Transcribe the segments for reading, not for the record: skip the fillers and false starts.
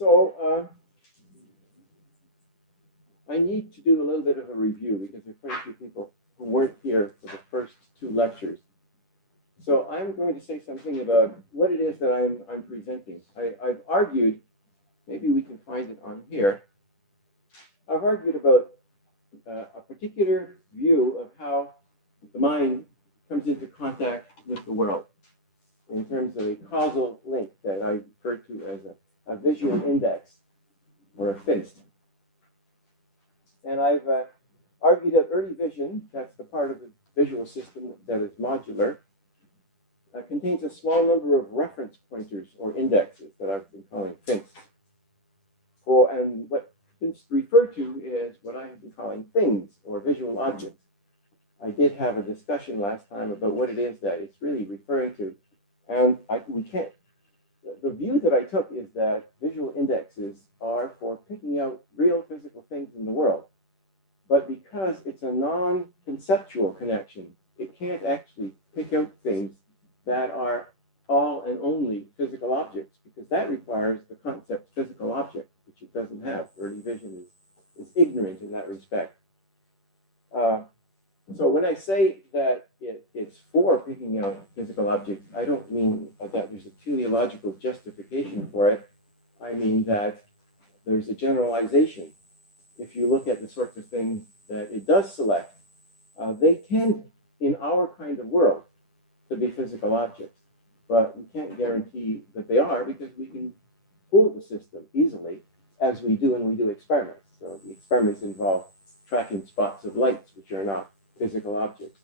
So I need to do a little bit of a review because there are quite a few people who weren't here for the first two lectures. So I'm going to say something about what it is that I'm presenting. I've argued, maybe we can find it on here. I've argued about a particular view of how the mind comes into contact with the world in terms of a causal link that I refer to as a visual index or a FINST. And I've argued that early vision, that's the part of the visual system that is modular, contains a small number of reference pointers or indexes that I've been calling FINST. And what FINST refer to is what I have been calling things or visual objects. I did have a discussion last time about what it is that it's really referring to. And the view that I took is that visual indexes are for picking out real physical things in the world. But because it's a non-conceptual connection, it can't actually pick out things that are all and only physical objects, because that requires the concept physical object, which it doesn't have. Early vision is ignorant in that respect. So when I say that it's for picking out physical objects, I don't mean that there's a teleological justification for it. I mean that there's a generalization. If you look at the sorts of things that it does select, they tend, in our kind of world, to be physical objects. But we can't guarantee that they are because we can fool the system easily, as we do when we do experiments. So the experiments involve tracking spots of lights, which are not physical objects.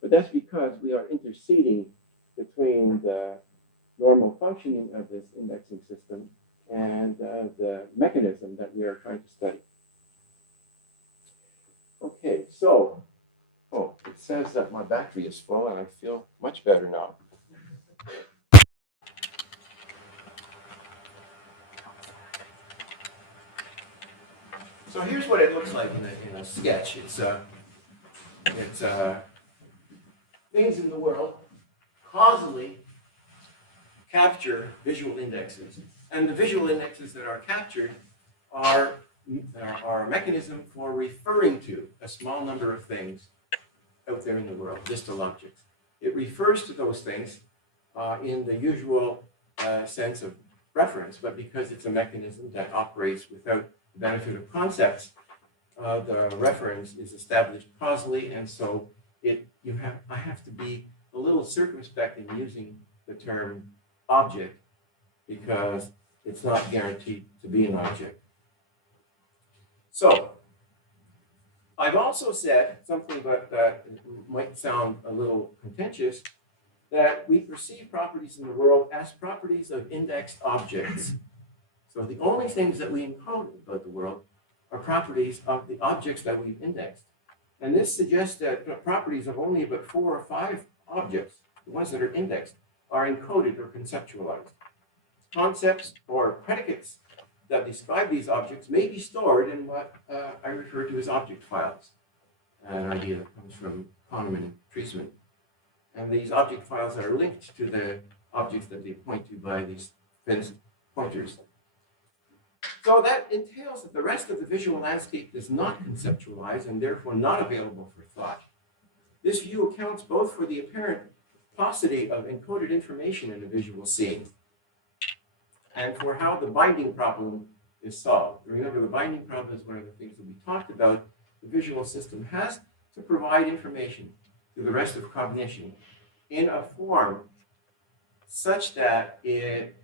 But that's because we are interceding between the normal functioning of this indexing system and the mechanism that we are trying to study. Okay, so, it says that my battery is full and I feel much better now. So here's what it looks like in a sketch. It's things in the world causally capture visual indexes. And the visual indexes that are captured are a mechanism for referring to a small number of things out there in the world, distal objects. It refers to those things in the usual sense of reference, but because it's a mechanism that operates without the benefit of concepts, the reference is established causally, and so I have to be a little circumspect in using the term object because it's not guaranteed to be an object. So, I've also said something that might sound a little contentious, that we perceive properties in the world as properties of indexed objects. So the only things that we encode about the world are properties of the objects that we've indexed. And this suggests that properties of only about 4 or 5 objects, the ones that are indexed, are encoded or conceptualized. Concepts or predicates that describe these objects may be stored in what I refer to as object files, an idea that comes from Kahneman and Pylyshyn. And these object files are linked to the objects that they point to by these FINST pointers. So that entails that the rest of the visual landscape is not conceptualized and therefore not available for thought. This view accounts both for the apparent paucity of encoded information in a visual scene and for how the binding problem is solved. Remember, the binding problem is one of the things that we talked about. The visual system has to provide information to the rest of cognition in a form such that it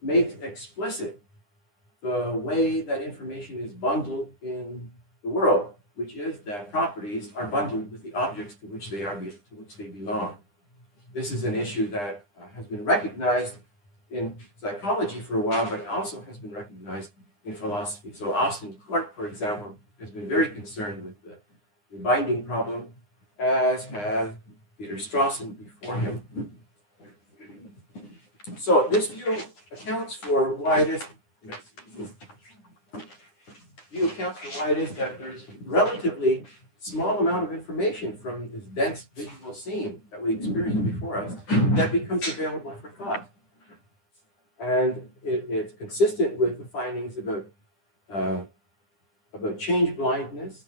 makes explicit the way that information is bundled in the world, which is that properties are bundled with the objects to which they belong. This is an issue that has been recognized in psychology for a while, but also has been recognized in philosophy. So Austin Clarke, for example, has been very concerned with the binding problem, as has Peter Strawson before him. So this view accounts for why it is. That there's relatively small amount of information from this dense visual scene that we experienced before us that becomes available for thought. And it's consistent with the findings about change blindness,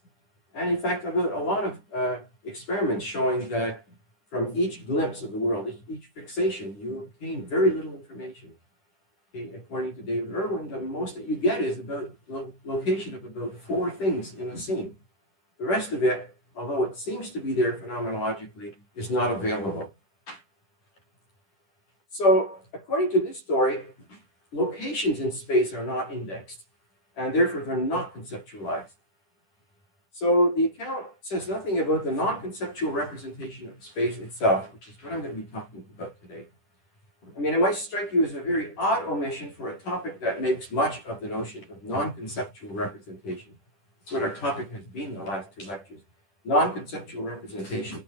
and in fact about a lot of experiments showing that from each glimpse of the world, each fixation, you obtain very little information. Okay, according to David Irwin, the most that you get is about location of about 4 things in a scene. The rest of it, although it seems to be there phenomenologically, is not available. So, according to this story, locations in space are not indexed, and therefore they're not conceptualized. So the account says nothing about the non-conceptual representation of space itself, which is what I'm going to be talking about today. I mean, it might strike you as a very odd omission for a topic that makes much of the notion of non-conceptual representation. That's what our topic has been the last 2 lectures, non-conceptual representation.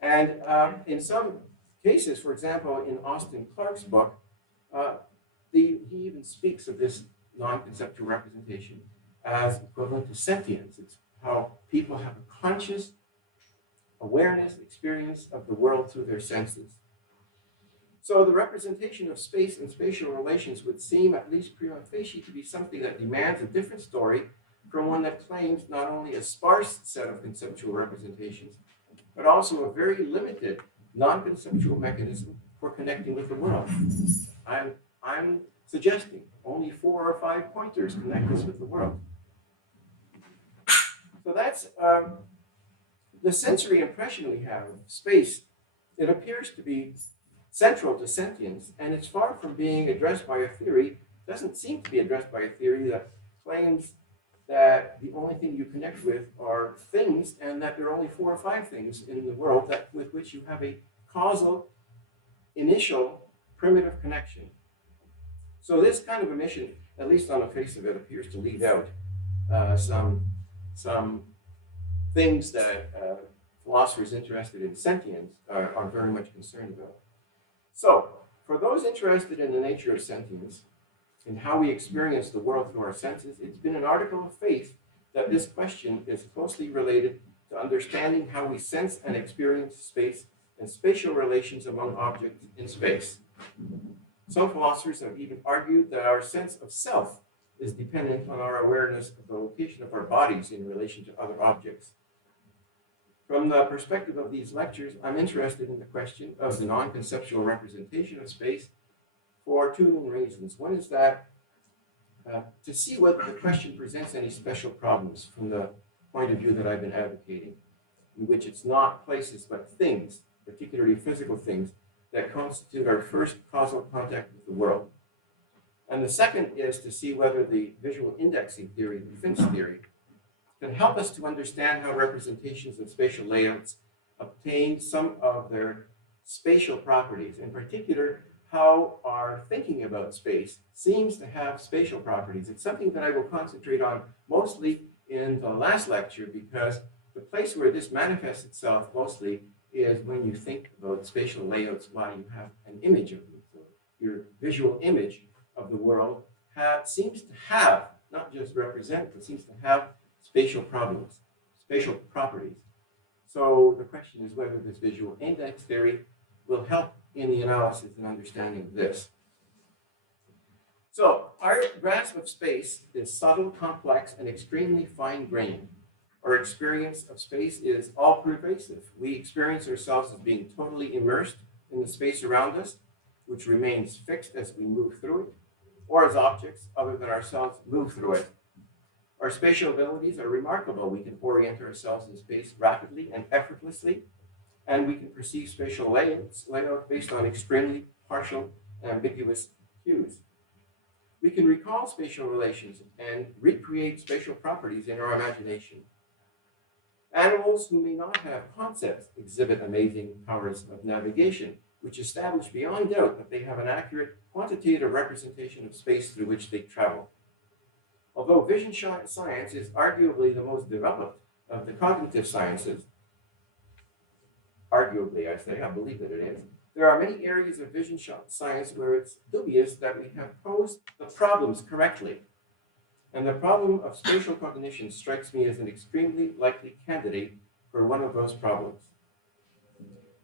And in some cases, for example, in Austin Clarke's book, he even speaks of this non-conceptual representation as equivalent to sentience. It's how people have a conscious awareness, experience of the world through their senses. So the representation of space and spatial relations would seem, at least prima facie, to be something that demands a different story from one that claims not only a sparse set of conceptual representations, but also a very limited non-conceptual mechanism for connecting with the world. I'm suggesting only 4 or 5 pointers connect us with the world. So that's the sensory impression we have of space. It appears to be central to sentience, and it's far from being addressed by a theory, doesn't seem to be addressed by a theory that claims that the only thing you connect with are things, and that there are only 4 or 5 things in the world with which you have a causal, initial, primitive connection. So this kind of omission, at least on the face of it, appears to leave out some things that philosophers interested in sentience are very much concerned about. So, for those interested in the nature of sentience and how we experience the world through our senses, it's been an article of faith that this question is closely related to understanding how we sense and experience space and spatial relations among objects in space. Some philosophers have even argued that our sense of self is dependent on our awareness of the location of our bodies in relation to other objects. From the perspective of these lectures, I'm interested in the question of the non-conceptual representation of space for 2 main reasons. One is that to see whether the question presents any special problems from the point of view that I've been advocating, in which it's not places but things, particularly physical things, that constitute our first causal contact with the world. And the second is to see whether the visual indexing theory, the Finch theory, can help us to understand how representations of spatial layouts obtain some of their spatial properties, in particular, how our thinking about space seems to have spatial properties. It's something that I will concentrate on mostly in the last lecture, because the place where this manifests itself mostly is when you think about spatial layouts while you have an image of them. So your visual image of the world seems to have, not just represent, but seems to have spatial properties. So the question is whether this visual index theory will help in the analysis and understanding of this. So our grasp of space is subtle, complex, and extremely fine-grained. Our experience of space is all-pervasive. We experience ourselves as being totally immersed in the space around us, which remains fixed as we move through it, or as objects other than ourselves move through it. Our spatial abilities are remarkable. We can orient ourselves in space rapidly and effortlessly, and we can perceive spatial layout based on extremely partial and ambiguous cues. We can recall spatial relations and recreate spatial properties in our imagination. Animals who may not have concepts exhibit amazing powers of navigation, which establish beyond doubt that they have an accurate quantitative representation of space through which they travel. Although vision science is arguably the most developed of the cognitive sciences, arguably, I say, I believe that it is, there are many areas of vision science where it's dubious that we have posed the problems correctly. And the problem of spatial cognition strikes me as an extremely likely candidate for one of those problems.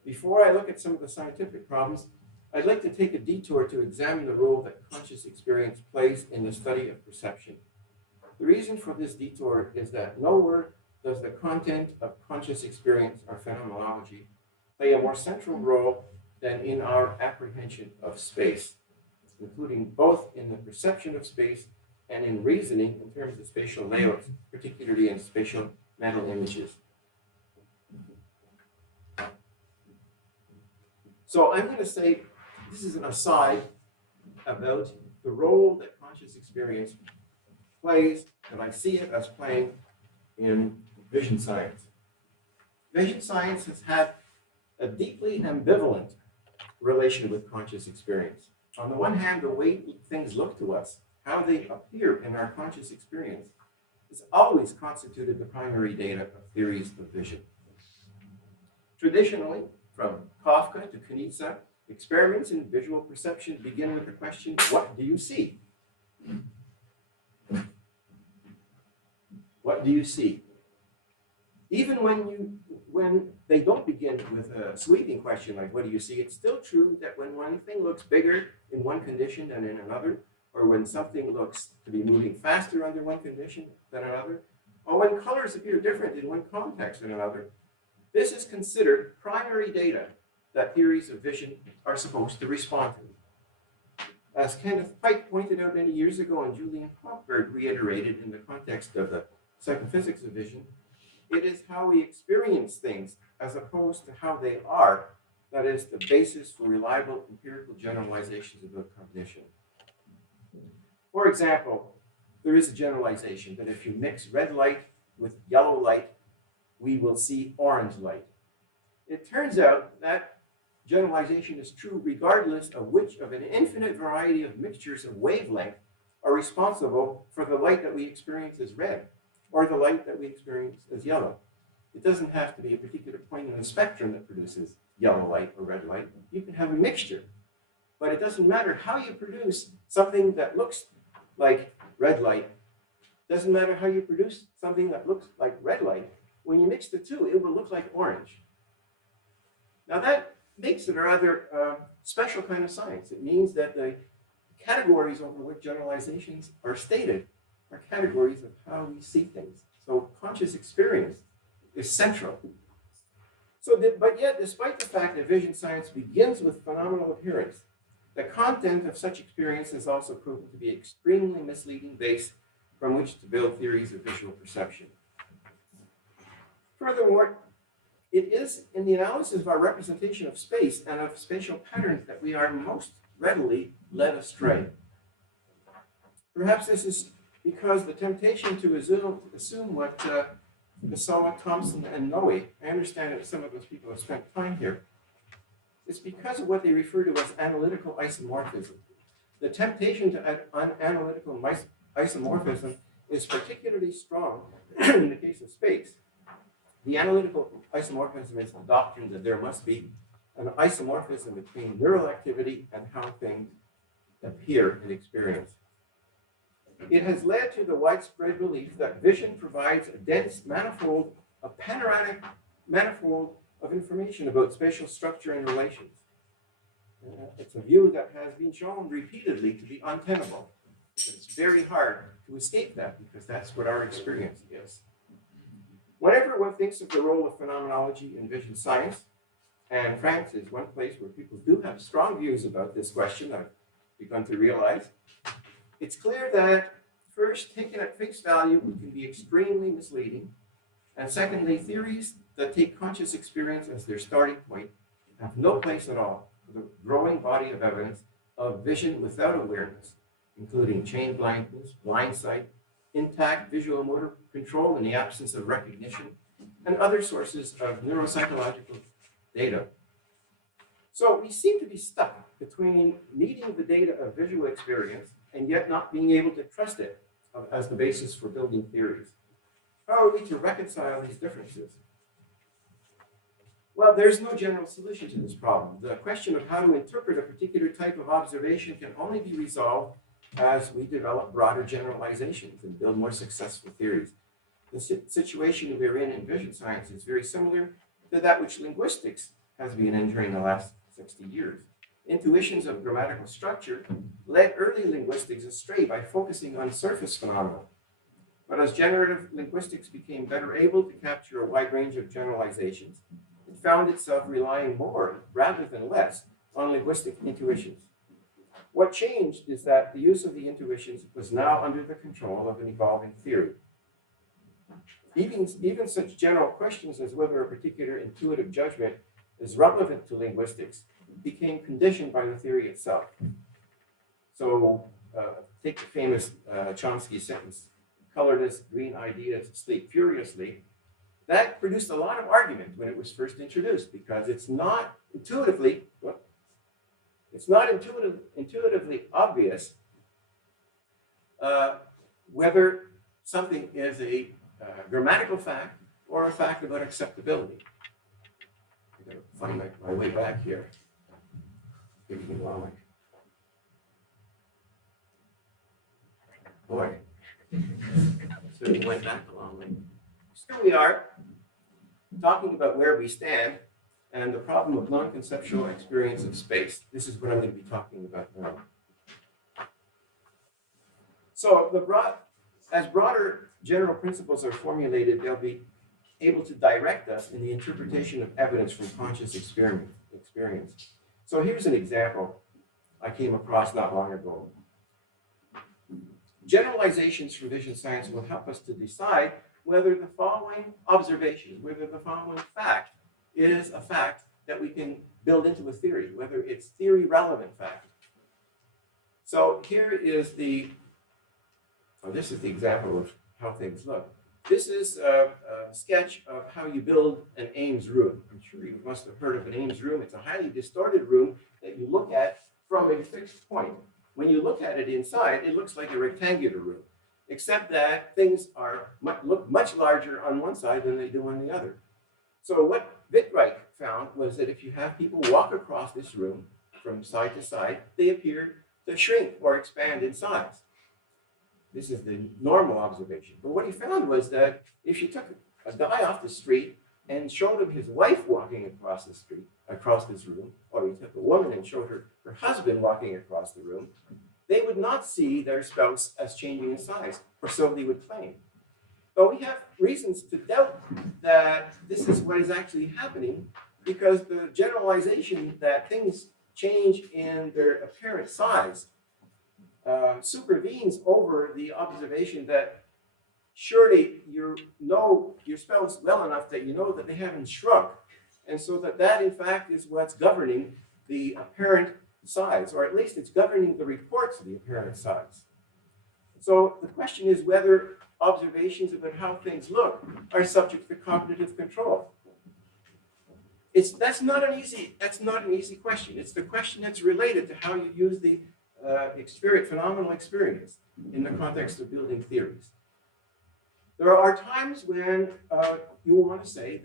Before I look at some of the scientific problems, I'd like to take a detour to examine the role that conscious experience plays in the study of perception. The reason for this detour is that nowhere does the content of conscious experience or phenomenology play a more central role than in our apprehension of space, including both in the perception of space and in reasoning in terms of spatial layouts, particularly in spatial mental images. So I'm going to say, this is an aside about the role that conscious experience plays, and I see it as playing in vision science. Vision science has had a deeply ambivalent relation with conscious experience. On the one hand, the way things look to us, how they appear in our conscious experience, has always constituted the primary data of theories of vision. Traditionally, from Kafka to Knizia, experiments in visual perception begin with the question, what do you see? What do you see? Even when they don't begin with a sweeping question like, what do you see? It's still true that when one thing looks bigger in one condition than in another, or when something looks to be moving faster under one condition than another, or when colors appear different in one context than another, this is considered primary data that theories of vision are supposed to respond to. As Kenneth Pike pointed out many years ago and Julian Hochberg reiterated in the context of the psychophysics of vision, it is how we experience things as opposed to how they are that is the basis for reliable empirical generalizations about cognition. For example, there is a generalization that if you mix red light with yellow light, we will see orange light. It turns out that generalization is true regardless of which of an infinite variety of mixtures of wavelength are responsible for the light that we experience as red or the light that we experience as yellow. It doesn't have to be a particular point in the spectrum that produces yellow light or red light. You can have a mixture, but it doesn't matter how you produce something that looks like red light. It doesn't matter how you produce something that looks like red light. When you mix the two, it will look like orange. Now that makes it a rather special kind of science. It means that the categories over which generalizations are stated are categories of how we see things. So conscious experience is central. But yet, despite the fact that vision science begins with phenomenal appearance, the content of such experience has also proven to be an extremely misleading base from which to build theories of visual perception. Furthermore, it is in the analysis of our representation of space and of spatial patterns that we are most readily led astray. Perhaps this is because the temptation to assume what Pessoa, Thompson, and Noe, I understand that some of those people have spent time here, it's because of what they refer to as analytical isomorphism. The temptation to analytical isomorphism is particularly strong in the case of space. The analytical isomorphism is the doctrine that there must be an isomorphism between neural activity and how things appear in experience. It has led to the widespread belief that vision provides a dense manifold, a panoramic manifold of information about spatial structure and relations. It's a view that has been shown repeatedly to be untenable. It's very hard to escape that because that's what our experience is. Whenever one thinks of the role of phenomenology in vision science, and France is one place where people do have strong views about this question, I've begun to realize, it's clear that first, taken at face value, it can be extremely misleading. And secondly, theories that take conscious experience as their starting point have no place at all for the growing body of evidence of vision without awareness, including chain blindness, blind sight, intact visual motor control in the absence of recognition, and other sources of neuropsychological data. So we seem to be stuck between needing the data of visual experience and yet not being able to trust it as the basis for building theories. How are we to reconcile these differences? Well, there's no general solution to this problem. The question of how to interpret a particular type of observation can only be resolved as we develop broader generalizations and build more successful theories. The situation we're in vision science is very similar to that which linguistics has been in during the last 60 years. intuitions of grammatical structure led early linguistics astray by focusing on surface phenomena. But as generative linguistics became better able to capture a wide range of generalizations, it found itself relying more rather than less on linguistic intuitions. What changed is that the use of the intuitions was now under the control of an evolving theory. Even such general questions as whether a particular intuitive judgment is relevant to linguistics became conditioned by the theory itself. So take the famous Chomsky sentence, colorless green ideas sleep furiously. That produced a lot of argument when it was first introduced because it's not intuitively obvious whether something is a grammatical fact or a fact about acceptability. I gotta find my way back here. Give me a moment. Boy, so we went back a long way. Here we are, talking about where we stand and the problem of non-conceptual experience of space. This is what I'm going to be talking about now. So as broader general principles are formulated, they'll be able to direct us in the interpretation of evidence from conscious experience. So here's an example I came across not long ago. Generalizations from vision science will help us to decide whether the following observation, whether the following fact is a fact that we can build into a theory, whether it's theory relevant fact. So here is this is the example of how things look. This is a sketch of how you build an Ames room. I'm sure you must have heard of an Ames room. It's a highly distorted room that you look at from a fixed point. When you look at it inside, it looks like a rectangular room, except that things look much larger on one side than they do on the other. So what Wittreich found was that if you have people walk across this room from side to side, they appear to shrink or expand in size. This is the normal observation. But what he found was that if you took a guy off the street and showed him his wife walking across the street, across this room, or you took a woman and showed her husband walking across the room, they would not see their spouse as changing in size, or so they would claim. But we have reasons to doubt that this is what is actually happening because the generalization that things change in their apparent size supervenes over the observation that surely you know your spouse well enough that you know that they haven't shrunk. And so that in fact is what's governing the apparent size, or at least it's governing the reports of the apparent size. So the question is whether observations about how things look are subject to cognitive control. That's not an easy question. It's the question that's related to how you use the phenomenal experience in the context of building theories. There are times when you want to say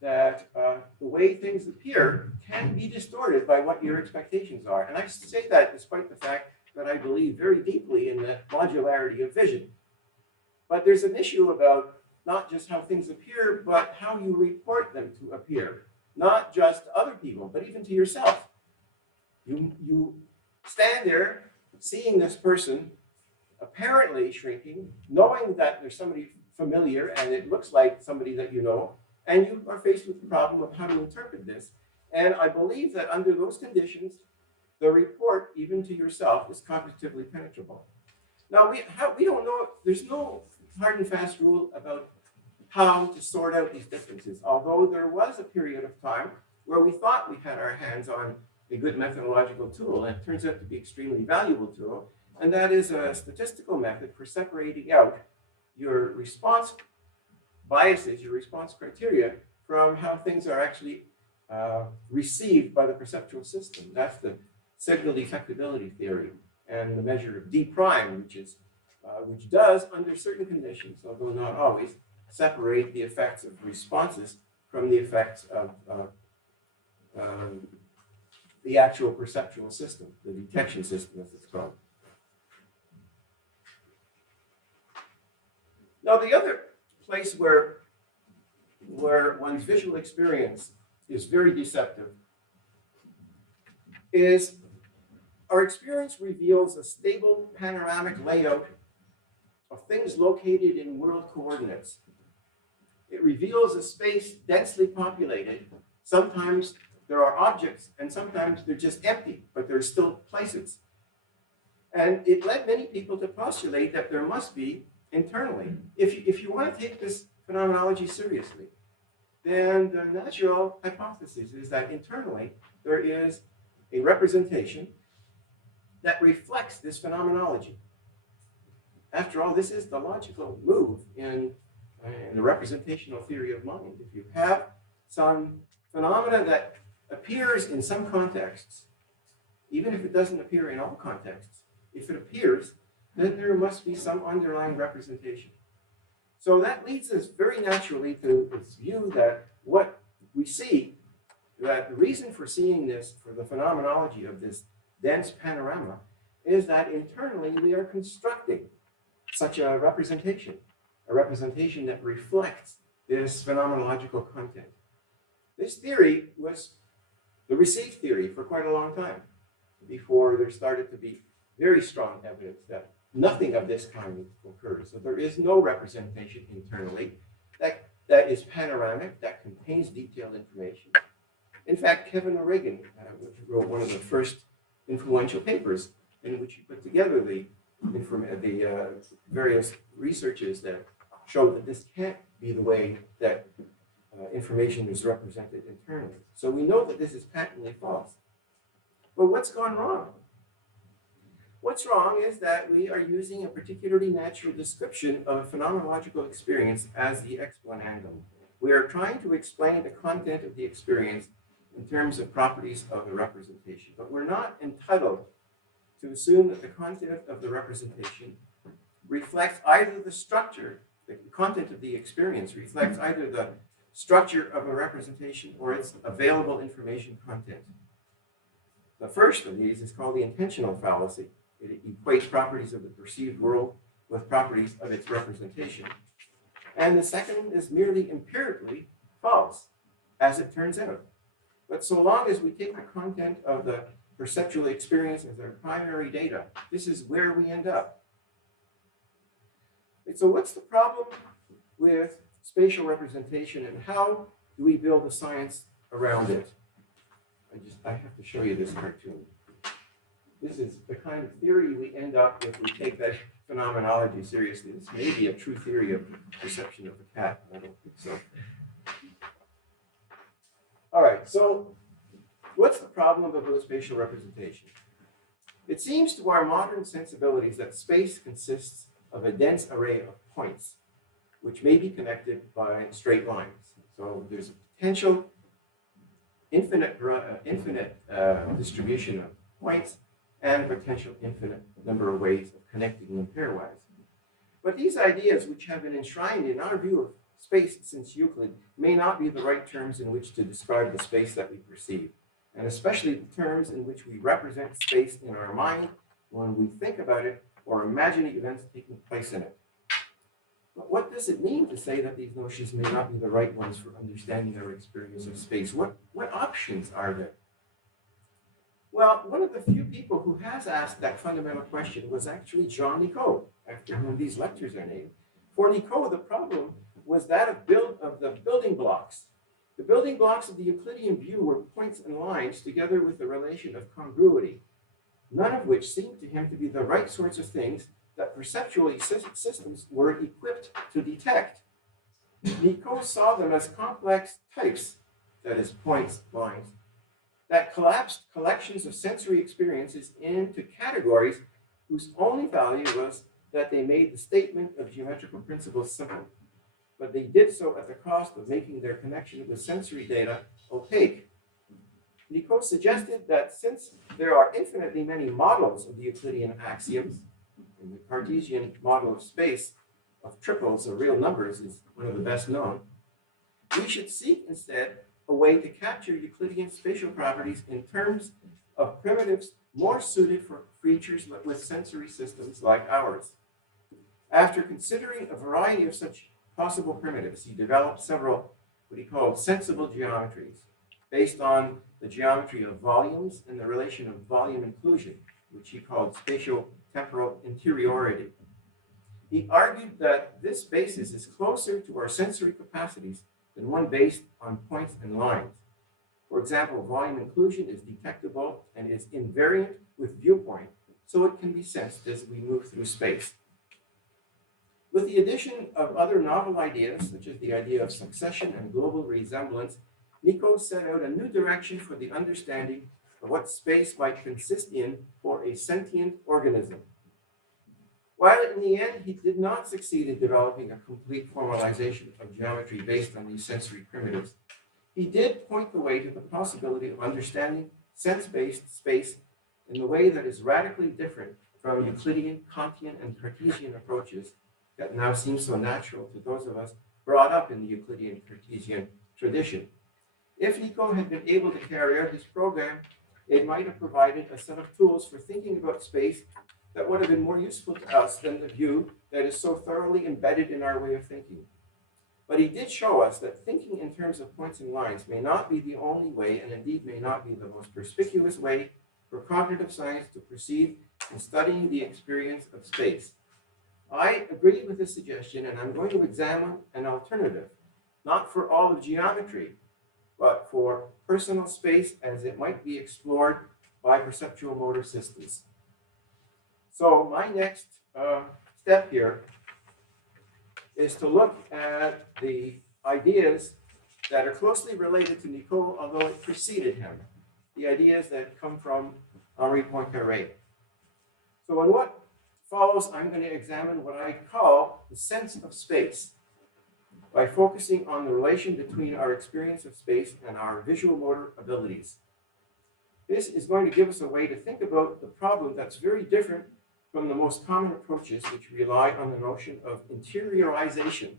that the way things appear can be distorted by what your expectations are. And I say that despite the fact that I believe very deeply in the modularity of vision. But there's an issue about not just how things appear, but how you report them to appear. Not just to other people, but even to yourself. You stand there seeing this person apparently shrinking, knowing that there's somebody familiar and it looks like somebody that you know, and you are faced with the problem of how to interpret this. And I believe that under those conditions, the report, even to yourself, is cognitively penetrable. Now, we don't know, there's no hard and fast rule about how to sort out these differences, although there was a period of time where we thought we had our hands on a good methodological tool, and it turns out to be an extremely valuable tool, and that is a statistical method for separating out your response biases, your response criteria, from how things are actually received by the perceptual system. That's the signal defectability theory, and the measure of D prime, which does, under certain conditions, although not always, separate the effects of responses from the effects of the actual perceptual system, the detection system, as it's called. Now, the other place where one's visual experience is very deceptive is our experience reveals a stable panoramic layout of things located in world coordinates. It reveals a space densely populated. Sometimes there are objects, and sometimes they're just empty, but there are still places. And it led many people to postulate that there must be internally. If you want to take this phenomenology seriously, then the natural hypothesis is that internally there is a representation that reflects this phenomenology. After all, this is the logical move in the representational theory of mind. If you have some phenomena that appears in some contexts, even if it doesn't appear in all contexts, if it appears, then there must be some underlying representation. So that leads us very naturally to this view that what we see, that the reason for seeing this, for the phenomenology of this dense panorama, is that internally we are constructing such a representation that reflects this phenomenological content. This theory was the received theory for quite a long time, before there started to be very strong evidence that nothing of this kind occurs. So there is no representation internally that is panoramic, that contains detailed information. In fact, Kevin O'Regan wrote one of the first influential papers in which he put together the various researches that show that this can't be the way that information is represented internally. So we know that this is patently false. But what's gone wrong? What's wrong is that we are using a particularly natural description of a phenomenological experience as the explanandum. We are trying to explain the content of the experience in terms of properties of the representation, but we're not entitled to assume that the content of the representation reflects either the structure, the content of the experience reflects either the structure of a representation or its available information content. The first of these is called the intentional fallacy. It equates properties of the perceived world with properties of its representation. And the second is merely empirically false, as it turns out. But so long as we take the content of the perceptual experience as our primary data, this is where we end up. And so what's the problem with spatial representation, and how do we build a science around it? I have to show you this cartoon. This is the kind of theory we end up if we take that phenomenology seriously. This may be a true theory of perception of the cat. I don't think so. All right, so what's the problem about spatial representation? It seems to our modern sensibilities that space consists of a dense array of points, which may be connected by straight lines. So there's a potential infinite distribution of points and a potential infinite number of ways of connecting them pairwise. But these ideas, which have been enshrined in our view of space since Euclid, may not be the right terms in which to describe the space that we perceive, and especially the terms in which we represent space in our mind when we think about it or imagine events taking place in it. But what does it mean to say that these notions may not be the right ones for understanding our experience of space? What options are there? Well, one of the few people who has asked that fundamental question was actually Jean Nicot, after whom these lectures are named. For Nicot, the problem was that of the building blocks. The building blocks of the Euclidean view were points and lines together with the relation of congruity, none of which seemed to him to be the right sorts of things that perceptual systems were equipped to detect. Nicot saw them as complex types, that is, points, lines, that collapsed collections of sensory experiences into categories whose only value was that they made the statement of geometrical principles simple. But they did so at the cost of making their connection with sensory data opaque. Nicot suggested that since there are infinitely many models of the Euclidean axioms, and the Cartesian model of space of triples or real numbers is one of the best known, we should seek instead a way to capture Euclidean spatial properties in terms of primitives more suited for creatures with sensory systems like ours. After considering a variety of such possible primitives, he developed several what he called sensible geometries based on the geometry of volumes and the relation of volume inclusion, which he called spatial-temporal interiority. He argued that this basis is closer to our sensory capacities than one based on points and lines. For example, volume inclusion is detectable and is invariant with viewpoint, so it can be sensed as we move through space. With the addition of other novel ideas, such as the idea of succession and global resemblance, Nico set out a new direction for the understanding of what space might consist in for a sentient organism. While in the end he did not succeed in developing a complete formalization of geometry based on these sensory primitives, he did point the way to the possibility of understanding sense-based space in a way that is radically different from Euclidean, Kantian, and Cartesian approaches that now seem so natural to those of us brought up in the Euclidean Cartesian tradition. If Nico had been able to carry out his program, it might have provided a set of tools for thinking about space that would have been more useful to us than the view that is so thoroughly embedded in our way of thinking. But he did show us that thinking in terms of points and lines may not be the only way, and indeed may not be the most perspicuous way for cognitive science to proceed in studying the experience of space. I agree with this suggestion, and I'm going to examine an alternative, not for all of geometry, but for personal space as it might be explored by perceptual motor systems. So my next step here is to look at the ideas that are closely related to Nico, although it preceded him, the ideas that come from Henri Poincaré. So in what follows, I'm going to examine what I call the sense of space by focusing on the relation between our experience of space and our visual motor abilities. This is going to give us a way to think about the problem that's very different from the most common approaches, which rely on the notion of interiorization,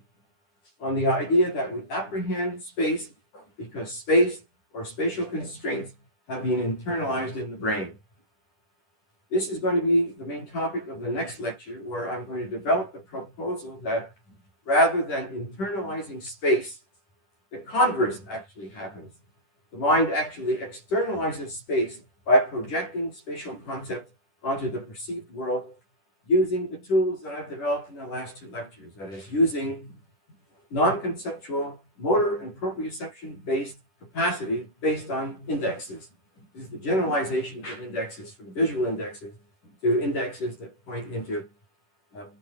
on the idea that we apprehend space because space or spatial constraints have been internalized in the brain. This is going to be the main topic of the next lecture, where I'm going to develop the proposal that rather than internalizing space, the converse actually happens. The mind actually externalizes space by projecting spatial concepts onto the perceived world using the tools that I've developed in the last two lectures, that is, using non-conceptual motor and proprioception-based capacity based on indexes. This is the generalization of indexes from visual indexes to indexes that point into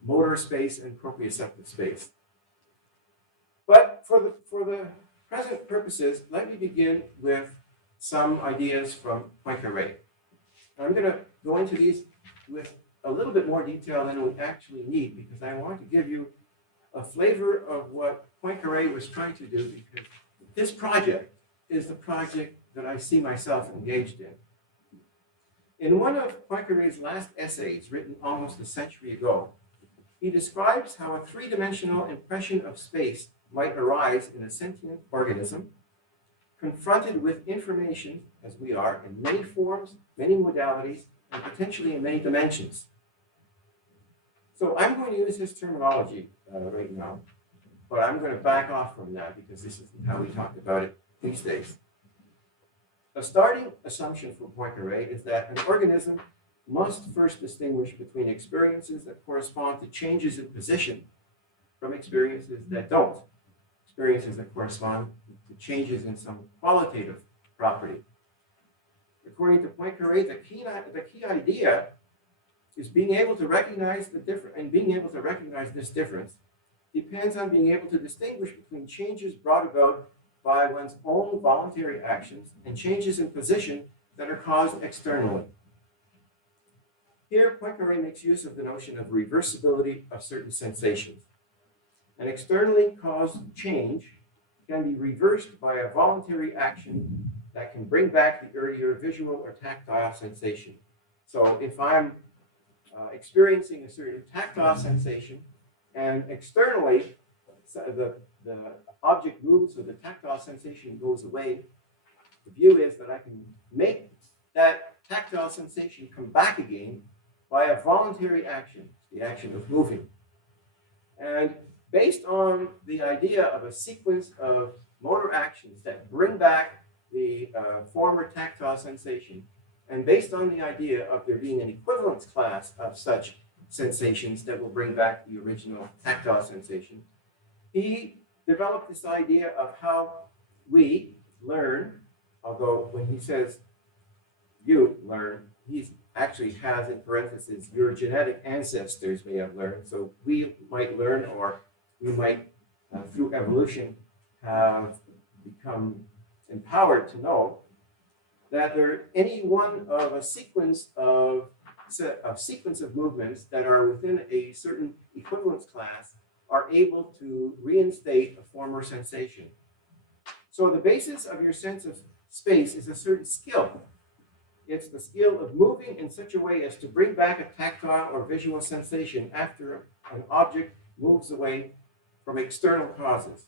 motor space and proprioceptive space. But for the present purposes, let me begin with some ideas from Poincaré. I'm going to go into these with a little bit more detail than we actually need, because I want to give you a flavor of what Poincaré was trying to do, because this project is the project that I see myself engaged in. In one of Poincaré's last essays, written almost a century ago, he describes how a three-dimensional impression of space might arise in a sentient organism, confronted with information, as we are, in many forms, many modalities, and potentially in many dimensions. So I'm going to use his terminology right now, but I'm going to back off from that because this isn't how we talk about it these days. A starting assumption for Poincaré is that an organism must first distinguish between experiences that correspond to changes in position from experiences that don't, experiences that correspond to changes in some qualitative property. According to Poincaré, the key idea is being able to recognize the difference, and being able to recognize this difference depends on being able to distinguish between changes brought about by one's own voluntary actions and changes in position that are caused externally. Here, Poincaré makes use of the notion of reversibility of certain sensations. An externally caused change can be reversed by a voluntary action that can bring back the earlier visual or tactile sensation. So if I'm experiencing a certain tactile sensation and externally the object moves or the tactile sensation goes away, the view is that I can make that tactile sensation come back again by a voluntary action, the action of moving. And based on the idea of a sequence of motor actions that bring back the former tactile sensation, and based on the idea of there being an equivalence class of such sensations that will bring back the original tactile sensation, he developed this idea of how we learn, although when he says you learn, he actually has in parentheses, your genetic ancestors may have learned. So we might learn, or we might, through evolution, have become empowered to know that any one of a sequence of movements that are within a certain equivalence class are able to reinstate a former sensation. So the basis of your sense of space is a certain skill. It's the skill of moving in such a way as to bring back a tactile or visual sensation after an object moves away from external causes.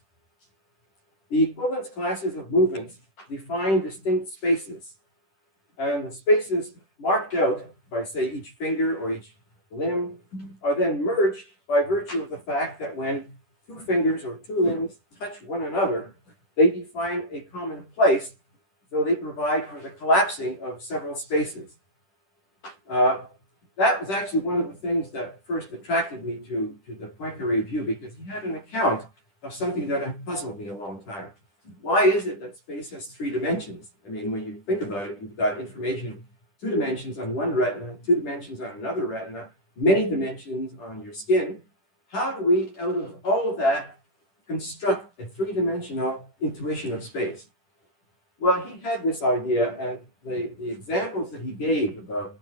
The equivalence classes of movements define distinct spaces, and the spaces marked out by, say, each finger or each limb are then merged by virtue of the fact that when two fingers or two limbs touch one another, they define a common place, so they provide for the collapsing of several spaces. That was actually one of the things that first attracted me to the Poincaré view, because he had an account of something that had puzzled me a long time. Why is it that space has three dimensions? I mean, when you think about it, you've got information, 2 dimensions on one retina, 2 dimensions on another retina, many dimensions on your skin. How do we, out of all of that, construct a 3-dimensional intuition of space? Well, he had this idea, and the examples that he gave about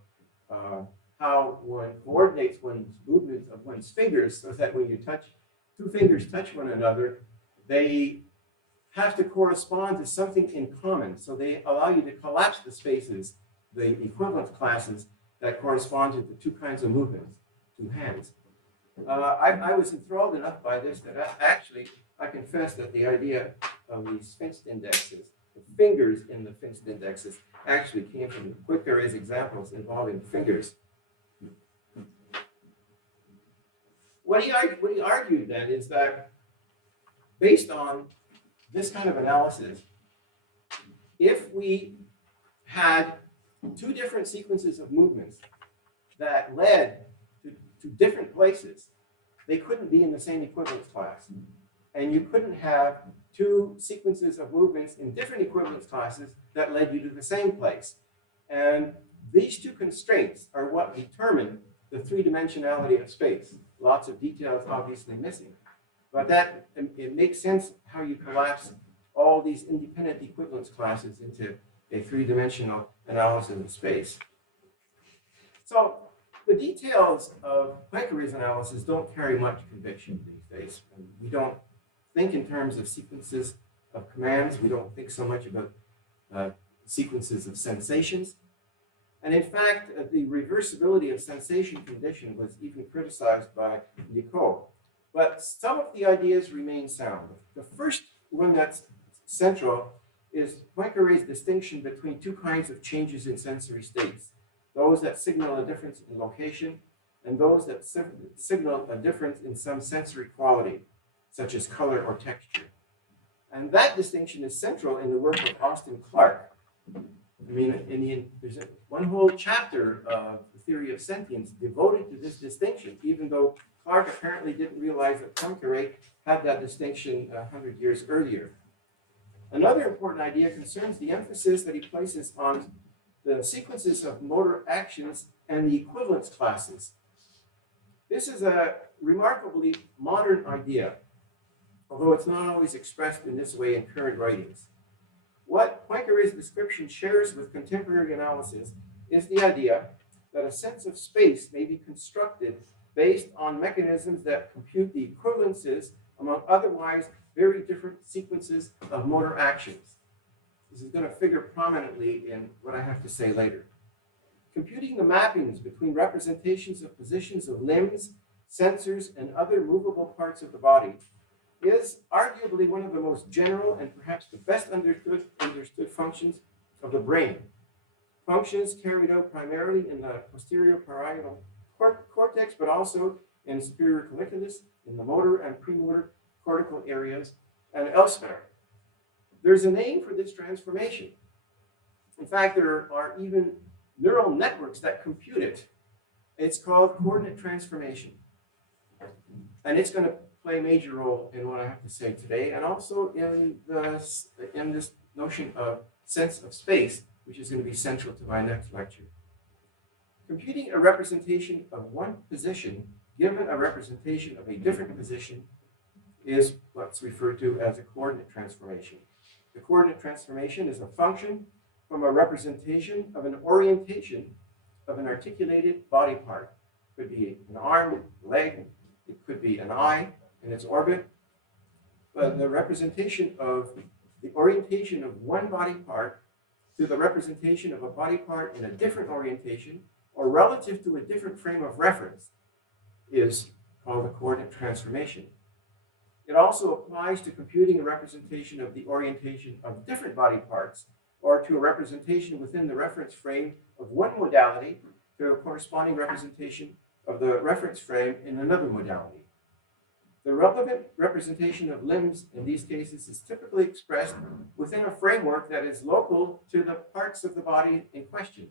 how one coordinates one's movements of one's fingers, so that when you touch, 2 fingers touch one another, they have to correspond to something in common. So they allow you to collapse the spaces, the equivalence classes that correspond to the 2 kinds of movements, 2 hands. I was enthralled enough by this that I confess that the idea of these Finst indexes, the fingers in the Finst indexes, actually came from Poincaré's examples involving fingers. What he argued then is that based on this kind of analysis, if we had 2 different sequences of movements that led to different places, they couldn't be in the same equivalence class. And you couldn't have 2 sequences of movements in different equivalence classes that led you to the same place. And these 2 constraints are what determine the 3-dimensionality of space. Lots of details obviously missing. But it makes sense how you collapse all these independent equivalence classes into a 3-dimensional analysis of space. So the details of Poincaré's analysis don't carry much conviction these days. We don't think in terms of sequences of commands. We don't think so much about sequences of sensations. And in fact, the reversibility of sensation condition was even criticized by Nicot. But some of the ideas remain sound. The first one that's central is Poincaré's distinction between 2 kinds of changes in sensory states. Those that signal a difference in location, and those that signal a difference in some sensory quality, such as color or texture. And that distinction is central in the work of Austin Clarke. I mean, there's one whole chapter of the theory of sentience devoted to this distinction, even though Clarke apparently didn't realize that Poincaré had that distinction 100 years earlier. Another important idea concerns the emphasis that he places on the sequences of motor actions and the equivalence classes. This is a remarkably modern idea, although it's not always expressed in this way in current writings. What Poincaré's description shares with contemporary analysis is the idea that a sense of space may be constructed based on mechanisms that compute the equivalences among otherwise very different sequences of motor actions. This is going to figure prominently in what I have to say later. Computing the mappings between representations of positions of limbs, sensors, and other movable parts of the body is arguably one of the most general and perhaps the best understood functions of the brain. Functions carried out primarily in the posterior parietal cortex, but also in superior colliculus, in the motor and premotor cortical areas, and elsewhere. there's a name for this transformation. In fact, there are even neural networks that compute it. It's called coordinate transformation. And it's going to play a major role in what I have to say today, and also in this notion of sense of space, which is going to be central to my next lecture. Computing a representation of one position given a representation of a different position is what's referred to as a coordinate transformation. The coordinate transformation is a function from a representation of an orientation of an articulated body part. It could be an arm, leg, it could be an eye in its orbit, but the representation of the orientation of one body part to the representation of a body part in a different orientation or relative to a different frame of reference is called a coordinate transformation. It also applies to computing a representation of the orientation of different body parts or to a representation within the reference frame of one modality to a corresponding representation of the reference frame in another modality. The relevant representation of limbs in these cases is typically expressed within a framework that is local to the parts of the body in question,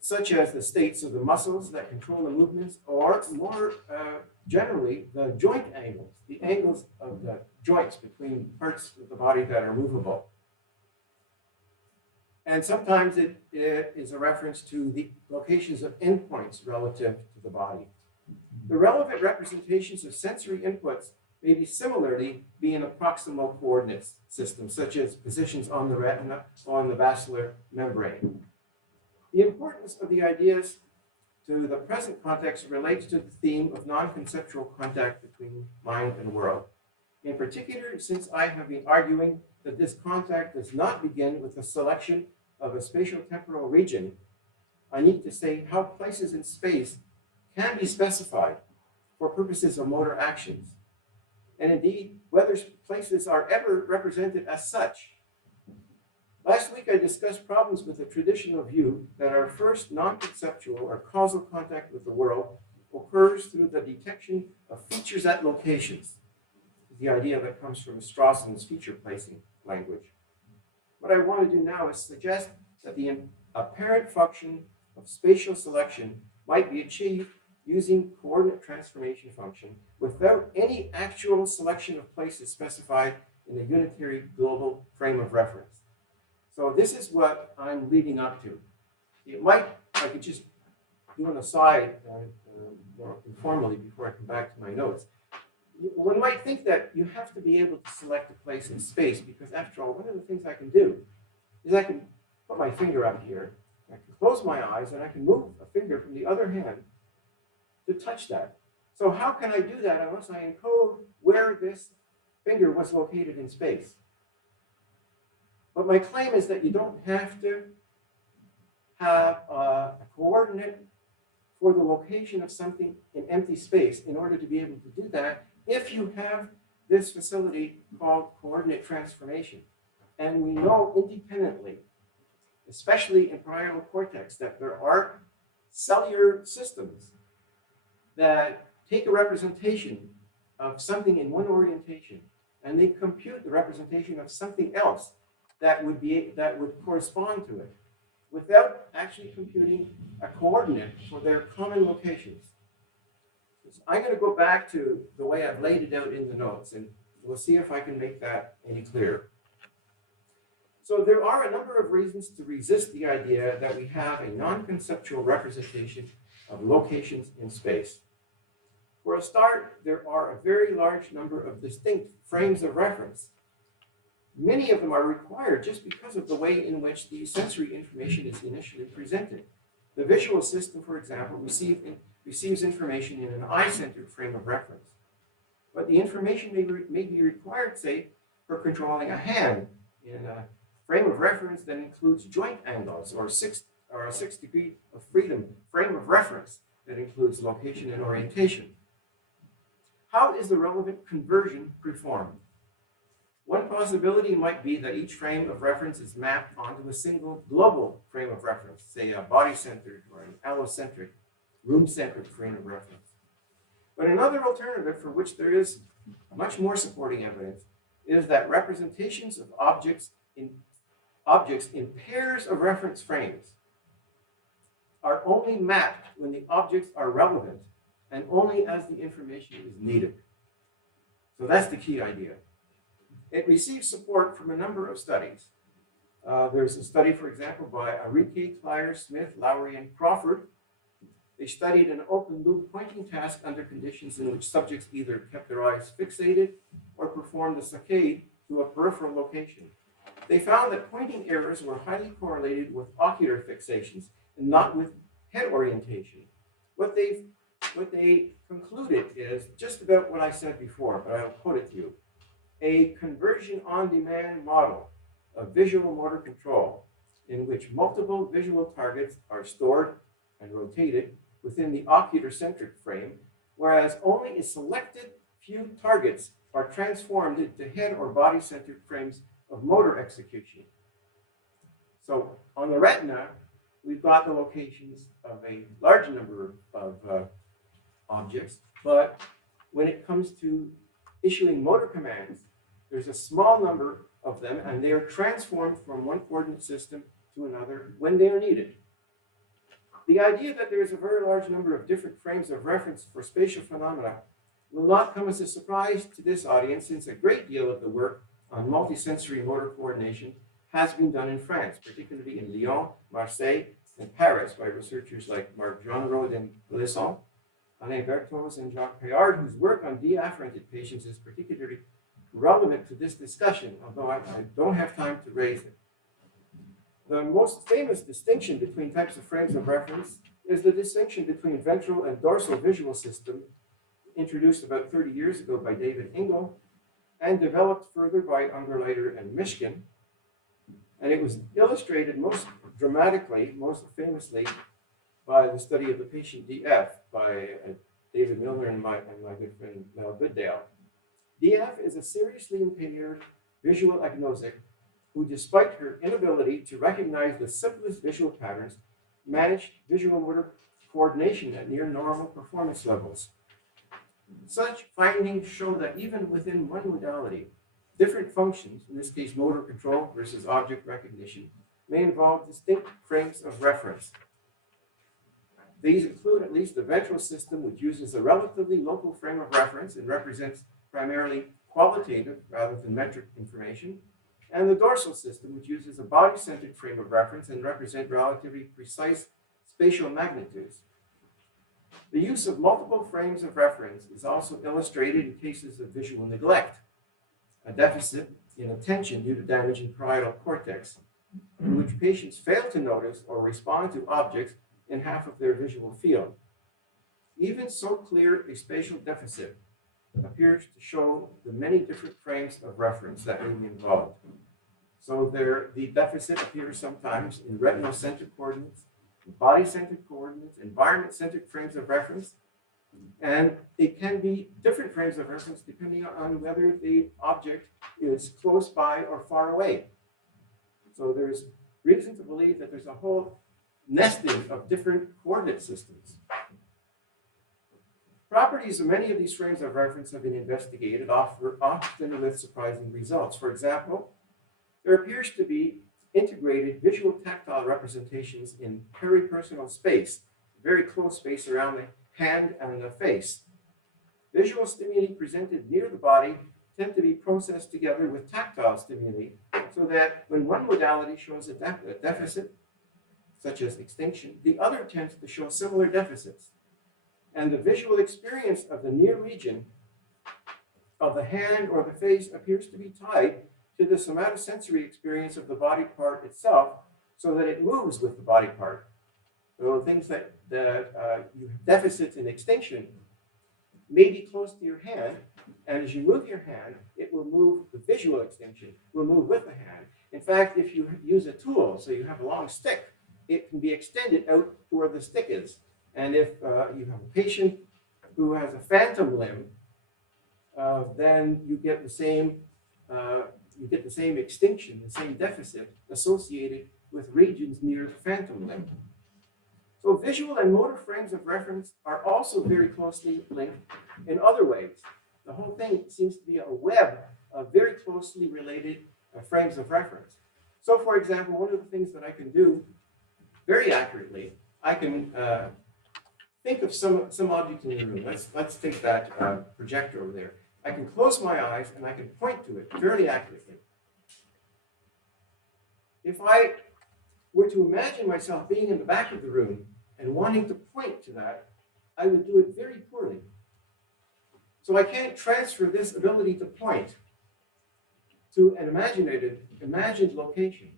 such as the states of the muscles that control the movements, or more generally, the joint angles, the angles of the joints between parts of the body that are movable. And sometimes it is a reference to the locations of endpoints relative to the body. The relevant representations of sensory inputs may be similarly be in a proximal coordinates system, such as positions on the retina or on the basilar membrane. The importance of the ideas to the present context relates to the theme of non-conceptual contact between mind and world. In particular, since I have been arguing that this contact does not begin with the selection of a spatial-temporal region, I need to say how places in space can be specified for purposes of motor actions, and indeed whether places are ever represented as such. Last week I discussed problems with the traditional view that our first non-conceptual or causal contact with the world occurs through the detection of features at locations. The idea that comes from Strawson's feature placing language. What I want to do now is suggest that the apparent function of spatial selection might be achieved using coordinate transformation function without any actual selection of places specified in a unitary global frame of reference. So this is what I'm leading up to. It might, I could just do an aside more informally before I come back to my notes. One might think that you have to be able to select a place in space because after all, one of the things I can do is I can put my finger up here, I can close my eyes, and I can move a finger from the other hand to touch that. So how can I do that unless I encode where this finger was located in space? But my claim is that you don't have to have a coordinate for the location of something in empty space in order to be able to do that if you have this facility called coordinate transformation. And we know independently, especially in parietal cortex, that there are cellular systems that take a representation of something in one orientation and they compute the representation of something else that would correspond to it without actually computing a coordinate for their common locations. So I'm going to go back to the way I've laid it out in the notes, and we'll see if I can make that any clearer. So there are a number of reasons to resist the idea that we have a non-conceptual representation of locations in space. For a start, there are a very large number of distinct frames of reference. Many of them are required just because of the way in which the sensory information is initially presented. The visual system, for example, receives information in an eye-centered frame of reference. But the information may be required, say, for controlling a hand in a frame of reference that includes joint angles, or a 6 degree of freedom frame of reference that includes location and orientation. How is the relevant conversion performed? One possibility might be that each frame of reference is mapped onto a single global frame of reference, say a body-centered or an allocentric, room-centered frame of reference. But another alternative for which there is much more supporting evidence is that representations of objects in pairs of reference frames are only mapped when the objects are relevant and only as the information is needed. So that's the key idea. It receives support from a number of studies. There's a study, for example, by Enrique, Clyer, Smith, Lowry, and Crawford. They studied an open loop pointing task under conditions in which subjects either kept their eyes fixated or performed a saccade to a peripheral location. They found that pointing errors were highly correlated with ocular fixations and not with head orientation. What they concluded is just about what I said before, but I'll quote it to you. A conversion on demand model of visual motor control in which multiple visual targets are stored and rotated within the ocular-centric frame, whereas only a selected few targets are transformed into head or body-centered frames of motor execution. So on the retina, we've got the locations of a large number of objects, but when it comes to issuing motor commands, there's a small number of them, and they are transformed from one coordinate system to another when they are needed. The idea that there is a very large number of different frames of reference for spatial phenomena will not come as a surprise to this audience, since a great deal of the work on multisensory motor coordination has been done in France, particularly in Lyon, Marseille, and Paris by researchers like Marc Jeanrod and Pylyshyn, Alain Berthoz, and Jacques Payard, whose work on deafferented patients is particularly relevant to this discussion, although I don't have time to raise it. The most famous distinction between types of frames of reference is the distinction between ventral and dorsal visual system, introduced about 30 years ago by David Engel and developed further by Ungerleider and Mishkin. And it was illustrated most dramatically, most famously, by the study of the patient DF by David Milner and my good friend Mel Gooddale. DF is a seriously impaired visual agnostics who, despite her inability to recognize the simplest visual patterns, managed visual motor coordination at near normal performance levels. Such findings show that even within one modality, different functions, in this case motor control versus object recognition, may involve distinct frames of reference. These include at least the ventral system, which uses a relatively local frame of reference and represents primarily qualitative rather than metric information, and the dorsal system, which uses a body-centered frame of reference and represents relatively precise spatial magnitudes. The use of multiple frames of reference is also illustrated in cases of visual neglect, a deficit in attention due to damage in parietal cortex, in which patients fail to notice or respond to objects in half of their visual field. Even so clear a spatial deficit appears to show the many different frames of reference that may be involved. So the deficit appears sometimes in retinal-centered coordinates, body-centered coordinates, environment-centered frames of reference, and it can be different frames of reference depending on whether the object is close by or far away. So there's reason to believe that there's a whole nesting of different coordinate systems. Properties of many of these frames of reference have been investigated, often with surprising results. For example, there appears to be integrated visual tactile representations in peripersonal space, very close space around the hand and the face. Visual stimuli presented near the body tend to be processed together with tactile stimuli, so that when one modality shows a deficit, such as extinction, the other tends to show similar deficits. And the visual experience of the near region of the hand or the face appears to be tied to the somatosensory experience of the body part itself, so that it moves with the body part. So things that you have deficits in extinction may be close to your hand, and as you move your hand, it will move, the visual extinction will move with the hand. In fact, if you use a tool, so you have a long stick, it can be extended out to where the stick is. And if you have a patient who has a phantom limb, then you get the same extinction, the same deficit associated with regions near the phantom limb. So visual and motor frames of reference are also very closely linked in other ways. The whole thing seems to be a web of very closely related frames of reference. So for example, one of the things that I can do very accurately, I can think of some object in the room. Let's take that projector over there. I can close my eyes and I can point to it fairly accurately. If I were to imagine myself being in the back of the room and wanting to point to that, I would do it very poorly. So I can't transfer this ability to point to an imagined location.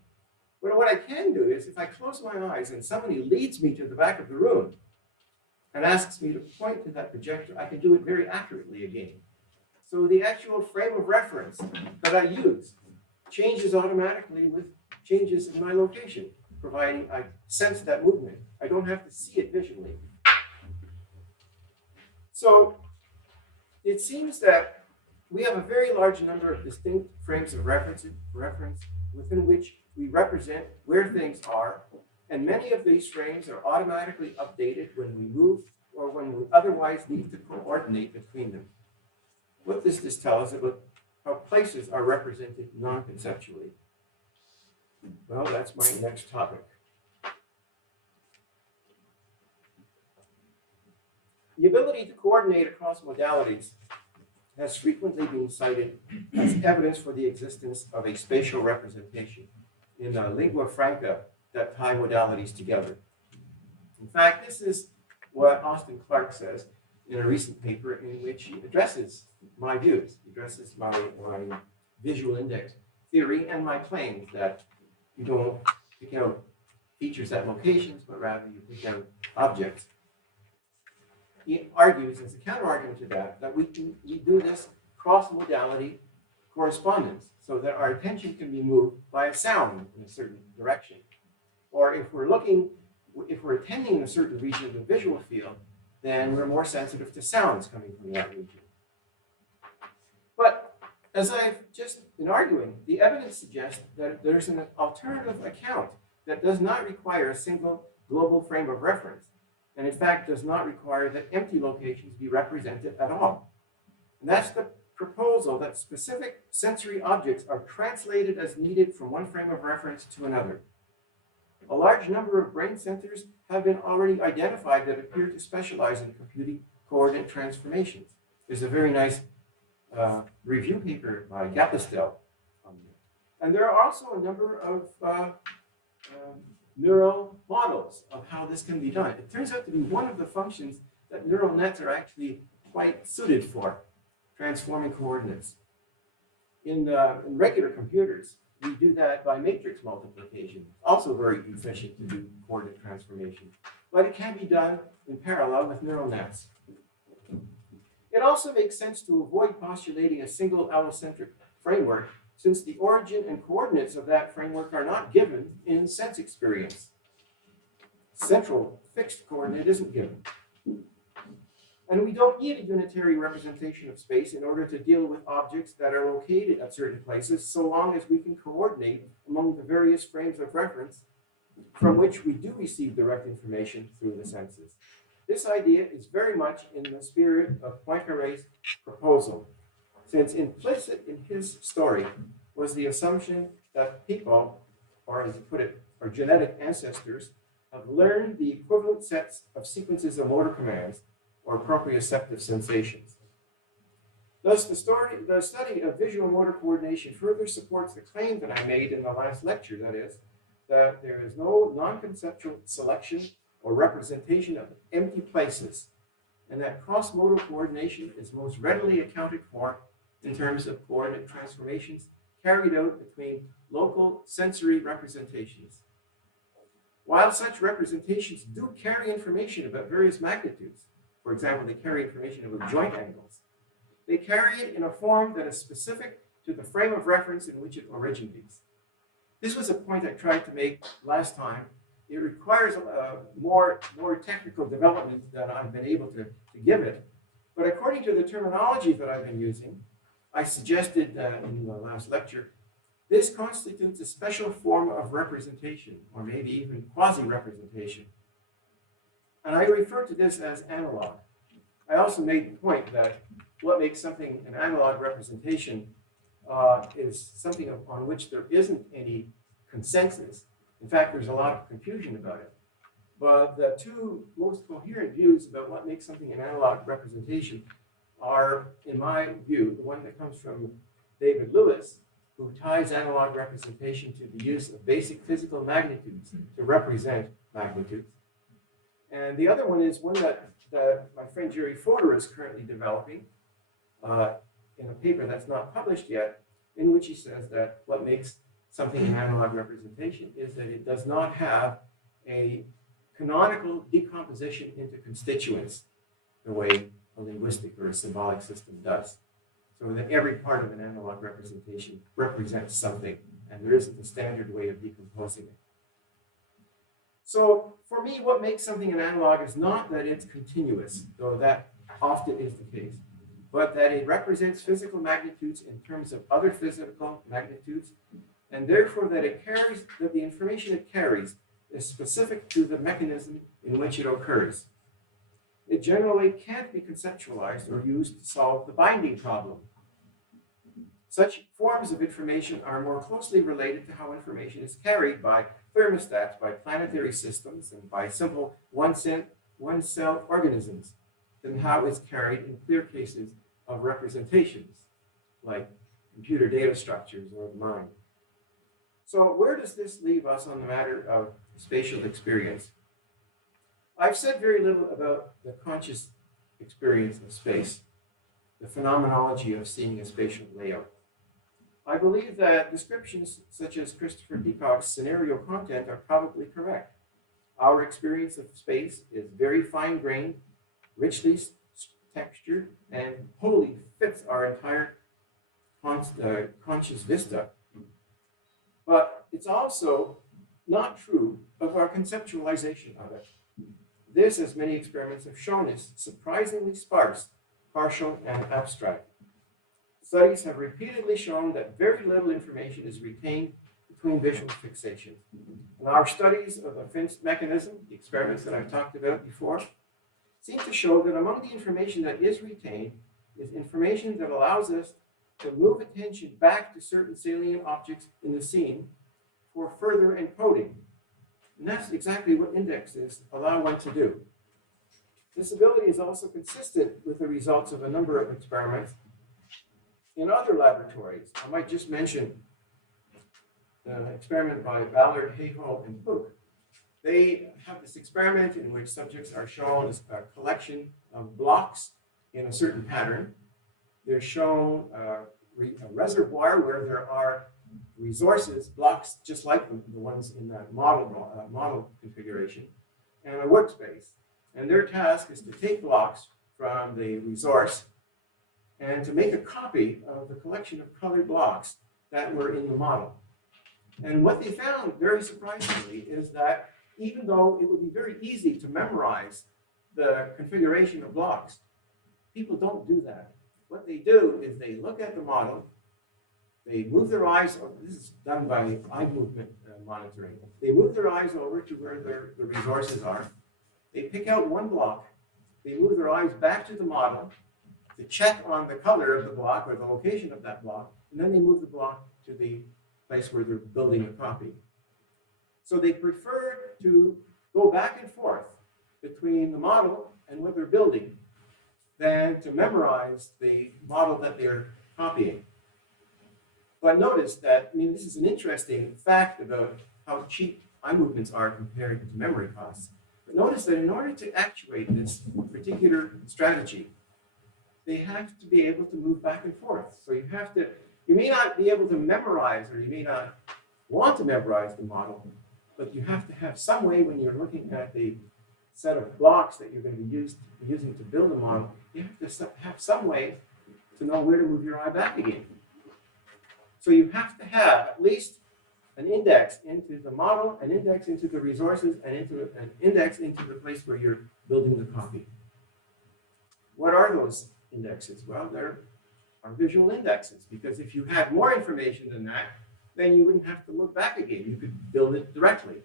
But what I can do is, if I close my eyes and somebody leads me to the back of the room and asks me to point to that projector, I can do it very accurately again. So the actual frame of reference that I use changes automatically with changes in my location, providing I sense that movement. I don't have to see it visually. So it seems that we have a very large number of distinct frames of reference within which we represent where things are, and many of these frames are automatically updated when we move or when we otherwise need to coordinate between them. What does this tell us about how places are represented non-conceptually? Well, that's my next topic. The ability to coordinate across modalities has frequently been cited as evidence for the existence of a spatial representation in a lingua franca that tie modalities together. In fact, this is what Austin Clark says in a recent paper in which he addresses my views. He addresses my visual index theory and my claims that you don't pick out features at locations, but rather you pick out objects. He argues, as a counter-argument to that we do this cross-modality correspondence so that our attention can be moved by a sound in a certain direction. Or if we're attending a certain region of the visual field, then we're more sensitive to sounds coming from that region. But as I've just been arguing, the evidence suggests that there's an alternative account that does not require a single global frame of reference, and in fact does not require that empty locations be represented at all. And that's the proposal that specific sensory objects are translated as needed from one frame of reference to another. A large number of brain centers have been already identified that appear to specialize in computing coordinate transformations. There's a very nice review paper by Gapestel on that. And there are also a number of neural models of how this can be done. It turns out to be one of the functions that neural nets are actually quite suited for, transforming coordinates. In regular computers, we do that by matrix multiplication. Also very efficient to do coordinate transformation. But it can be done in parallel with neural nets. It also makes sense to avoid postulating a single allocentric framework, since the origin and coordinates of that framework are not given in sense experience. Central fixed coordinate isn't given. And we don't need a unitary representation of space in order to deal with objects that are located at certain places, so long as we can coordinate among the various frames of reference from which we do receive direct information through the senses. This idea is very much in the spirit of Poincaré's proposal, since implicit in his story was the assumption that people, or as he put it, our genetic ancestors, have learned the equivalent sets of sequences of motor commands or proprioceptive sensations. Thus, the study of visual motor coordination further supports the claim that I made in the last lecture, that is, that there is no non-conceptual selection or representation of empty places, and that cross-modal coordination is most readily accounted for in terms of coordinate transformations carried out between local sensory representations. While such representations do carry information about various magnitudes, for example, they carry information about joint angles, they carry it in a form that is specific to the frame of reference in which it originates. This was a point I tried to make last time. It requires more technical development than I've been able to give it. But according to the terminology that I've been using, I suggested in the last lecture, this constitutes a special form of representation, or maybe even quasi-representation. I refer to this as analog. I also made the point that what makes something an analog representation is something on which there isn't any consensus. In fact, there's a lot of confusion about it. But the two most coherent views about what makes something an analog representation are, in my view, the one that comes from David Lewis, who ties analog representation to the use of basic physical magnitudes to represent magnitudes. And the other one is one that my friend Jerry Fodor is currently developing in a paper that's not published yet, in which he says that what makes something an analog representation is that it does not have a canonical decomposition into constituents the way a linguistic or a symbolic system does. So that every part of an analog representation represents something, and there isn't a standard way of decomposing it. So for me, what makes something an analog is not that it's continuous, though that often is the case, but that it represents physical magnitudes in terms of other physical magnitudes, and therefore that it carries, that the information it carries is specific to the mechanism in which it occurs. It generally can't be conceptualized or used to solve the binding problem. Such forms of information are more closely related to how information is carried by thermostats, by planetary systems, and by simple one-cell organisms than how it's carried in clear cases of representations, like computer data structures or the mind. So where does this leave us on the matter of spatial experience? I've said very little about the conscious experience of space, the phenomenology of seeing a spatial layout. I believe that descriptions such as Christopher Peacock's scenario content are probably correct. Our experience of space is very fine-grained, richly textured, and wholly fits our entire conscious vista. But it's also not true of our conceptualization of it. This, as many experiments have shown, is surprisingly sparse, partial, and abstract. Studies have repeatedly shown that very little information is retained between visual fixations. And our studies of the Finch mechanism, the experiments that I've talked about before, seem to show that among the information that is retained is information that allows us to move attention back to certain salient objects in the scene for further encoding. And that's exactly what indexes allow one to do. This ability is also consistent with the results of a number of experiments in other laboratories. I might just mention an experiment by Ballard, Hayhoe, and Cook. They have this experiment in which subjects are shown a collection of blocks in a certain pattern. They're shown a reservoir where there are resources, blocks just like the ones in that model configuration, and a workspace. And their task is to take blocks from the resource and to make a copy of the collection of colored blocks that were in the model. And what they found, very surprisingly, is that even though it would be very easy to memorize the configuration of blocks, people don't do that. What they do is they look at the model, they move their eyes, this is done by eye movement monitoring. They move their eyes over to where the resources are. They pick out one block, they move their eyes back to the model to check on the color of the block or the location of that block, and then they move the block to the place where they're building a copy. So they prefer to go back and forth between the model and what they're building than to memorize the model that they're copying. But notice that, this is an interesting fact about how cheap eye movements are compared to memory costs. But notice that in order to actuate this particular strategy, they have to be able to move back and forth. So you may not be able to memorize, or you may not want to memorize the model, but you have to have some way when you're looking at the set of blocks that you're going to be using to build a model, you have to have some way to know where to move your eye back again. So you have to have at least an index into the model, an index into the resources, and an index into the place where you're building the copy. What are those indexes? Well, they're our visual indexes, because if you had more information than that, then you wouldn't have to look back again. You could build it directly.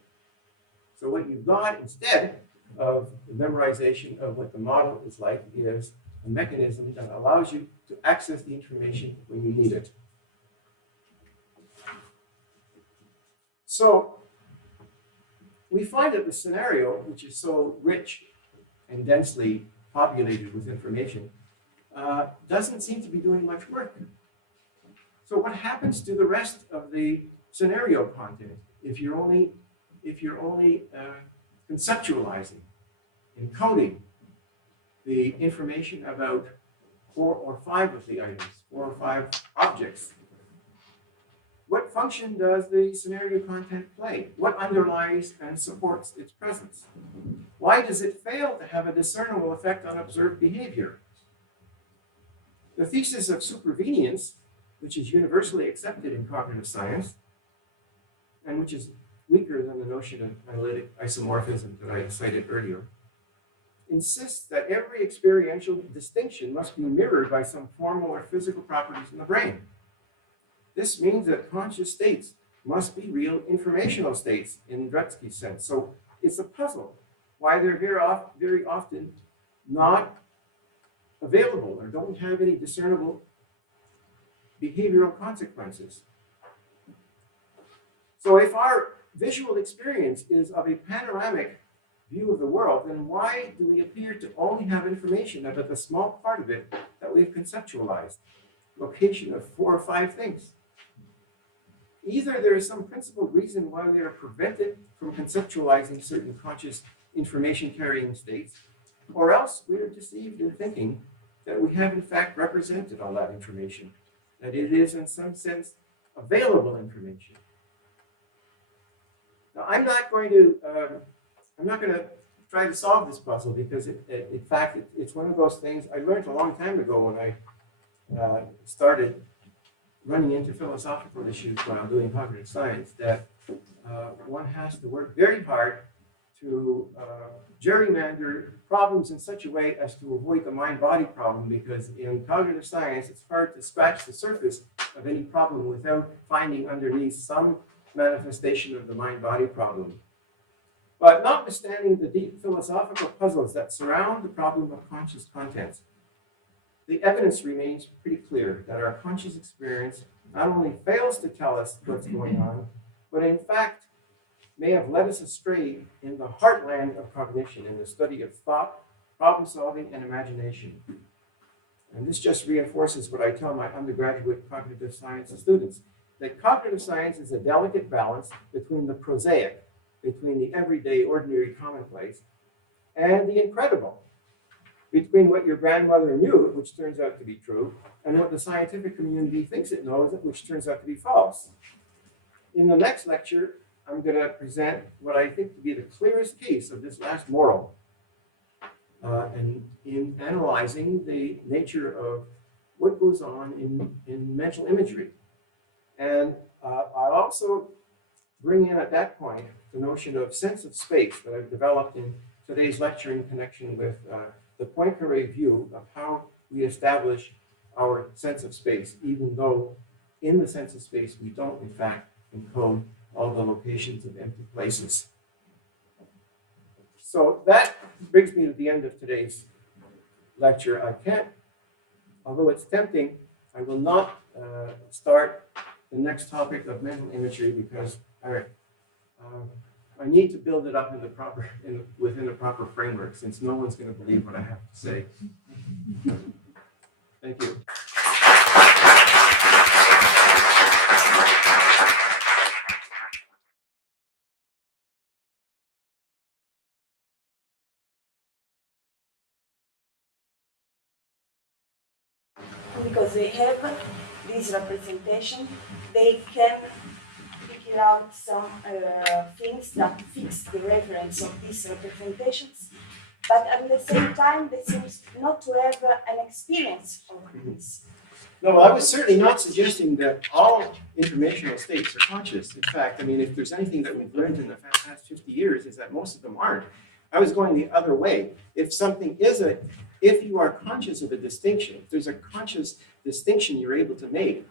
So what you've got instead of the memorization of what the model is like is a mechanism that allows you to access the information when you need it. So we find that the scenario, which is so rich and densely populated with information, doesn't seem to be doing much work. So what happens to the rest of the scenario content if you're only conceptualizing, encoding the information about 4 or 5 of the items, 4 or 5 objects? What function does the scenario content play? What underlies and supports its presence? Why does it fail to have a discernible effect on observed behavior? The thesis of supervenience, which is universally accepted in cognitive science, and which is weaker than the notion of analytic isomorphism that I cited earlier, insists that every experiential distinction must be mirrored by some formal or physical properties in the brain. This means that conscious states must be real informational states in Dretski's sense. So it's a puzzle why they're very often not available or don't have any discernible behavioral consequences. So if our visual experience is of a panoramic view of the world, then why do we appear to only have information about the small part of it that we've conceptualized? Location of 4 or 5 things. Either there is some principled reason why we are prevented from conceptualizing certain conscious information-carrying states, or else we are deceived in thinking that we have in fact represented all that information, that it is in some sense available information. Now, I'm not going to try to solve this puzzle because, in fact, it's one of those things I learned a long time ago when I started running into philosophical issues while doing cognitive science, that one has to work very hard to gerrymander problems in such a way as to avoid the mind-body problem, because in cognitive science, it's hard to scratch the surface of any problem without finding underneath some manifestation of the mind-body problem. But notwithstanding the deep philosophical puzzles that surround the problem of conscious contents, the evidence remains pretty clear that our conscious experience not only fails to tell us what's going on, but in fact may have led us astray in the heartland of cognition, in the study of thought, problem solving, and imagination. And this just reinforces what I tell my undergraduate cognitive science students, that cognitive science is a delicate balance between the prosaic, between the everyday, ordinary, commonplace, and the incredible, between what your grandmother knew, which turns out to be true, and what the scientific community thinks it knows, which turns out to be false. In the next lecture, I'm going to present what I think to be the clearest case of this last moral, and in analyzing the nature of what goes on in mental imagery. And I'll also bring in at that point the notion of sense of space that I've developed in today's lecture in connection with the Poincaré view of how we establish our sense of space, even though in the sense of space we don't in fact encode all the locations of empty places. So that brings me to the end of today's lecture. I can't, although it's tempting, I will not start the next topic of mental imagery because I need to build it up in the proper, within the proper framework, since no one's going to believe what I have to say. Thank you. Because they have this representation, they can figure out some things that fix the reference of these representations, but at the same time, they seem not to have an experience of this. No, I was certainly not suggesting that all informational states are conscious. In fact, I mean, if there's anything that we've learned in the past 50 years, is that most of them aren't. I was going the other way. If something is if you are conscious of a distinction, if there's a conscious distinction you're able to make,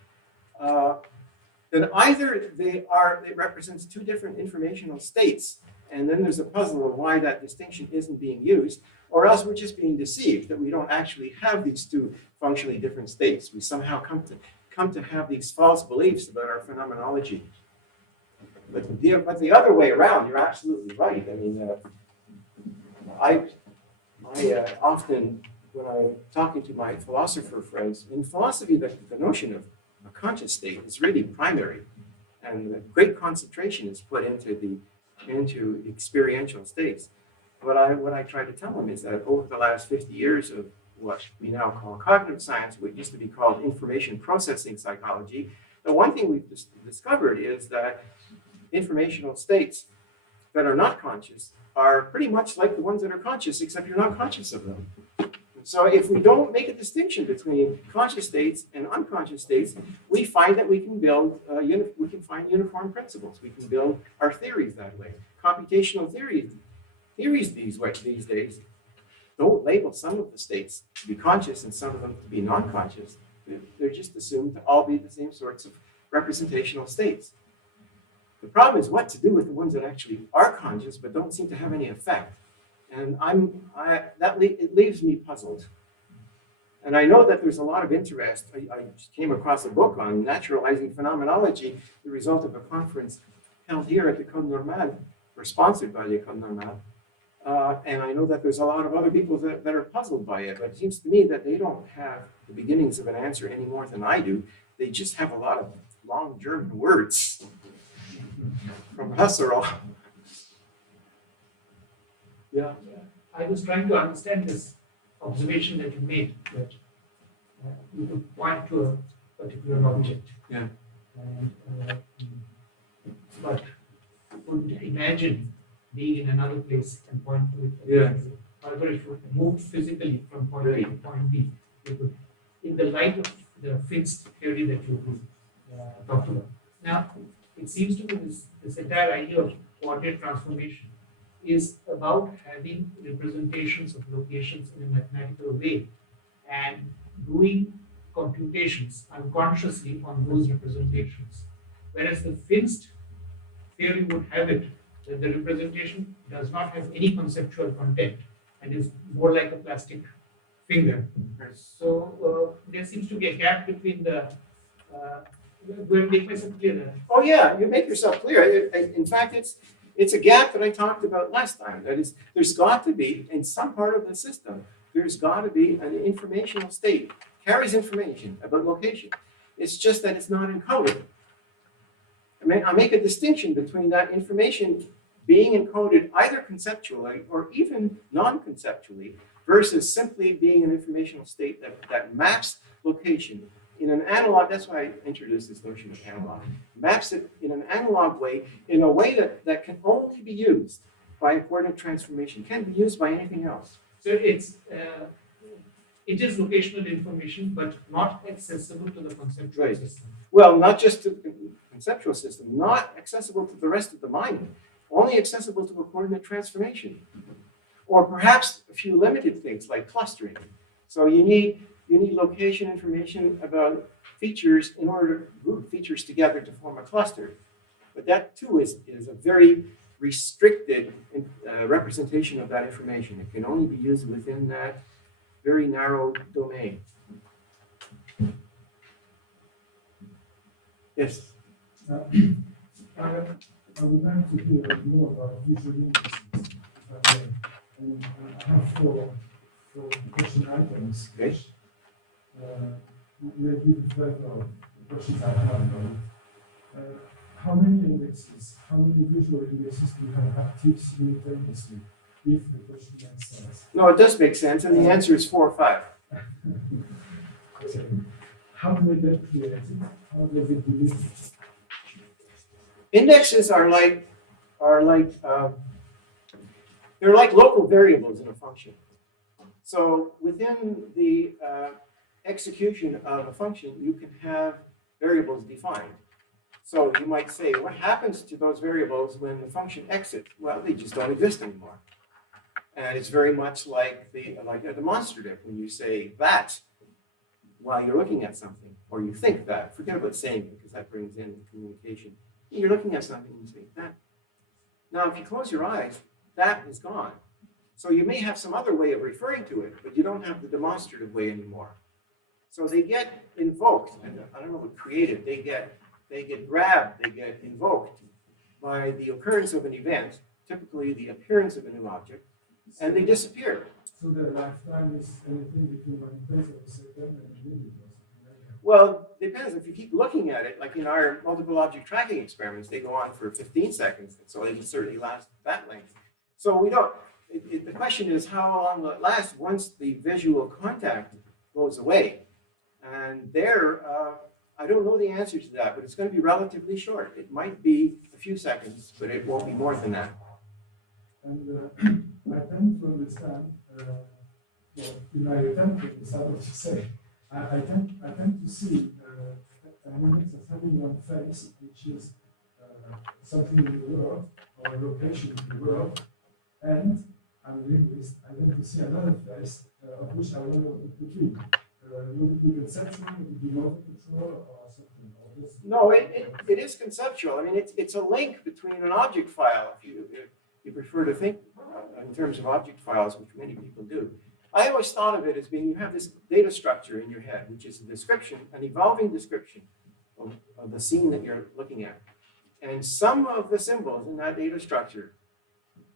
then either it represents 2 different informational states And then there's a puzzle of why that distinction isn't being used, or else we're just being deceived that we don't actually have these two functionally different states. We somehow come to have these false beliefs about our phenomenology. But the other way around, you're absolutely right. I mean, I often, when I'm talking to my philosopher friends, in philosophy, the notion of a conscious state is really primary, and the great concentration is put into experiential states. What I try to tell them is that over the last 50 years of what we now call cognitive science, what used to be called information processing psychology, the one thing we've discovered is that informational states that are not conscious are pretty much like the ones that are conscious, except you're not conscious of them. So if we don't make a distinction between conscious states and unconscious states, we find that we can build, we can find uniform principles. We can build our theories that way. Computational theories these days don't label some of the states to be conscious and some of them to be non-conscious. They're just assumed to all be the same sorts of representational states. The problem is what to do with the ones that actually are conscious but don't seem to have any effect. And it leaves me puzzled. And I know that there's a lot of interest. I just came across a book on naturalizing phenomenology, the result of a conference held here at l'École Normale, or sponsored by l'École Normale. And I know that there's a lot of other people that are puzzled by it, but it seems to me that they don't have the beginnings of an answer any more than I do. They just have a lot of long German words from Husserl. Yeah. I was trying to understand this observation that you made, that you could point to a particular object. Yeah. And, but couldn't imagine being in another place and point to it. Yeah. However, if you moved physically from point A to point B, you could, in the light of the fixed theory that you talked about. Now, it seems to me this entire idea of coordinate transformation is about having representations of locations in a mathematical way and doing computations unconsciously on those representations. Whereas the fixed theory would have it that the representation does not have any conceptual content and is more like a plastic finger. So there seems to be a gap between the will I make myself clear there? Oh yeah, you make yourself clear. In fact, it's a gap that I talked about last time. That is, there's got to be, in some part of the system, there's got to be an informational state, carries information about location. It's just that it's not encoded. I make a distinction between that information being encoded either conceptually or even non-conceptually versus simply being an informational state that maps location in an analog. That's why I introduced this notion of analog. Maps it in an analog way, in a way that can only be used by a coordinate transformation, can't be used by anything else. So it is locational information, but not accessible to the conceptual system. Well, not just to the conceptual system, not accessible to the rest of the mind, only accessible to a coordinate transformation. Or perhaps a few limited things like clustering. So you need location information about features in order to group features together to form a cluster. But that too is a very restricted representation of that information. It can only be used within that very narrow domain. Yes? I would like to hear a bit more about visual linguistics. And I have four question items. Okay. We are given further questions I have about how many indexes, how many visual indexes do you have active simultaneously if the question makes sense? No, it does make sense, and the answer is 4 or 5. Okay. How do they get created? How do they get delivered? Indexes are like they're like local variables in a function. So within the execution of a function, you can have variables defined. So you might say, what happens to those variables when the function exits? Well, they just don't exist anymore. And it's very much like a demonstrative when you say that while you're looking at something, or you think that. Forget about saying it because that brings in communication. You're looking at something and you say that. Now, if you close your eyes, that is gone. So you may have some other way of referring to it, but you don't have the demonstrative way anymore. So they get invoked. I don't know what created. They get grabbed, they get invoked by the occurrence of an event, typically the appearance of a new object, and they disappear. So their lifetime is anything between 1/10 of a second and a minute or something like that. Well, depends. If you keep looking at it, like in our multiple object tracking experiments, they go on for 15 seconds, so they can certainly last that length. So we don't, the question is how long will it last once the visual contact goes away? And there, I don't know the answer to that, but it's going to be relatively short. It might be a few seconds, but it won't be more than that. And I tend to understand, well, in my attempt to understand what you say, I tend to see animals as having one face, which is something in the world, or a location in the world, and I'm a linguist, I tend to see another face, of which I wonder what it could be. Would it be conceptual, would it be motor control, or something? Or this? No, it is conceptual. I mean, it's a link between an object file, if you prefer to think in terms of object files, which many people do. I always thought of it as being, you have this data structure in your head, which is a description, an evolving description of the scene that you're looking at. And some of the symbols in that data structure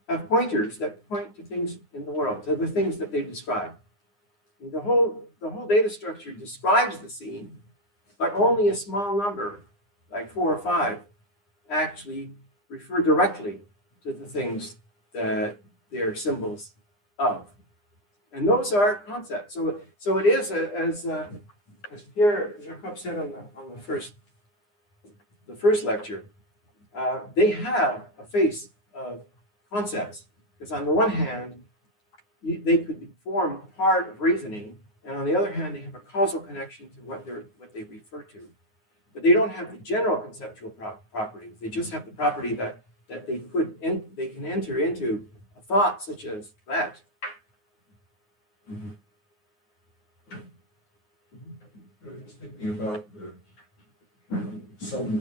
have pointers that point to things in the world, to the things that they describe. And the whole data structure describes the scene, but only a small number, like 4 or 5, actually refer directly to the things that they're symbols of. And those are concepts. So it is, as Pierre Jacob said on the first lecture, they have a face of concepts. Because on the one hand, they could form part of reasoning, and on the other hand, they have a causal connection to what they refer to. But they don't have the general conceptual properties. They just have the property that they can enter into a thought such as that. Mm-hmm. I was thinking about some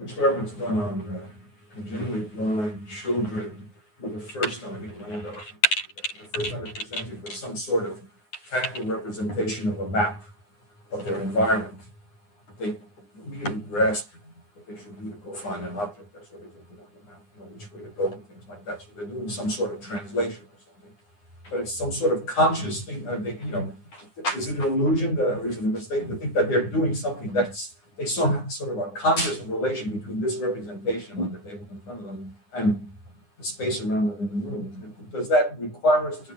experiments done on congenitally blind children who the first time they're presented with some sort of tactile representation of a map of their environment. They really grasp what they should do to go find an object that's already written on the map, which way to go and things like that. So they're doing some sort of translation or something. But it's some sort of conscious thing. Is it an illusion or is it a mistake to think that they're doing something that's they sort of a conscious relation between this representation on the table in front of them and the space around them in the room? Does that require us to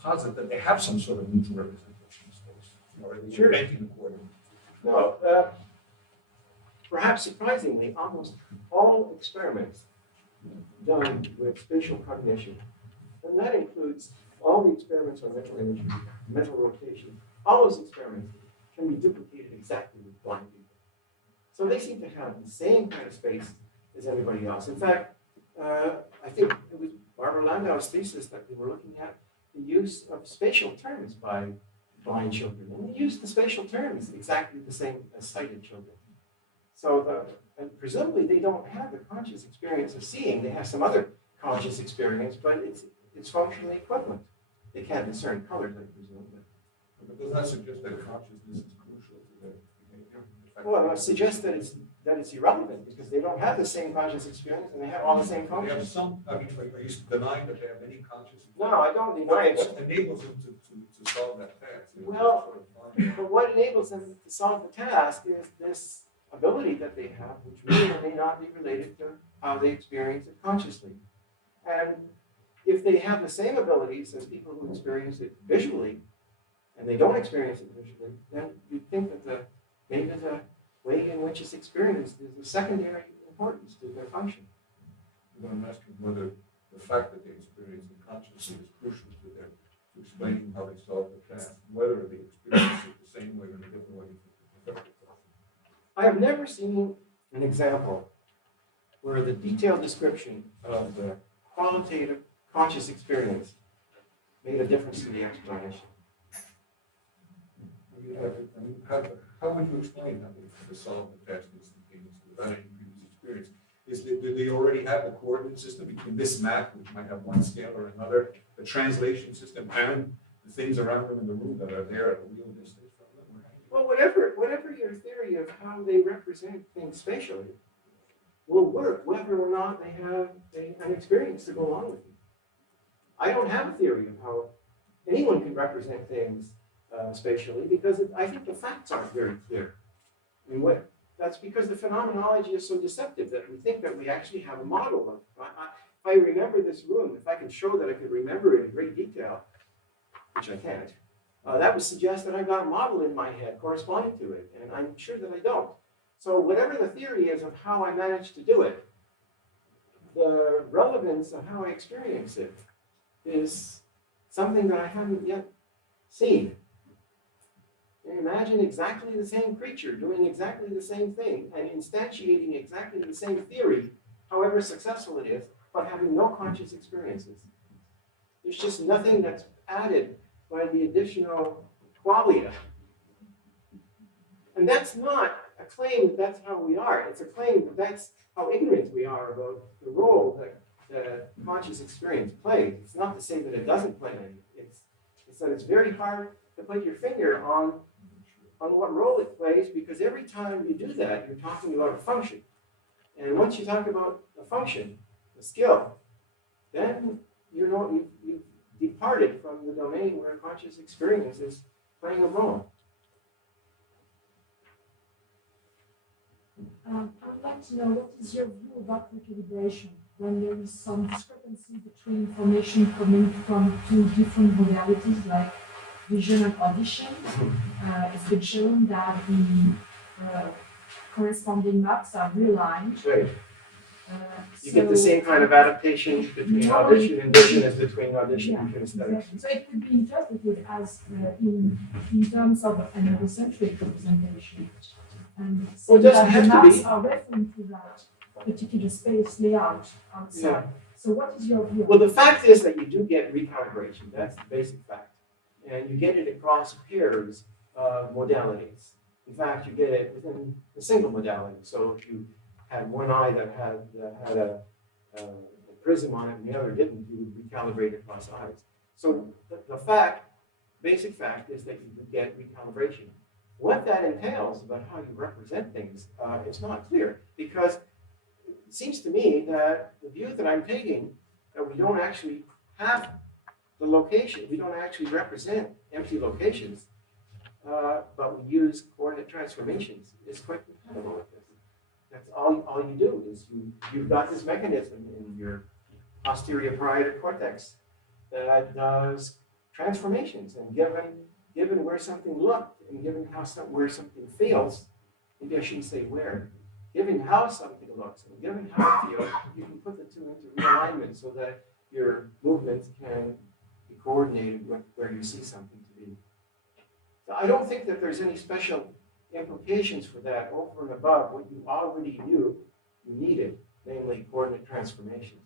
posit that they have some sort of neutral representation of space? Or are they Sure. painting accordingly? No, perhaps surprisingly, almost all experiments done with spatial cognition, and that includes all the experiments on mental imagery, mental rotation, all those experiments can be duplicated exactly with blind people. So they seem to have the same kind of space as everybody else. In fact, I think it was Barbara Landau's thesis that we were looking at the use of spatial terms by blind children. And they use the spatial terms exactly the same as sighted children. So, and presumably they don't have the conscious experience of seeing. They have some other conscious experience, but it's functionally equivalent. They can't discern colors, I presume. But does that suggest that consciousness is crucial to their behavior? Well, it suggests that it's irrelevant because they don't have the same conscious experience and they have all the same They have functions. some, are you denying that they have any conscious? No, I don't deny it. What enables them to solve that task? Well, but what enables them to solve the task is this ability that they have, which may or may not be related to how they experience it consciously. And if they have the same abilities as people who experience it visually, and they don't experience it visually, then you'd think that maybe the way in which it's experienced is of secondary importance to their function. But I'm asking whether the fact that they experience it consciously is crucial to explaining how they solve the task, whether they experience it the same way or in a different way. I have never seen an example where the detailed description of the qualitative conscious experience made a difference to the explanation. How would you explain how they solve the task instantaneously without any previous experience? Do they already have the coordinate system between this map, which might have one scale or another, the translation system, and the things around them in the room that are there at a real distance from them? Well, whatever your theory of how they represent things spatially will work, whether or not they have an experience to go along with it. I don't have a theory of how anyone can represent things spatially because I think the facts aren't very clear. I mean, that's because the phenomenology is so deceptive that we think that we actually have a model of. If I remember this room, if I can show that I could remember it in great detail, which I can't, that would suggest that I've got a model in my head corresponding to it, and I'm sure that I don't. So whatever the theory is of how I managed to do it, the relevance of how I experience it is something that I haven't yet seen. And imagine exactly the same creature doing exactly the same thing and instantiating exactly the same theory, however successful it is, but having no conscious experiences. There's just nothing that's added by the additional qualia. And that's not a claim that that's how we are. It's a claim that that's how ignorant we are about the role that conscious experience plays. It's not to say that it doesn't play any. It's that it's very hard to put your finger on what role it plays, because every time you do that, you're talking about a function. And once you talk about a function, a skill, then you've departed from the domain where conscious experience is playing a role. I would like to know, what is your view about recalibration when there is some discrepancy between information coming from two different modalities like vision and audition? It's been shown that the corresponding maps are realigned. Right. You get the same kind of adaptation between audition and vision as between audition and kinesthetics. Exactly. So it could be interpreted as in terms of an egocentric representation. And Well, it doesn't that have the to be. maps are referring to that particular space layout outside. Yeah. So what is your view? Well, the fact is that you do get recalibration. That's the basic fact. And you get it across pairs of modalities. In fact, you get it within a single modality. So if you had one eye that had a prism on it and the other didn't, you would recalibrate across eyes. So the basic fact is that you would get recalibration. What that entails about how you represent things is not clear, because it seems to me that the view that I'm taking, that we don't actually have the location, we don't actually represent empty locations, but we use coordinate transformations, is quite compatible with this. That's all you do is you've got this mechanism in your posterior parietal cortex that does transformations, and given where something looked and given where something feels, maybe I shouldn't say where, given how something looks and given how it feels, you can put the two into realignment so that your movements can be coordinated with where you see something to be. So I don't think that there's any special implications for that over and above what you already knew you needed, namely coordinate transformations.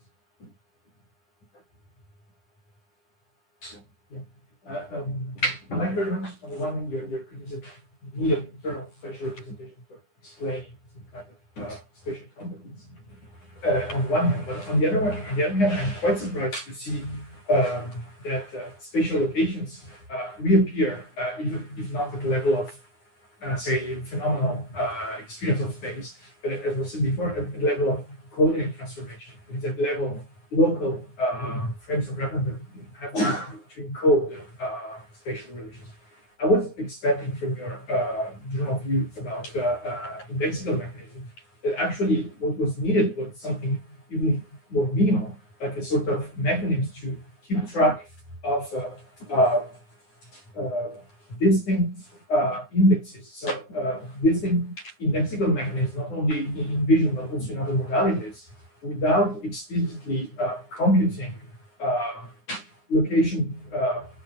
I like very much on the one hand your criticism need of internal spatial representation for explaining some kind of spatial properties on the one hand, but on the other hand, I'm quite surprised to see that spatial locations reappear, even if not at the level of, say, phenomenal experience of space, but as was said before, at the level of coordinate transformation. It's at the level of local frames of reference that have to encode spatial relations. I was expecting from your general view about indexical mechanism that actually what was needed was something even more minimal, like a sort of mechanism to keep track of distinct indexes. So distinct indexical mechanisms, not only in vision but also in other modalities, without explicitly computing location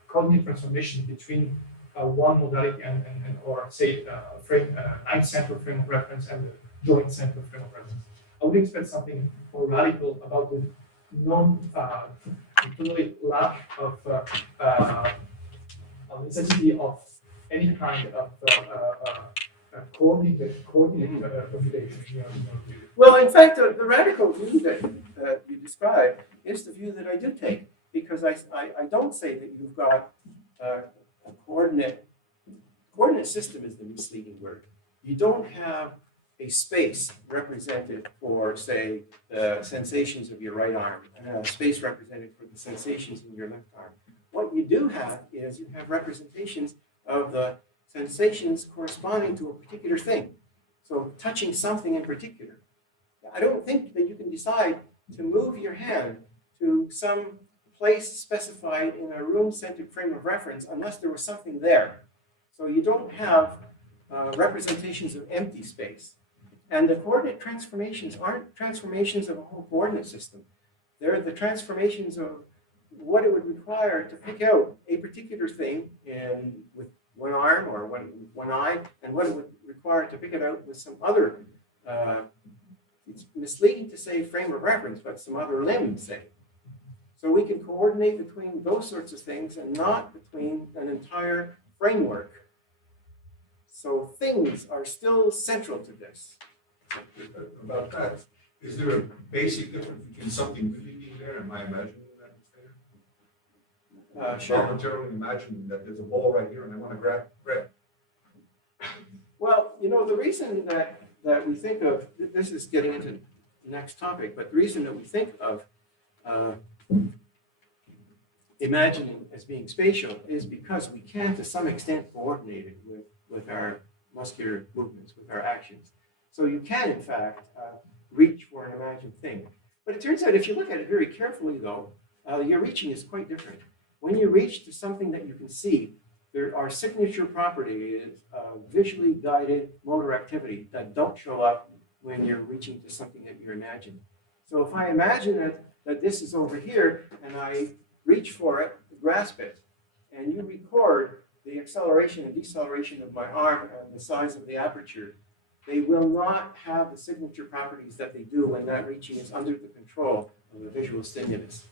coordinate transformation between one modality and or say night center frame of reference and the joint center frame of reference. I would expect something more radical about the totally lack of necessity of any kind of coordinate population. Well, in fact, the radical view that you describe is the view that I do take, because I don't say that you've got a coordinate system is the misleading word. You don't have a space represented for, say, the sensations of your right arm, and a space represented for the sensations in your left arm. What you do have is you have representations of the sensations corresponding to a particular thing. So touching something in particular. I don't think that you can decide to move your hand to some place specified in a room-centered frame of reference unless there was something there. So you don't have representations of empty space. And the coordinate transformations aren't transformations of a whole coordinate system. They're the transformations of what it would require to pick out a particular thing with one arm or one eye, and what it would require to pick it out with some other, it's misleading to say frame of reference, but some other limb, say. So we can coordinate between those sorts of things and not between an entire framework. So things are still central to this. About that, is there a basic difference between something really being there and my imagining that it's there? Sure. Voluntarily imagining that there's a ball right here and I want to grab it. Well, the reason that we think of, this is getting into the next topic, but the reason that we think of imagining as being spatial is because we can, to some extent, coordinate it with our muscular movements, with our actions. So you can, in fact, reach for an imagined thing. But it turns out, if you look at it very carefully, though, your reaching is quite different. When you reach to something that you can see, there are signature properties of visually guided motor activity that don't show up when you're reaching to something that you're imagining. So if I imagine that this is over here, and I reach for it, grasp it, and you record the acceleration and deceleration of my arm and the size of the aperture, they will not have the signature properties that they do when that reaching is under the control of the visual stimulus.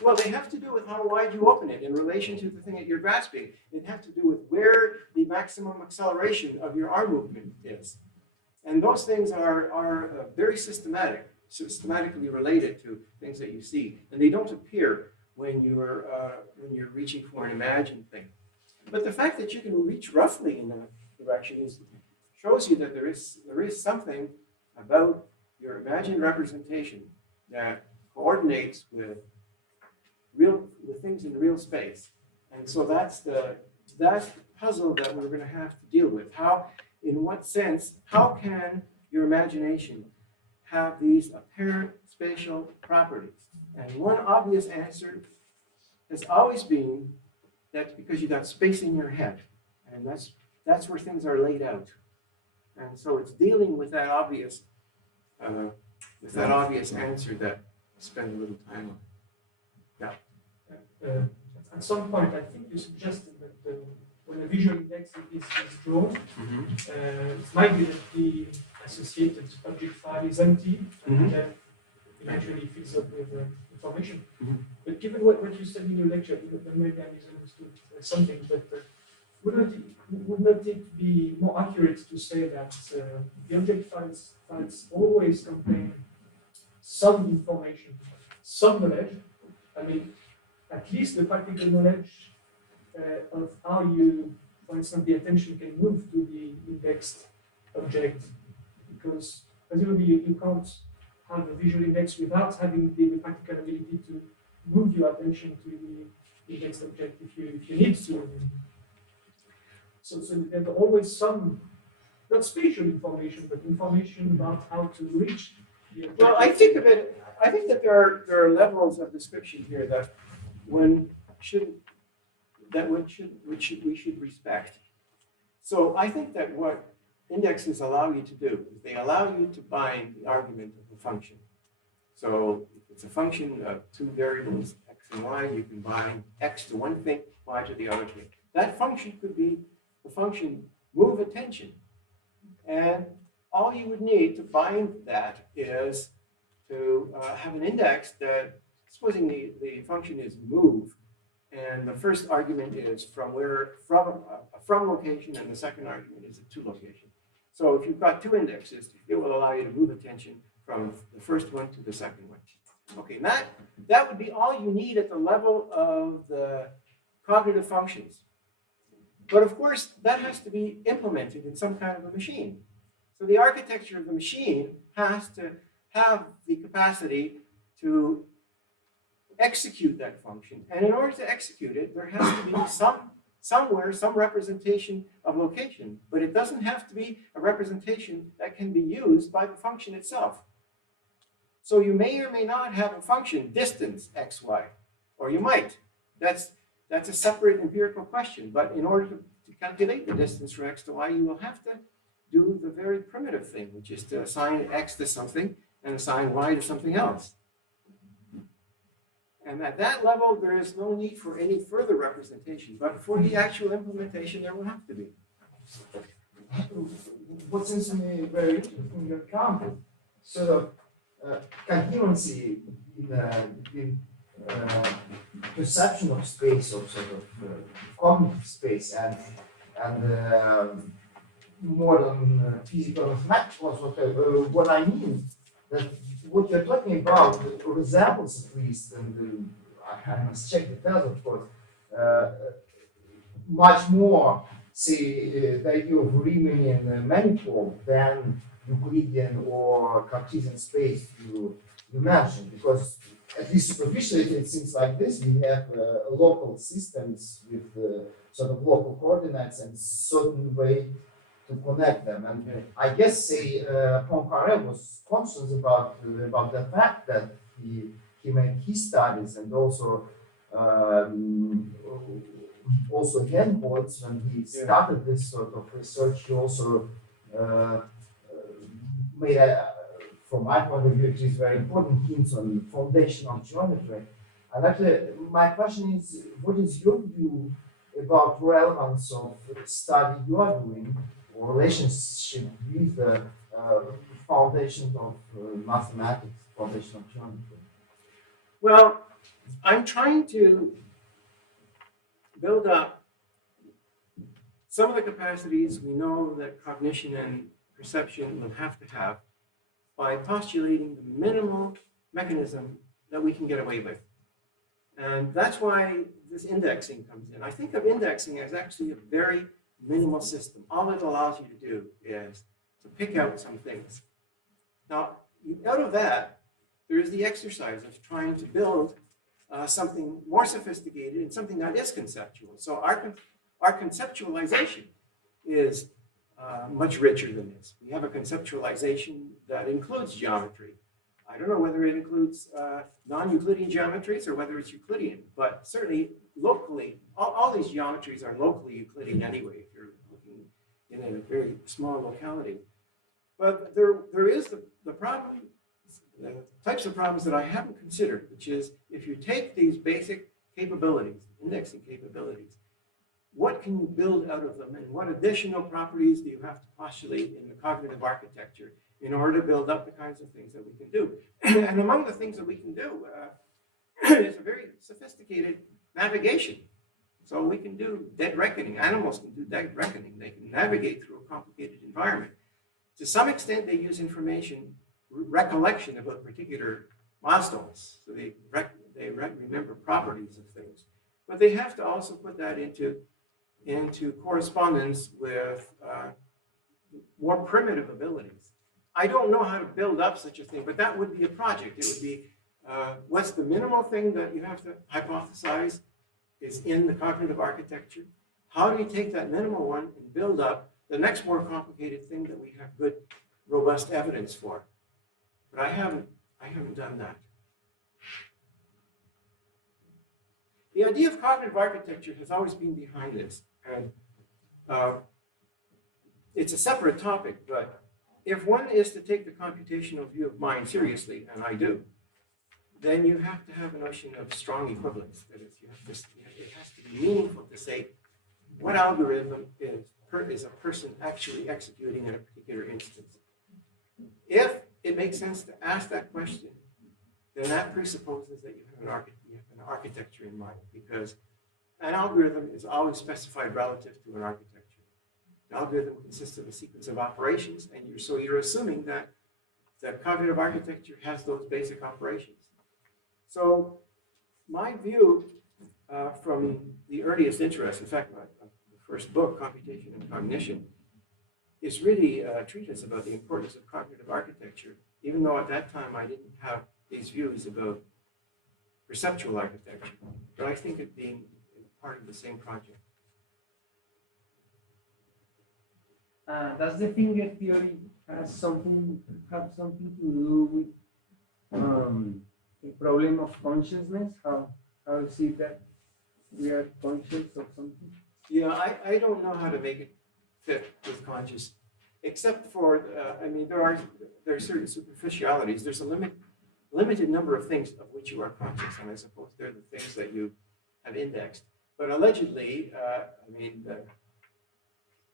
Well, they have to do with how wide you open it in relation to the thing that you're grasping. They have to do with where the maximum acceleration of your arm movement is. And those things are very systematically related to things that you see. And they don't appear when you're reaching for an imagined thing. But the fact that you can reach roughly in that direction shows you that there is something about your imagined representation that coordinates with things in real space. And so that's the puzzle that we're going to have to deal with. In what sense, how can your imagination have these apparent spatial properties? And one obvious answer has always been that's because you got space in your head, and that's where things are laid out. And so it's dealing with that obvious answer that I spend a little time on. Yeah. At some point, I think you suggested that when a visual index is drawn, it might be that the associated object file is empty and then eventually fills up with information. But given what you said in your lecture, then maybe I misunderstood something, but would not it be more accurate to say that the object files always contain some information, some knowledge? I mean, at least the practical knowledge of how you, for instance, the attention can move to the indexed object, because presumably you can't have a visual index without having the practical ability to move your attention to the indexed object if you need to. So there's always some, not spatial information, but information about how to reach the object. Well, I think that there are levels of description here that we should respect. So I think that what indexes allow you to do is they allow you to bind the argument of the function. So if it's a function of two variables, x and y, you can bind x to one thing, y to the other thing. That function could be the function move attention. And all you would need to bind that is to have an index that, supposing the function is move, And the first argument is from location, and the second argument is a to location. So if you've got two indexes, it will allow you to move attention from the first one to the second one. Okay, and that would be all you need at the level of the cognitive functions. But of course, that has to be implemented in some kind of a machine. So the architecture of the machine has to have the capacity to execute that function. And in order to execute it, there has to be somewhere some representation of location. But it doesn't have to be a representation that can be used by the function itself. So you may or may not have a function, distance, x, y, or you might. That's a separate empirical question. But in order to calculate the distance from x to y, you will have to do the very primitive thing, which is to assign x to something and assign y to something else. And at that level, there is no need for any further representation. But for the actual implementation, there will have to be. What seems to me very interesting in your account is sort of coherency between perception of space, or sort of cognitive space, and modern physical mathematics. What I mean that what you're talking about resembles, at least, and I must check the details, of course, much more, say, the idea of Riemannian manifold than Euclidean or Cartesian space you mentioned, because at least superficially it seems like this. We have local systems with sort of local coordinates and certain way to connect them. And I guess, say, Poincaré was conscious about the fact that he made his studies, and also Helmholtz, when he started this sort of research, he also made from my point of view, it is very important hints on foundational geometry. And actually, my question is, what is your view about relevance of study you are doing, or relationship with the foundation of mathematics, foundation of geometry? Well, I'm trying to build up some of the capacities we know that cognition and perception will have to have by postulating the minimal mechanism that we can get away with. And that's why this indexing comes in. I think of indexing as actually a very minimal system. All it allows you to do is to pick out some things. Now, out of that, there is the exercise of trying to build something more sophisticated and something that is conceptual. So our conceptualization is much richer than this. We have a conceptualization that includes geometry. I don't know whether it includes non-Euclidean geometries or whether it's Euclidean, but certainly locally, all these geometries are locally Euclidean anyway, if you're looking in a very small locality. But there is the problem, the types of problems that I haven't considered, which is if you take these basic capabilities, indexing capabilities, what can you build out of them, and what additional properties do you have to postulate in the cognitive architecture in order to build up the kinds of things that we can do? And among the things that we can do is a very sophisticated navigation. So we can do dead reckoning. Animals can do dead reckoning. They can navigate through a complicated environment. To some extent, they use information recollection about particular milestones. So they remember properties of things. But they have to also put that into correspondence with more primitive abilities. I don't know how to build up such a thing, but that would be a project. It would be, what's the minimal thing that you have to hypothesize is in the cognitive architecture? How do you take that minimal one and build up the next more complicated thing that we have good, robust evidence for? But I haven't done that. The idea of cognitive architecture has always been behind this, and it's a separate topic, but if one is to take the computational view of mind seriously, and I do, then you have to have a notion of strong equivalence. That is, it has to be meaningful to say what algorithm is a person actually executing in a particular instance. If it makes sense to ask that question, then that presupposes that you have an architecture in mind, because an algorithm is always specified relative to an architecture. The algorithm consists of a sequence of operations, and you're assuming that the cognitive architecture has those basic operations. So my view from the earliest interest, in fact, the first book, Computation and Cognition, is really a treatise about the importance of cognitive architecture, even though at that time I didn't have these views about perceptual architecture, but I think it being part of the same project. Does the finger theory have something to do with a problem of consciousness? How is it that we are conscious of something? Yeah, I don't know how to make it fit with conscious, except for, I mean, there are certain superficialities. There's a limited number of things of which you are conscious, and I suppose they're the things that you have indexed. But allegedly, I mean, the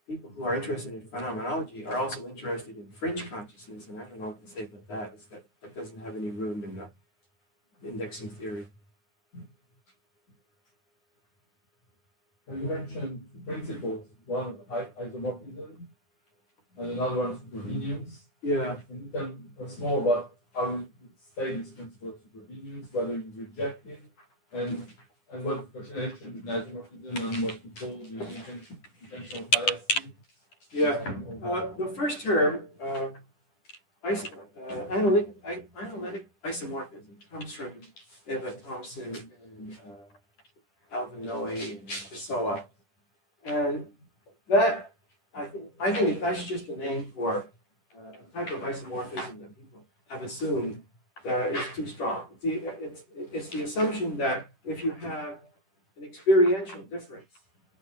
people who are interested in phenomenology are also interested in fringe consciousness, and I don't know what to say about that. It's that doesn't have any room in indexing theory. You mentioned two principles, one isomorphism and another one supervenience. Yeah. And you can talk more about how you state this principle of supervenience, whether you reject it, and what consideration in isomorphism and what you call the intentional fallacy. Yeah. The first term, analytic isomorphism, comes from Eva Thompson and Alvin Noe and Pessoa. And that, I think that's just a name for a type of isomorphism that people have assumed that is too strong. It's the assumption that if you have an experiential difference,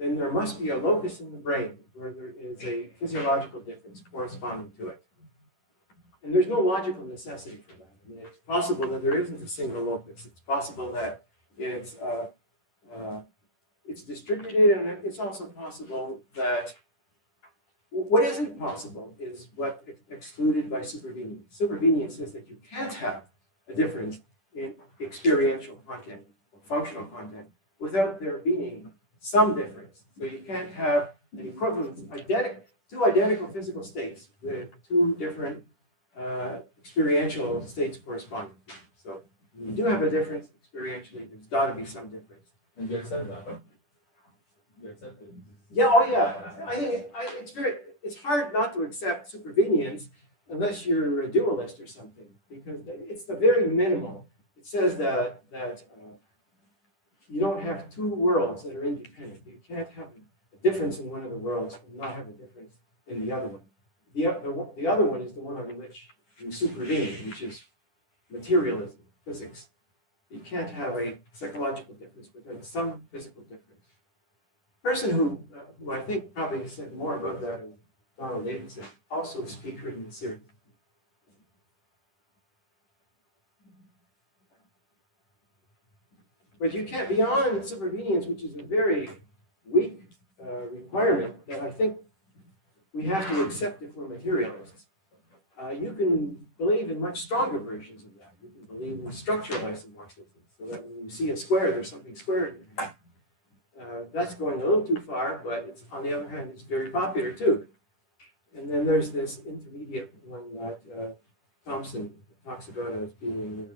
then there must be a locus in the brain where there is a physiological difference corresponding to it. And there's no logical necessity for that. I mean, it's possible that there isn't a single locus. It's possible that it's distributed, and it's also possible that what isn't possible is what excluded by supervenience. Supervenience says that you can't have a difference in experiential content or functional content without there being some difference. So you can't have an equivalence, two identical physical states with two different experiential states corresponding. So you do have a difference experientially, there's got to be some difference. And you accept that, right? You accept it. Yeah, oh yeah. I think it's hard not to accept supervenience unless you're a dualist or something, because it's the very minimal. It says that you don't have two worlds that are independent. You can't have a difference in one of the worlds and not have a difference in the other one. The other one is the one on which you supervene, which is materialism, physics. You can't have a psychological difference without some physical difference. Person who I think probably said more about that is Donald Davidson, also a speaker in the series. But you can't, beyond supervenience, which is a very weak requirement that I think we have to accept if we're materialists. You can believe in much stronger versions of that. You can believe in structural isomorphism, so that when you see a square, there's something square in your hand. That's going a little too far, but it's, on the other hand, it's very popular too. And then there's this intermediate one that Thompson talks about as being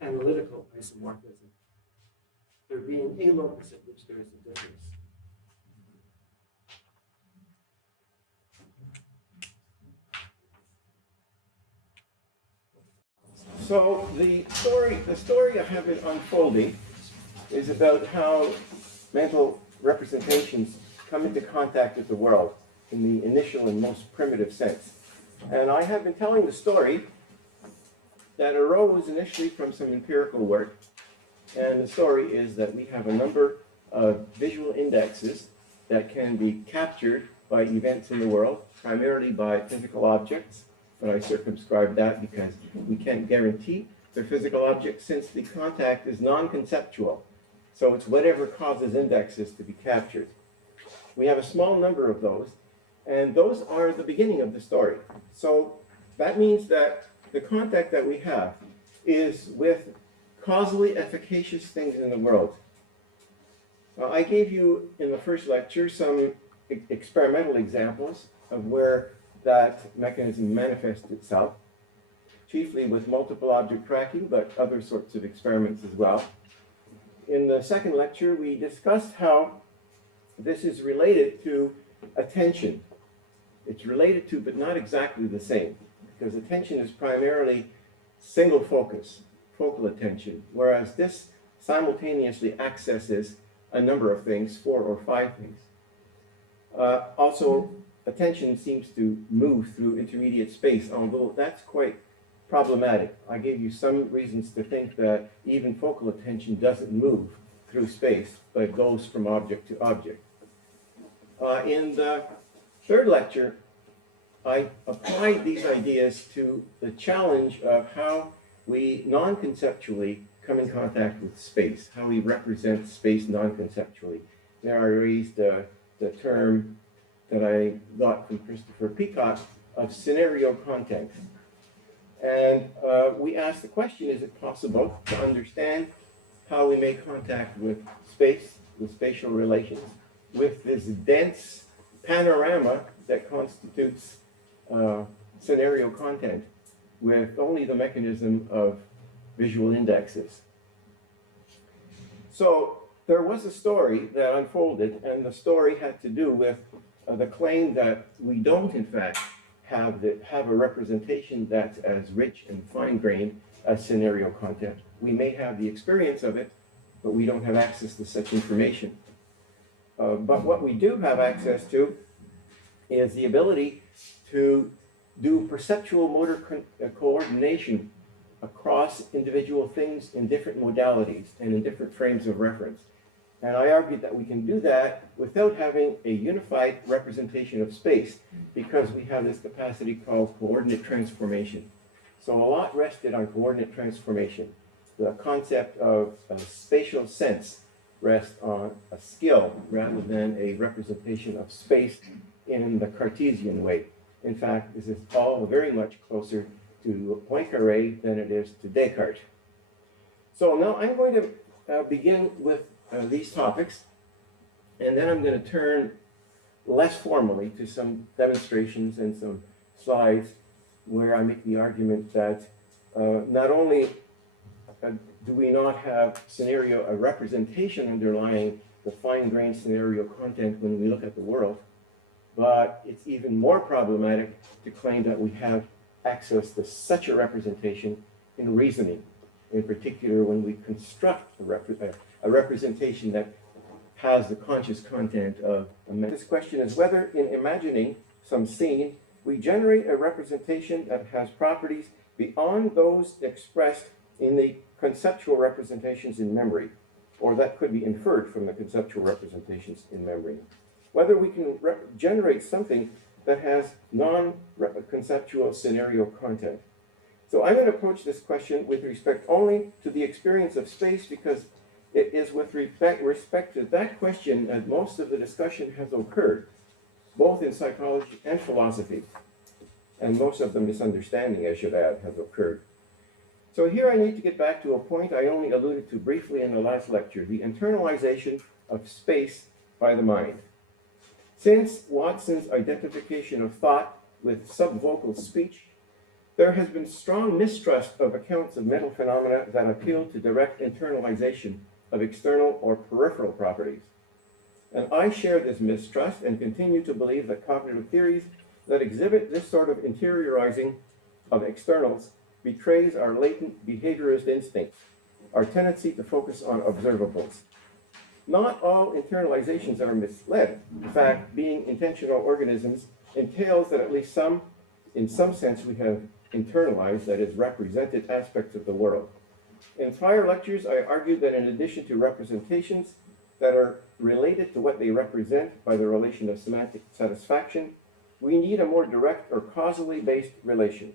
analytical isomorphism. There being a locus at which there is a difference. So the story I have it unfolding is about how mental representations come into contact with the world in the initial and most primitive sense. And I have been telling the story that arose initially from some empirical work. And the story is that we have a number of visual indexes that can be captured by events in the world, primarily by physical objects. But I circumscribe that because we can't guarantee they're physical objects since the contact is non-conceptual. So it's whatever causes indexes to be captured. We have a small number of those, and those are the beginning of the story. So that means that the contact that we have is with causally efficacious things in the world. I gave you in the first lecture some experimental examples of where that mechanism manifests itself, chiefly with multiple object tracking, but other sorts of experiments as well. In the second lecture, we discussed how this is related to attention. It's related to, but not exactly the same, because attention is primarily single focus, focal attention, whereas this simultaneously accesses a number of things, 4 or 5 things. Also, attention seems to move through intermediate space, although that's quite problematic. I gave you some reasons to think that even focal attention doesn't move through space, but goes from object to object. In the third lecture, I applied these ideas to the challenge of how we non-conceptually come in contact with space, how we represent space non-conceptually. There I raised the term that I got from Christopher Peacock of scenario content. And we asked the question, is it possible to understand how we make contact with space, with spatial relations, with this dense panorama that constitutes scenario content, with only the mechanism of visual indexes. So there was a story that unfolded, and the story had to do with the claim that we don't, in fact, have a representation that's as rich and fine-grained as scenario content. We may have the experience of it, but we don't have access to such information. But what we do have access to is the ability to do perceptual motor coordination across individual things in different modalities and in different frames of reference. And I argued that we can do that without having a unified representation of space, because we have this capacity called coordinate transformation. So a lot rested on coordinate transformation. The concept of a spatial sense rests on a skill rather than a representation of space in the Cartesian way. In fact, this is all very much closer to Poincaré than it is to Descartes. So now I'm going to begin with these topics, and then I'm going to turn less formally to some demonstrations and some slides where I make the argument that not only do we not have a representation underlying the fine-grained scenario content when we look at the world, but it's even more problematic to claim that we have access to such a representation in reasoning, in particular when we construct a representation that has the conscious content of a message. This question is whether, in imagining some scene, we generate a representation that has properties beyond those expressed in the conceptual representations in memory, or that could be inferred from the conceptual representations in memory. Whether we can generate something that has non-conceptual scenario content. So I'm going to approach this question with respect only to the experience of space, because it is with respect to that question that most of the discussion has occurred, both in psychology and philosophy. And most of the misunderstanding, I should add, has occurred. So here I need to get back to a point I only alluded to briefly in the last lecture, the internalization of space by the mind. Since Watson's identification of thought with subvocal speech, there has been strong mistrust of accounts of mental phenomena that appeal to direct internalization of external or peripheral properties. And I share this mistrust and continue to believe that cognitive theories that exhibit this sort of interiorizing of externals betrays our latent behaviorist instincts, our tendency to focus on observables. Not all internalizations are misled. In fact, being intentional organisms entails that at least in some sense, we have internalized, that is, represented aspects of the world. In prior lectures, I argued that in addition to representations that are related to what they represent by the relation of semantic satisfaction, we need a more direct or causally based relation.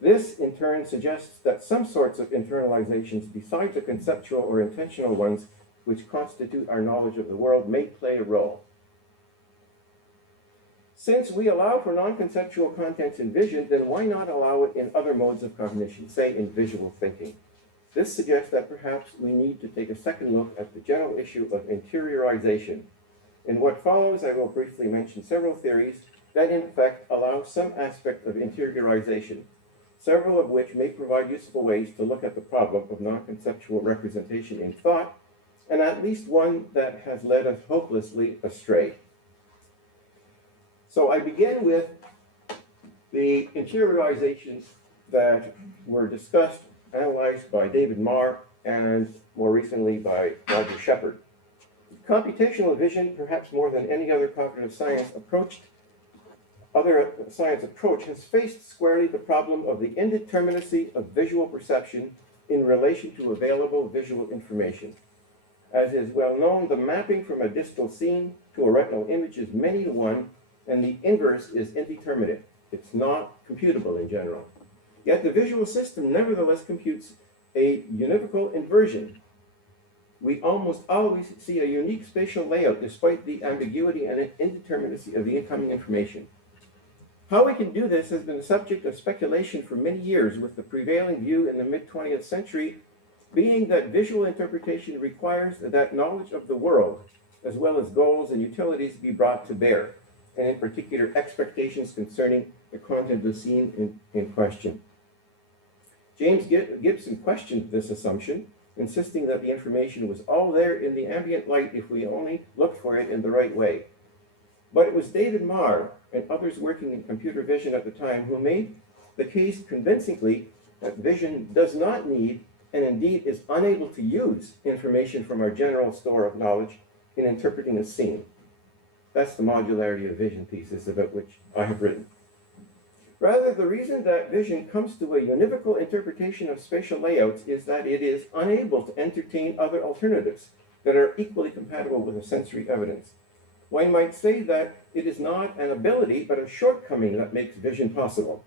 This, in turn, suggests that some sorts of internalizations besides the conceptual or intentional ones which constitute our knowledge of the world may play a role. Since we allow for non-conceptual contents in vision, then why not allow it in other modes of cognition, say in visual thinking? This suggests that perhaps we need to take a second look at the general issue of interiorization. In what follows, I will briefly mention several theories that in fact allow some aspect of interiorization, several of which may provide useful ways to look at the problem of non-conceptual representation in thought, and at least one that has led us hopelessly astray. So I begin with the interiorizations that were discussed, analyzed by David Marr, and more recently by Roger Shepard. Computational vision, perhaps more than any other cognitive science approach, has faced squarely the problem of the indeterminacy of visual perception in relation to available visual information. As is well known, the mapping from a distal scene to a retinal image is many to one, and the inverse is indeterminate. It's not computable in general. Yet the visual system nevertheless computes a univocal inversion. We almost always see a unique spatial layout despite the ambiguity and indeterminacy of the incoming information. How we can do this has been the subject of speculation for many years, with the prevailing view in the mid-20th century being that visual interpretation requires that knowledge of the world, as well as goals and utilities, be brought to bear, and in particular expectations concerning the content of the scene in question. James Gibson questioned this assumption, insisting that the information was all there in the ambient light if we only looked for it in the right way. But it was David Marr and others working in computer vision at the time who made the case convincingly that vision does not need, and indeed is unable to use, information from our general store of knowledge in interpreting a scene. That's the modularity of vision thesis about which I have written. Rather, the reason that vision comes to a univocal interpretation of spatial layouts is that it is unable to entertain other alternatives that are equally compatible with the sensory evidence. One might say that it is not an ability, but a shortcoming that makes vision possible.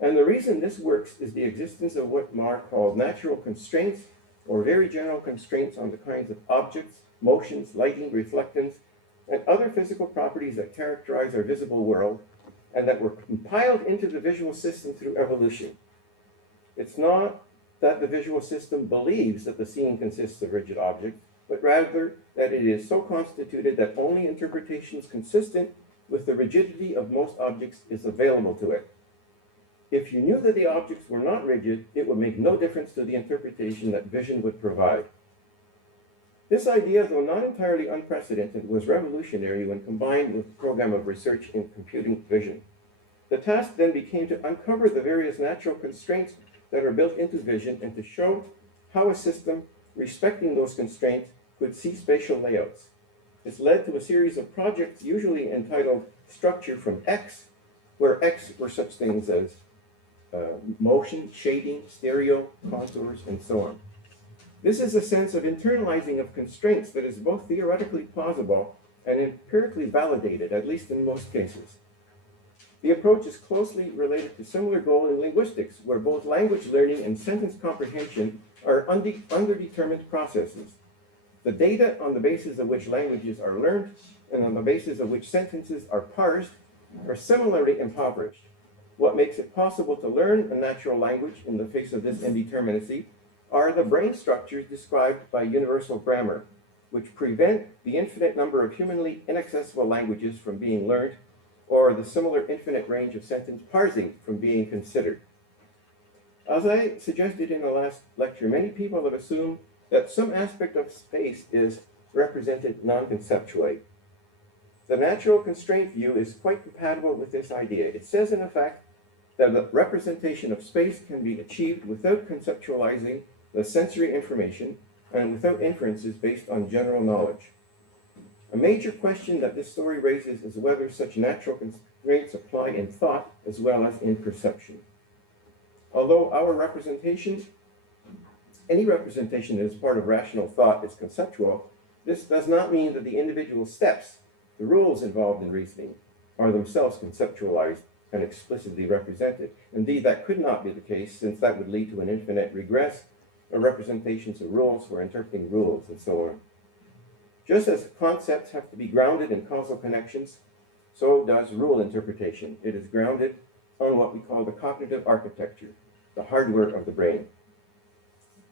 And the reason this works is the existence of what Marr called natural constraints, or very general constraints on the kinds of objects, motions, lighting, reflectance, and other physical properties that characterize our visible world, and that were compiled into the visual system through evolution. It's not that the visual system believes that the scene consists of rigid objects, but rather that it is so constituted that only interpretations consistent with the rigidity of most objects is available to it. If you knew that the objects were not rigid, it would make no difference to the interpretation that vision would provide. This idea, though not entirely unprecedented, was revolutionary when combined with a program of research in computing vision. The task then became to uncover the various natural constraints that are built into vision and to show how a system respecting those constraints could see spatial layouts. This led to a series of projects usually entitled Structure from X, where X were such things as motion, shading, stereo, contours, and so on. This is a sense of internalizing of constraints that is both theoretically plausible and empirically validated, at least in most cases. The approach is closely related to similar goal in linguistics, where both language learning and sentence comprehension are underdetermined processes. The data on the basis of which languages are learned and on the basis of which sentences are parsed are similarly impoverished. What makes it possible to learn a natural language in the face of this indeterminacy are the brain structures described by universal grammar, which prevent the infinite number of humanly inaccessible languages from being learned, or the similar infinite range of sentence parsing from being considered. As I suggested in the last lecture, many people have assumed that some aspect of space is represented non-conceptually. The natural constraint view is quite compatible with this idea. It says, in effect, that the representation of space can be achieved without conceptualizing the sensory information and without inferences based on general knowledge. A major question that this story raises is whether such natural constraints apply in thought as well as in perception. Although our representation, any representation that is part of rational thought, is conceptual, this does not mean that the individual steps, the rules involved in reasoning, are themselves conceptualized and explicitly represented. Indeed, that could not be the case, since that would lead to an infinite regress of representations of rules for interpreting rules, and so on. Just as concepts have to be grounded in causal connections, so does rule interpretation. It is grounded on what we call the cognitive architecture, the hardware of the brain.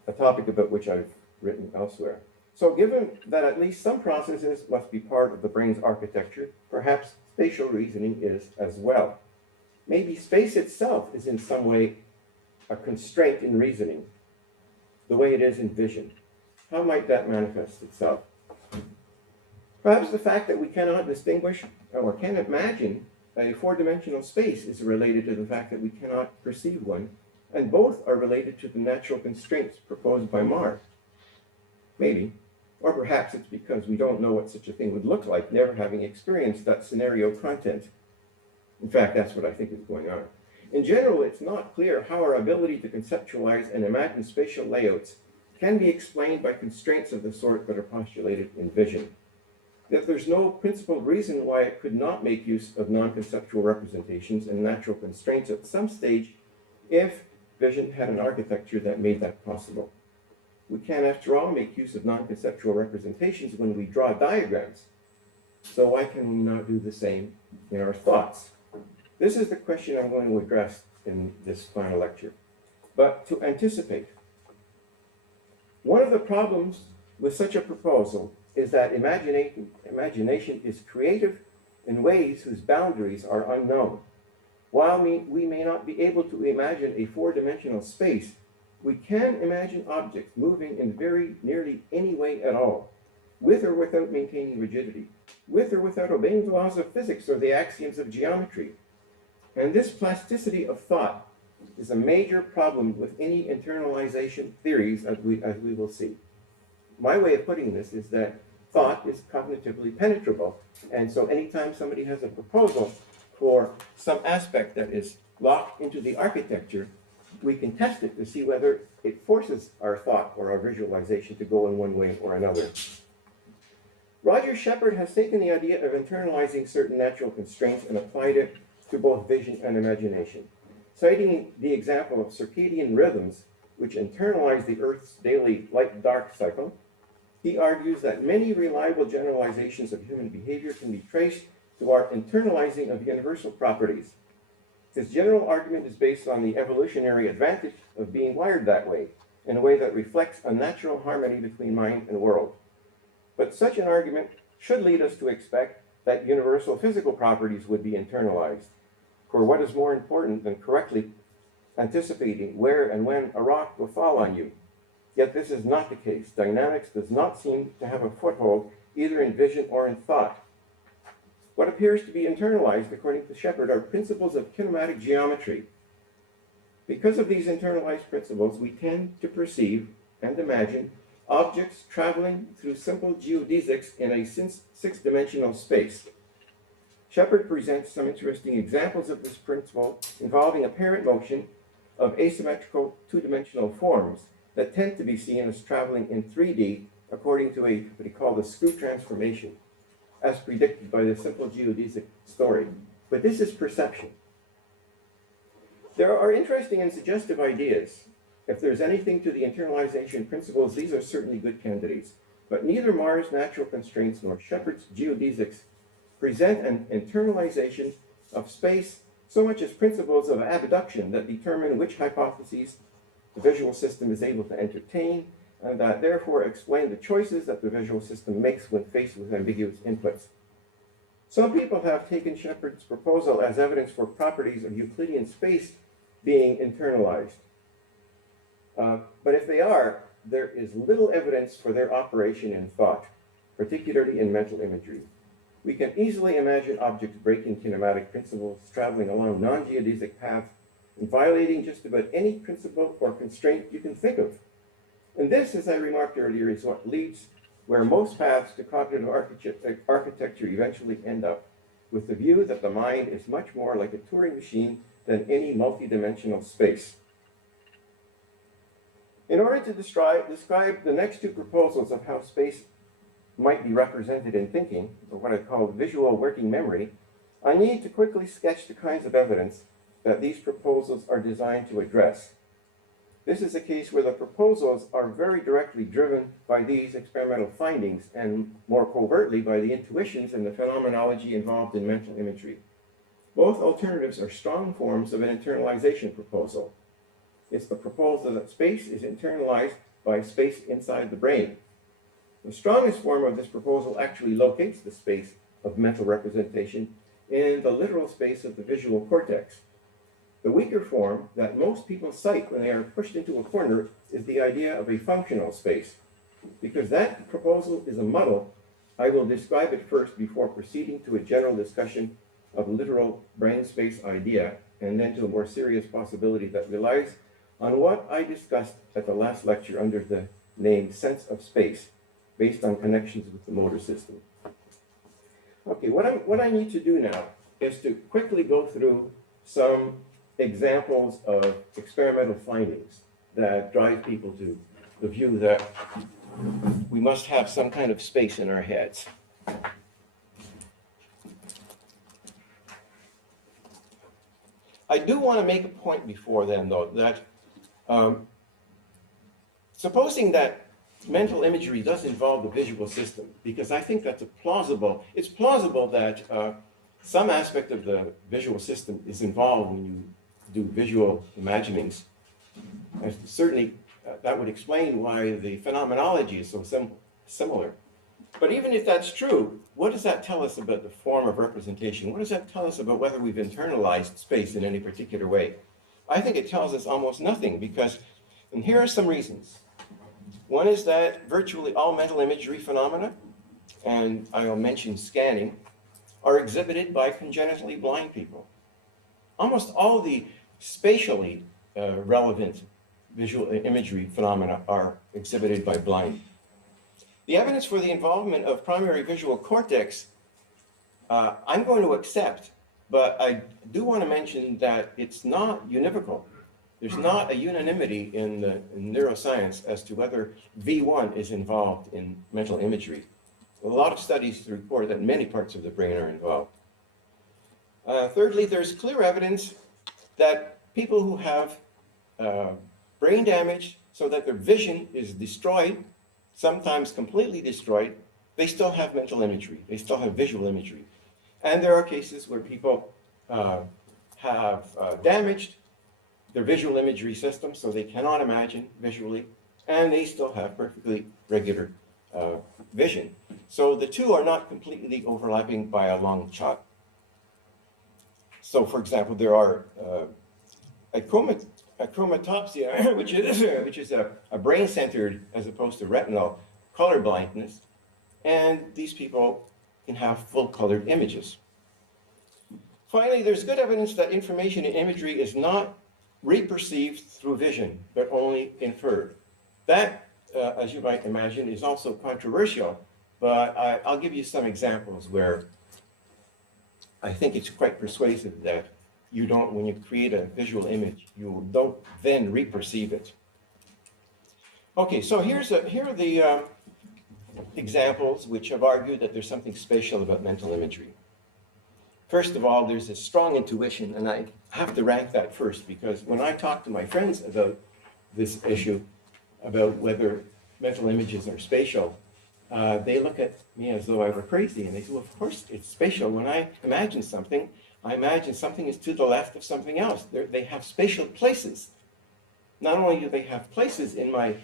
a topic about which I've written elsewhere. So given that at least some processes must be part of the brain's architecture, perhaps spatial reasoning is as well. Maybe space itself is in some way a constraint in reasoning, the way it is in vision. How might that manifest itself? Perhaps the fact that we cannot distinguish or can imagine a four-dimensional space is related to the fact that we cannot perceive one, and both are related to the natural constraints proposed by Mars. Maybe. Or perhaps it's because we don't know what such a thing would look like, never having experienced that scenario content. In fact, that's what I think is going on. In general, it's not clear how our ability to conceptualize and imagine spatial layouts can be explained by constraints of the sort that are postulated in vision. That there's no principled reason why it could not make use of non-conceptual representations and natural constraints at some stage if vision had an architecture that made that possible. We can, after all, make use of non-conceptual representations when we draw diagrams. So why can we not do the same in our thoughts? This is the question I'm going to address in this final lecture. But to anticipate, one of the problems with such a proposal is that imagination is creative in ways whose boundaries are unknown. While we may not be able to imagine a four-dimensional space, we can imagine objects moving in very nearly any way at all, with or without maintaining rigidity, with or without obeying the laws of physics or the axioms of geometry. And this plasticity of thought is a major problem with any internalization theories, as we will see. My way of putting this is that thought is cognitively penetrable, and so anytime somebody has a proposal for some aspect that is locked into the architecture, we can test it to see whether it forces our thought or our visualization to go in one way or another. Roger Shepard has taken the idea of internalizing certain natural constraints and applied it to both vision and imagination. Citing the example of circadian rhythms, which internalize the Earth's daily light-dark cycle, he argues that many reliable generalizations of human behavior can be traced to our internalizing of universal properties. His general argument is based on the evolutionary advantage of being wired that way, in a way that reflects a natural harmony between mind and world. But such an argument should lead us to expect that universal physical properties would be internalized. For what is more important than correctly anticipating where and when a rock will fall on you? Yet this is not the case. Dynamics does not seem to have a foothold either in vision or in thought. What appears to be internalized, according to Shepard, are principles of kinematic geometry. Because of these internalized principles, we tend to perceive and imagine objects traveling through simple geodesics in a six-dimensional space. Shepard presents some interesting examples of this principle involving apparent motion of asymmetrical two-dimensional forms that tend to be seen as traveling in 3D according to what he called a screw transformation, as predicted by the simple geodesic story. But this is perception. There are interesting and suggestive ideas. If there's anything to the internalization principles, these are certainly good candidates. But neither Mars' natural constraints nor Shepard's geodesics present an internalization of space so much as principles of abduction that determine which hypotheses the visual system is able to entertain, and that therefore explain the choices that the visual system makes when faced with ambiguous inputs. Some people have taken Shepard's proposal as evidence for properties of Euclidean space being internalized. But if they are, there is little evidence for their operation in thought, particularly in mental imagery. We can easily imagine objects breaking kinematic principles, traveling along non-geodesic paths, and violating just about any principle or constraint you can think of. And this, as I remarked earlier, is what leads where most paths to cognitive architecture eventually end up, with the view that the mind is much more like a Turing machine than any multidimensional space. In order to describe the next two proposals of how space might be represented in thinking, or what I call visual working memory, I need to quickly sketch the kinds of evidence that these proposals are designed to address. This is a case where the proposals are very directly driven by these experimental findings and more covertly by the intuitions and the phenomenology involved in mental imagery. Both alternatives are strong forms of an internalization proposal. It's the proposal that space is internalized by space inside the brain. The strongest form of this proposal actually locates the space of mental representation in the literal space of the visual cortex. The weaker form that most people cite when they are pushed into a corner is the idea of a functional space. Because that proposal is a muddle, I will describe it first before proceeding to a general discussion of literal brain space idea, and then to a more serious possibility that relies on what I discussed at the last lecture under the name sense of space, based on connections with the motor system. Okay, what I need to do now is to quickly go through some examples of experimental findings that drive people to the view that we must have some kind of space in our heads. I do want to make a point before then, though, that supposing that mental imagery does involve the visual system, because I think that's it's plausible that some aspect of the visual system is involved when you do visual imaginings. And certainly, that would explain why the phenomenology is so similar. But even if that's true, what does that tell us about the form of representation? What does that tell us about whether we've internalized space in any particular way? I think it tells us almost nothing, because, and here are some reasons. One is that virtually all mental imagery phenomena, and I'll mention scanning, are exhibited by congenitally blind people. Almost all the spatially relevant visual imagery phenomena are exhibited by blind. The evidence for the involvement of primary visual cortex, I'm going to accept, but I do want to mention that it's not univocal. There's not a unanimity in neuroscience as to whether V1 is involved in mental imagery. A lot of studies report that many parts of the brain are involved. Thirdly, there's clear evidence that people who have brain damage so that their vision is destroyed, sometimes completely destroyed, they still have mental imagery. They still have visual imagery. And there are cases where people have damaged their visual imagery system, so they cannot imagine visually, and they still have perfectly regular vision. So the two are not completely overlapping by a long shot. So, for example, there are achromatopsia, which is a brain-centered as opposed to retinal color blindness, and these people can have full-colored images. Finally, there's good evidence that information in imagery is not reperceived through vision, but only inferred. That, as you might imagine, is also controversial, but I'll give you some examples where I think it's quite persuasive that you don't, when you create a visual image, you don't then reperceive it. Okay, so here are the examples which have argued that there's something spatial about mental imagery. First of all, there's a strong intuition, and I have to rank that first, because when I talk to my friends about this issue, about whether mental images are spatial, they look at me as though I were crazy, and they say, well, of course it's spatial. When I imagine something is to the left of something else. They have spatial places. Not only do they have places in my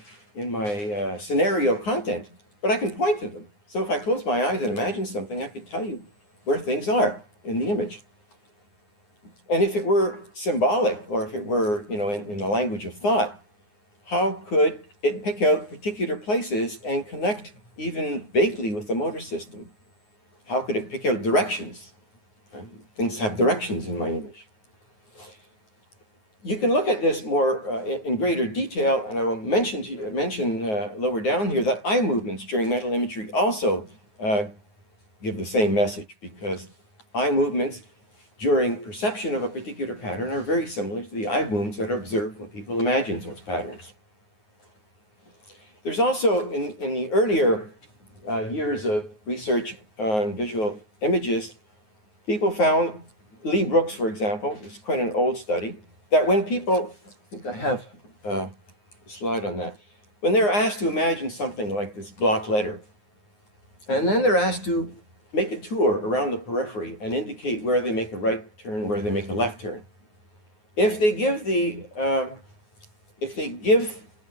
scenario content, but I can point to them. So if I close my eyes and imagine something, I could tell you where things are in the image. And if it were symbolic, or if it were, in the language of thought, how could it pick out particular places and connect even vaguely with the motor system? How could it pick out directions? Things have directions in my image. You can look at this more in greater detail, and I will mention lower down here that eye movements during mental imagery also give the same message, because eye movements during perception of a particular pattern are very similar to the eye movements that are observed when people imagine those patterns. There's also, in the earlier years of research on visual images, people found, Lee Brooks, for example, it's quite an old study, that when people, I think I have a slide on that, when they're asked to imagine something like this block letter, and then they're asked to make a tour around the periphery and indicate where they make a right turn, where they make a left turn. If they give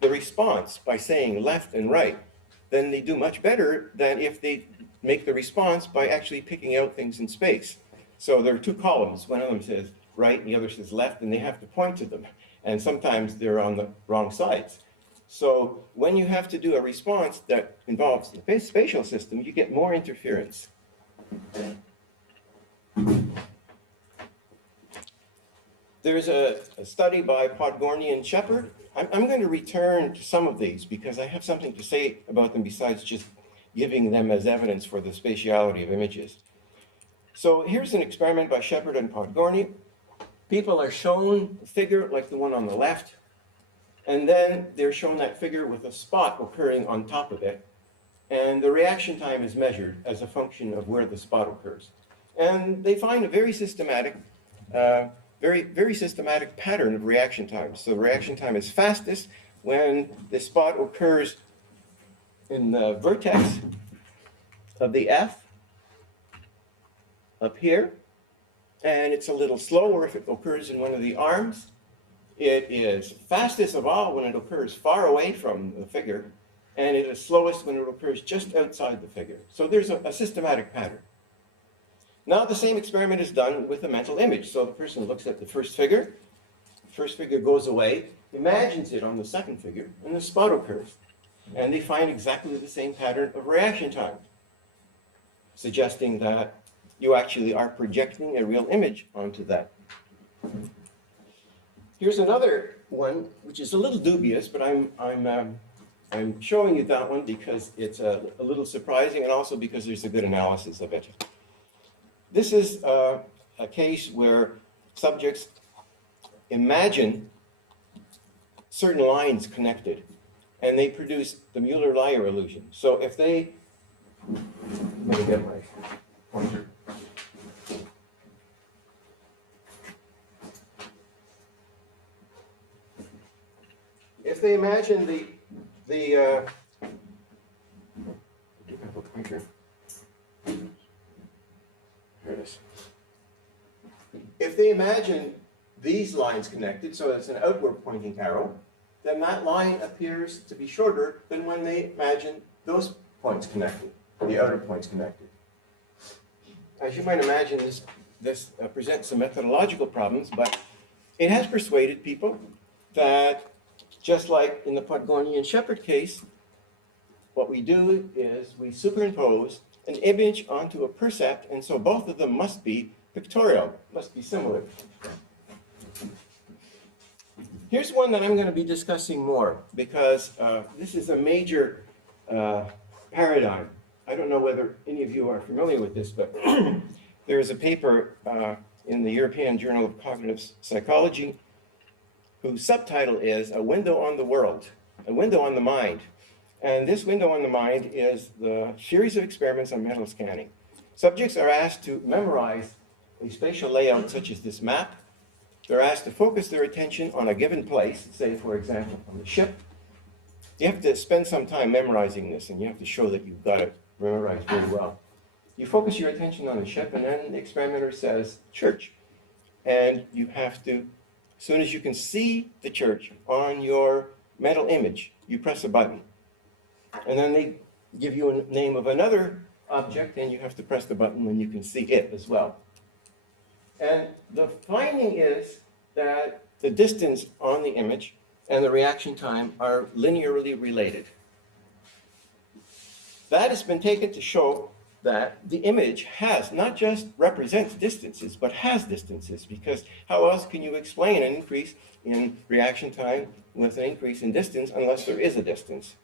the response by saying left and right, then they do much better than if they make the response by actually picking out things in space. So there are two columns. One of them says right and the other says left, and they have to point to them. And sometimes they're on the wrong sides. So when you have to do a response that involves the spatial system, you get more interference. There's a study by Podgorny and Shepard. I'm going to return to some of these because I have something to say about them besides just giving them as evidence for the spatiality of images. So here's an experiment by Shepard and Podgorny. People are shown a figure like the one on the left, and then they're shown that figure with a spot occurring on top of it, and the reaction time is measured as a function of where the spot occurs. And they find a very systematic pattern of reaction times. So reaction time is fastest when the spot occurs in the vertex of the F up here, and it's a little slower if it occurs in one of the arms. It is fastest of all when it occurs far away from the figure, and it is slowest when it occurs just outside the figure. So there's a systematic pattern. Now the same experiment is done with a mental image. So the person looks at the first figure goes away, imagines it on the second figure, and the spot occurs. And they find exactly the same pattern of reaction time, suggesting that you actually are projecting a real image onto that. Here's another one, which is a little dubious, but I'm showing you that one because it's a little surprising and also because there's a good analysis of it. This is a case where subjects imagine certain lines connected, and they produce the Mueller-Lyer illusion. So if they, let me get my pointer. If they imagine the pointer. Here it is. If they imagine these lines connected, so it's an outward pointing arrow, then that line appears to be shorter than when they imagine those points connected, the outer points connected. As you might imagine, this presents some methodological problems, but it has persuaded people that just like in the Podgorny and Shepard case, what we do is we superimpose an image onto a percept, and so both of them must be pictorial, must be similar. Here's one that I'm going to be discussing more because this is a major paradigm. I don't know whether any of you are familiar with this, but there is a paper in the European Journal of Cognitive Psychology whose subtitle is A Window on the World, a window on the mind. And this window on the mind is the series of experiments on mental scanning. Subjects are asked to memorize a spatial layout such as this map. They're asked to focus their attention on a given place, say, for example, on the ship. You have to spend some time memorizing this, and you have to show that you've got it memorized very well. You focus your attention on the ship, and then the experimenter says, church. And you have to, as soon as you can see the church on your mental image, you press a button. And then they give you a name of another object, and you have to press the button when you can see it as well. And the finding is that the distance on the image and the reaction time are linearly related. That has been taken to show that the image has not just represents distances, but has distances, because how else can you explain an increase in reaction time with an increase in distance unless there is a distance?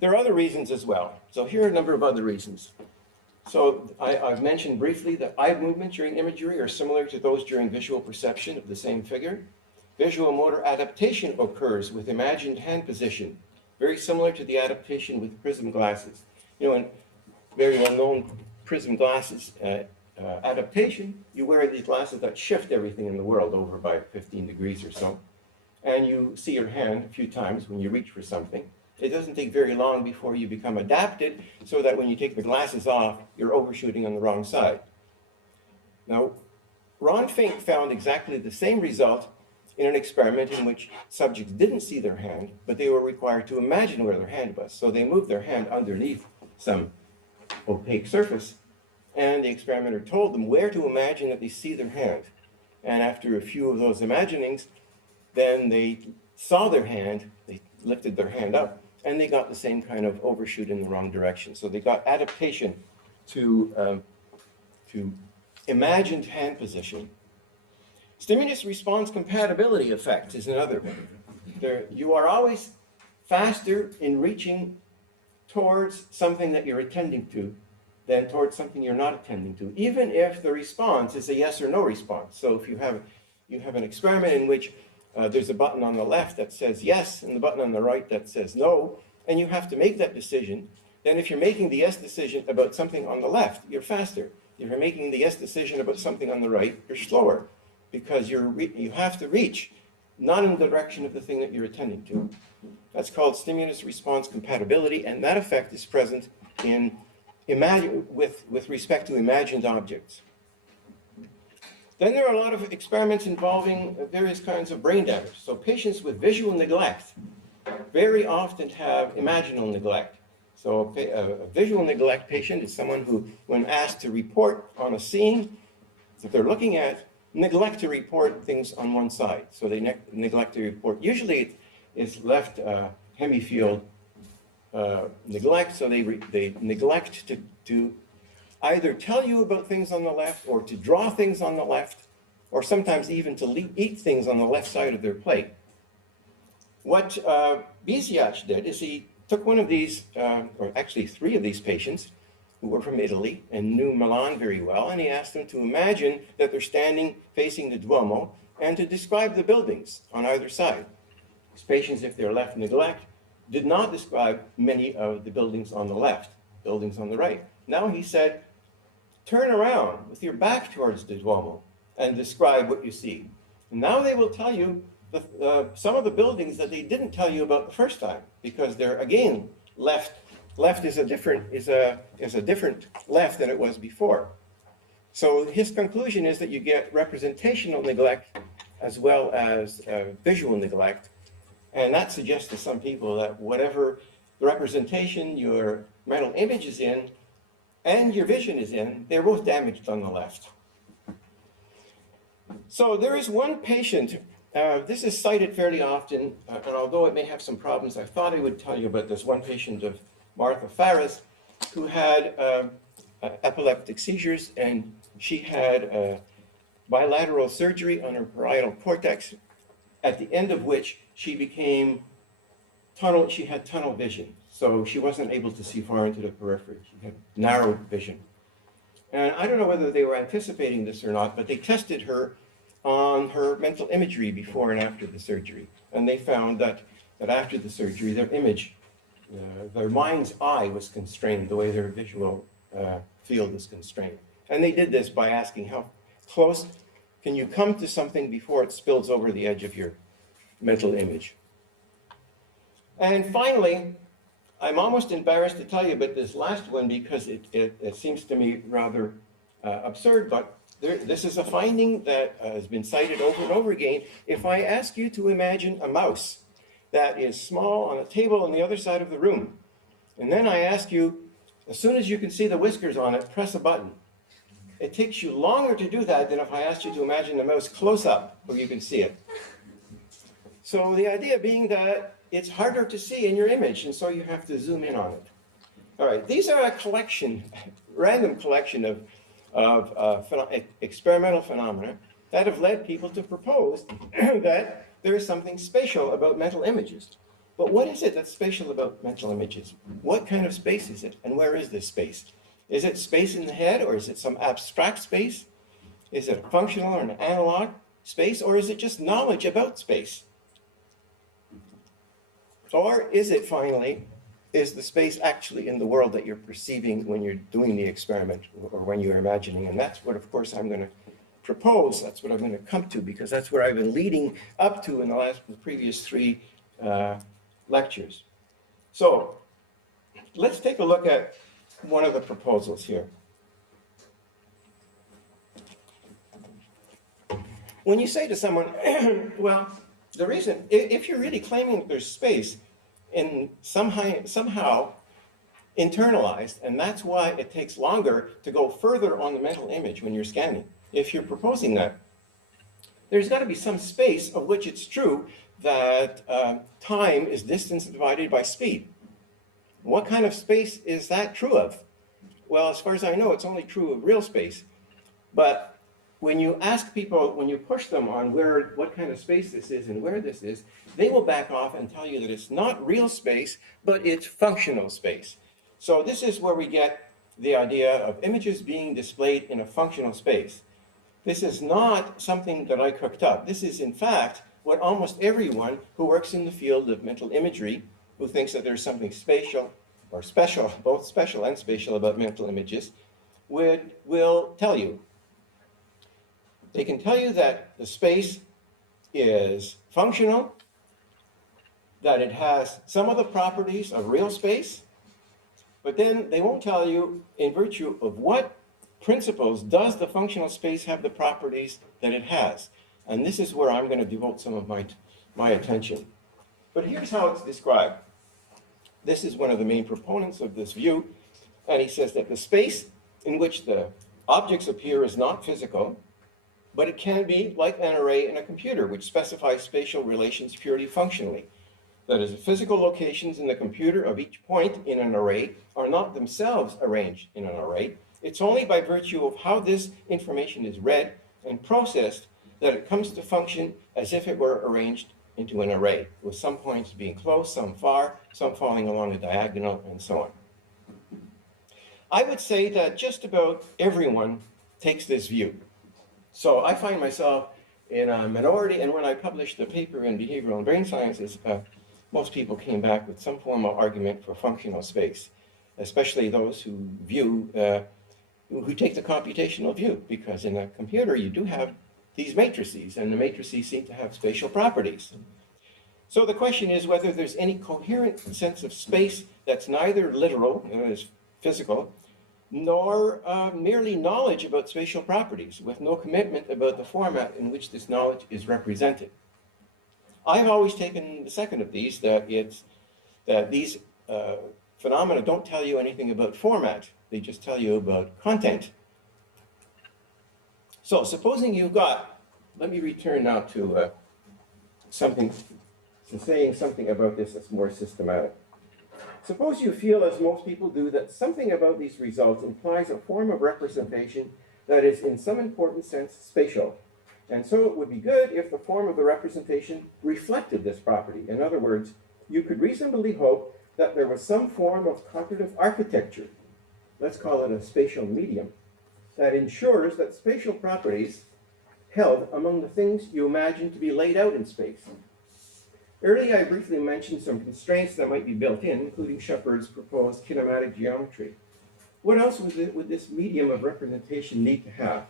There are other reasons as well. So here are a number of other reasons. So I've mentioned briefly that eye movements during imagery are similar to those during visual perception of the same figure. Visual motor adaptation occurs with imagined hand position, very similar to the adaptation with prism glasses. You know, in very well-known prism glasses adaptation, you wear these glasses that shift everything in the world over by 15 degrees or so. And you see your hand a few times when you reach for something. It doesn't take very long before you become adapted so that when you take the glasses off, you're overshooting on the wrong side. Now, Ron Fink found exactly the same result in an experiment in which subjects didn't see their hand, but they were required to imagine where their hand was. So they moved their hand underneath some opaque surface, and the experimenter told them where to imagine that they see their hand. And after a few of those imaginings, then they saw their hand, they lifted their hand up, and they got the same kind of overshoot in the wrong direction. So they got adaptation to imagined hand position. Stimulus response compatibility effect is another one. You are always faster in reaching towards something that you're attending to than towards something you're not attending to, even if the response is a yes or no response. So if you have an experiment in which there's a button on the left that says yes and the button on the right that says no, and you have to make that decision, then if you're making the yes decision about something on the left, you're faster. If you're making the yes decision about something on the right, you're slower, because you have to reach not in the direction of the thing that you're attending to. That's called stimulus response compatibility, and that effect is present in with respect to imagined objects. Then there are a lot of experiments involving various kinds of brain damage. So patients with visual neglect very often have imaginal neglect. So a visual neglect patient is someone who, when asked to report on a scene that they're looking at, neglect to report things on one side. So they neglect to report. Usually it's left hemifield neglect, so they neglect to either tell you about things on the left, or to draw things on the left, or sometimes even to eat things on the left side of their plate. What Bisiach did is he took one of these, or actually 3 of these patients who were from Italy and knew Milan very well, and he asked them to imagine that they're standing facing the Duomo and to describe the buildings on either side. These patients, if they're left neglect, did not describe many of the buildings on the left, buildings on the right. Now he said, turn around with your back towards the Duomo and describe what you see. And now they will tell you some of the buildings that they didn't tell you about the first time, because they're, again, left. Left is a different left than it was before. So his conclusion is that you get representational neglect as well as visual neglect. And that suggests to some people that whatever the representation your mental image is in and your vision is in, they're both damaged on the left. So there is one patient, this is cited fairly often, and although it may have some problems, I thought I would tell you about this one patient of Martha Farris, who had epileptic seizures, and she had bilateral surgery on her parietal cortex, at the end of which she had tunnel vision. So she wasn't able to see far into the periphery. She had narrow vision. And I don't know whether they were anticipating this or not, but they tested her on her mental imagery before and after the surgery. And they found that after the surgery, their image, their mind's eye was constrained, the way their visual field is constrained. And they did this by asking, how close can you come to something before it spills over the edge of your mental image? And finally, I'm almost embarrassed to tell you about this last one because it seems to me rather absurd, but this is a finding that has been cited over and over again. If I ask you to imagine a mouse that is small on a table on the other side of the room, and then I ask you, as soon as you can see the whiskers on it, press a button. It takes you longer to do that than if I asked you to imagine the mouse close up where you can see it. So the idea being that it's harder to see in your image, and so you have to zoom in on it. All right, these are a collection, random collection of experimental phenomena that have led people to propose that there is something spatial about mental images. But what is it that's spatial about mental images? What kind of space is it, and where is this space? Is it space in the head, or is it some abstract space? Is it a functional or an analog space, or is it just knowledge about space? Or is it, finally, is the space actually in the world that you're perceiving when you're doing the experiment or when you're imagining? And that's what, of course, I'm going to propose. That's what I'm going to come to, because that's where I've been leading up to in the previous 3 lectures. So let's take a look at one of the proposals here. When you say to someone, well, the reason, if you're really claiming that there's space in somehow internalized, and that's why it takes longer to go further on the mental image when you're scanning. If you're proposing that, there's got to be some space of which it's true that time is distance divided by speed. What kind of space is that true of? Well, as far as I know, it's only true of real space. But when you ask people, when you push them on what kind of space this is and where this is, they will back off and tell you that it's not real space, but it's functional space. So this is where we get the idea of images being displayed in a functional space. This is not something that I cooked up. This is, in fact, what almost everyone who works in the field of mental imagery, who thinks that there's something spatial or special, both special and spatial about mental images, will tell you. They can tell you that the space is functional, that it has some of the properties of real space, but then they won't tell you in virtue of what principles does the functional space have the properties that it has. And this is where I'm going to devote some of my attention. But here's how it's described. This is one of the main proponents of this view, and he says that the space in which the objects appear is not physical, but it can be like an array in a computer, which specifies spatial relations purely functionally. That is, the physical locations in the computer of each point in an array are not themselves arranged in an array. It's only by virtue of how this information is read and processed that it comes to function as if it were arranged into an array, with some points being close, some far, some falling along a diagonal, and so on. I would say that just about everyone takes this view. So I find myself in a minority, and when I published the paper in Behavioral and Brain Sciences, most people came back with some form of argument for functional space, especially those who who take the computational view, because in a computer you do have these matrices, and the matrices seem to have spatial properties. So the question is whether there's any coherent sense of space that's neither literal, that is physical, nor merely knowledge about spatial properties, with no commitment about the format in which this knowledge is represented. I've always taken the second of these, that these phenomena don't tell you anything about format, they just tell you about content. So supposing you've got, let me return now to saying something about this that's more systematic. Suppose you feel, as most people do, that something about these results implies a form of representation that is in some important sense spatial. And so it would be good if the form of the representation reflected this property. In other words, you could reasonably hope that there was some form of cognitive architecture, let's call it a spatial medium, that ensures that spatial properties held among the things you imagine to be laid out in space. Earlier, I briefly mentioned some constraints that might be built in, including Shepard's proposed kinematic geometry. What else would this medium of representation need to have?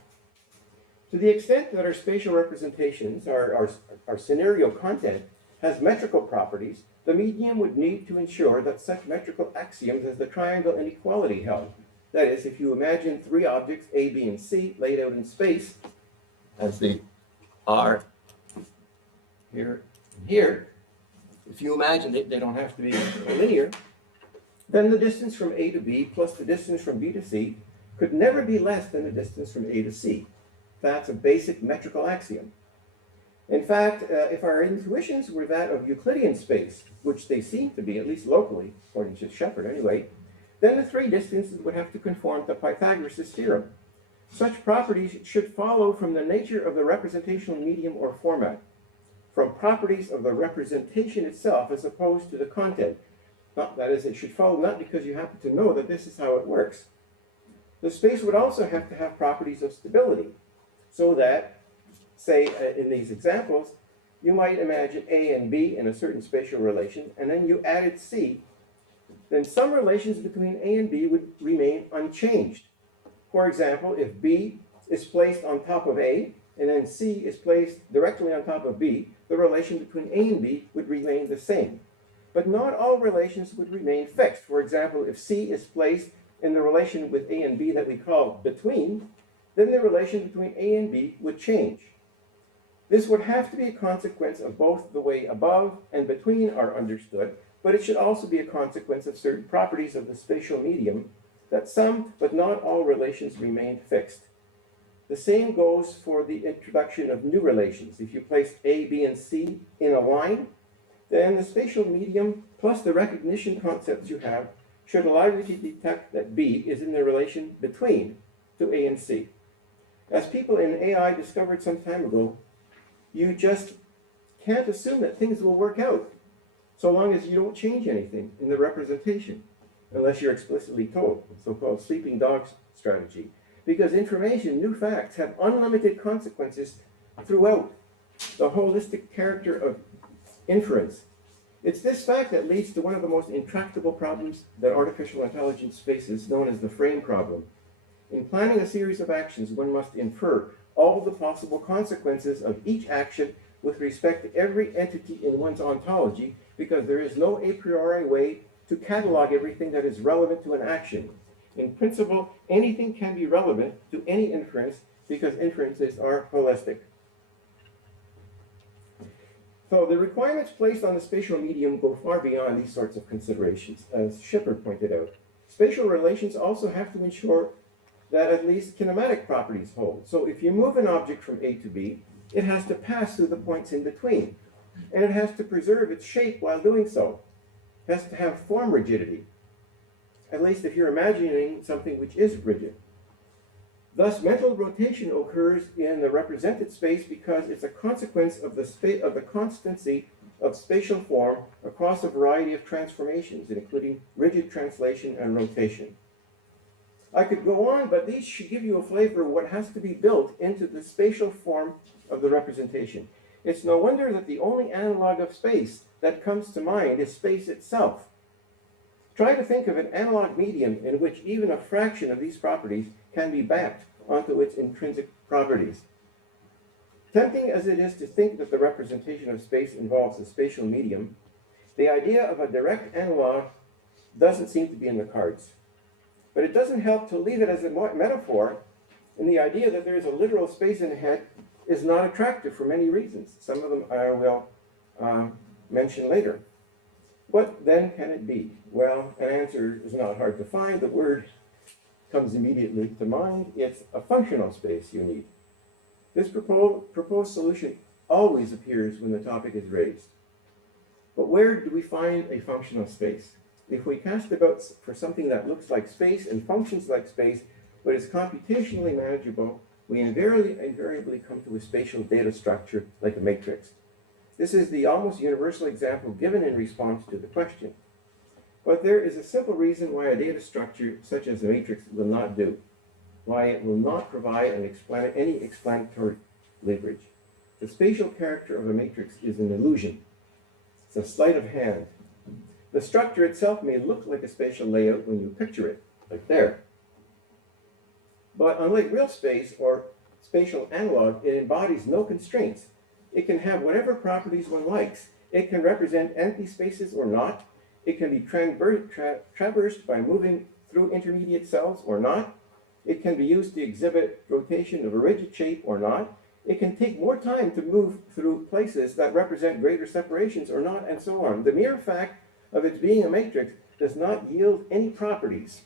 To the extent that our spatial representations, our scenario content, has metrical properties, the medium would need to ensure that such metrical axioms as the triangle inequality held. That is, if you imagine three objects, A, B, and C, laid out in space, as they are here and here, if you imagine they don't have to be linear, then the distance from A to B plus the distance from B to C could never be less than the distance from A to C. That's a basic metrical axiom. In fact, if our intuitions were that of Euclidean space, which they seem to be, at least locally, according to Shepard anyway, then the three distances would have to conform to Pythagoras' theorem. Such properties should follow from the nature of the representational medium or format, from properties of the representation itself as opposed to the content. That is, it should follow not because you happen to know that this is how it works. The space would also have to have properties of stability, so that, say, in these examples, you might imagine A and B in a certain spatial relation, and then you added C, then some relations between A and B would remain unchanged. For example, if B is placed on top of A, and then C is placed directly on top of B, the relation between A and B would remain the same. But not all relations would remain fixed. For example, if C is placed in the relation with A and B that we call between, then the relation between A and B would change. This would have to be a consequence of both the way above and between are understood, but it should also be a consequence of certain properties of the spatial medium, that some but not all relations remain fixed. The same goes for the introduction of new relations. If you place A, B, and C in a line, then the spatial medium plus the recognition concepts you have should allow you to detect that B is in the relation between to A and C. As people in AI discovered some time ago, you just can't assume that things will work out so long as you don't change anything in the representation, unless you're explicitly told, so-called sleeping dogs strategy. Because information, new facts, have unlimited consequences throughout the holistic character of inference. It's this fact that leads to one of the most intractable problems that artificial intelligence faces, known as the frame problem. In planning a series of actions, one must infer all the possible consequences of each action with respect to every entity in one's ontology, because there is no a priori way to catalog everything that is relevant to an action. In principle, anything can be relevant to any inference because inferences are holistic. So the requirements placed on the spatial medium go far beyond these sorts of considerations, as Shepard pointed out. Spatial relations also have to ensure that at least kinematic properties hold. So if you move an object from A to B, it has to pass through the points in between, and it has to preserve its shape while doing so. It has to have form rigidity, at least if you're imagining something which is rigid. Thus, mental rotation occurs in the represented space because it's a consequence of the constancy of spatial form across a variety of transformations, including rigid translation and rotation. I could go on, but these should give you a flavor of what has to be built into the spatial form of the representation. It's no wonder that the only analog of space that comes to mind is space itself. Try to think of an analog medium in which even a fraction of these properties can be mapped onto its intrinsic properties. Tempting as it is to think that the representation of space involves a spatial medium, the idea of a direct analog doesn't seem to be in the cards. But it doesn't help to leave it as a metaphor, and the idea that there is a literal space in ahead is not attractive for many reasons. Some of them I will mention later. What then can it be? Well, an answer is not hard to find. The word comes immediately to mind. It's a functional space you need. This proposed solution always appears when the topic is raised. But where do we find a functional space? If we cast about for something that looks like space and functions like space, but is computationally manageable, we invariably come to a spatial data structure like a matrix. This is the almost universal example given in response to the question. But there is a simple reason why a data structure such as a matrix will not do, why it will not provide any explanatory leverage. The spatial character of a matrix is an illusion. It's a sleight of hand. The structure itself may look like a spatial layout when you picture it, like there. But unlike real space or spatial analog, it embodies no constraints. It can have whatever properties one likes. It can represent empty spaces or not. It can be traversed by moving through intermediate cells or not. It can be used to exhibit rotation of a rigid shape or not. It can take more time to move through places that represent greater separations or not, and so on. The mere fact of its being a matrix does not yield any properties.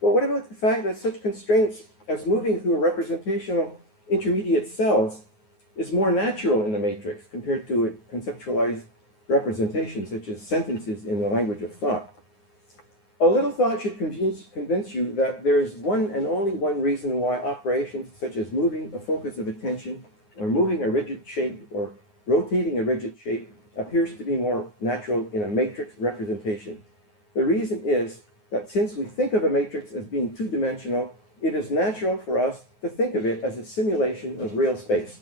But what about the fact that such constraints as moving through representational intermediate cells is more natural in a matrix compared to a conceptualized representation, such as sentences in the language of thought? A little thought should convince you that there is one and only one reason why operations such as moving a focus of attention, or moving a rigid shape, or rotating a rigid shape appears to be more natural in a matrix representation. The reason is that since we think of a matrix as being two-dimensional, it is natural for us to think of it as a simulation of real space.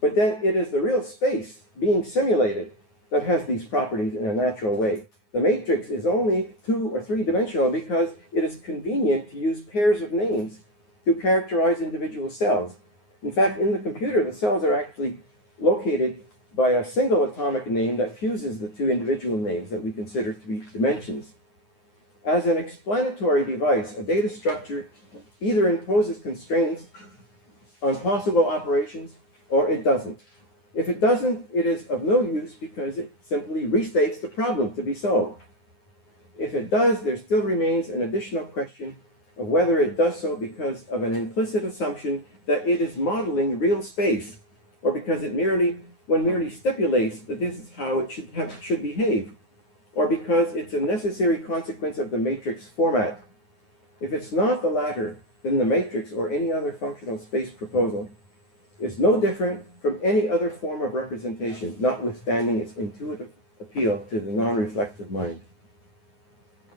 But then it is the real space being simulated that has these properties in a natural way. The matrix is only 2 or 3-dimensional because it is convenient to use pairs of names to characterize individual cells. In fact, in the computer, the cells are actually located by a single atomic name that fuses the 2 individual names that we consider to be dimensions. As an explanatory device, a data structure either imposes constraints on possible operations or it doesn't. If it doesn't, it is of no use because it simply restates the problem to be solved. If it does, there still remains an additional question of whether it does so because of an implicit assumption that it is modeling real space, or because it merely stipulates that this is how it should behave, or because it's a necessary consequence of the matrix format. If it's not the latter, then the matrix or any other functional space proposal is no different from any other form of representation, notwithstanding its intuitive appeal to the non-reflective mind.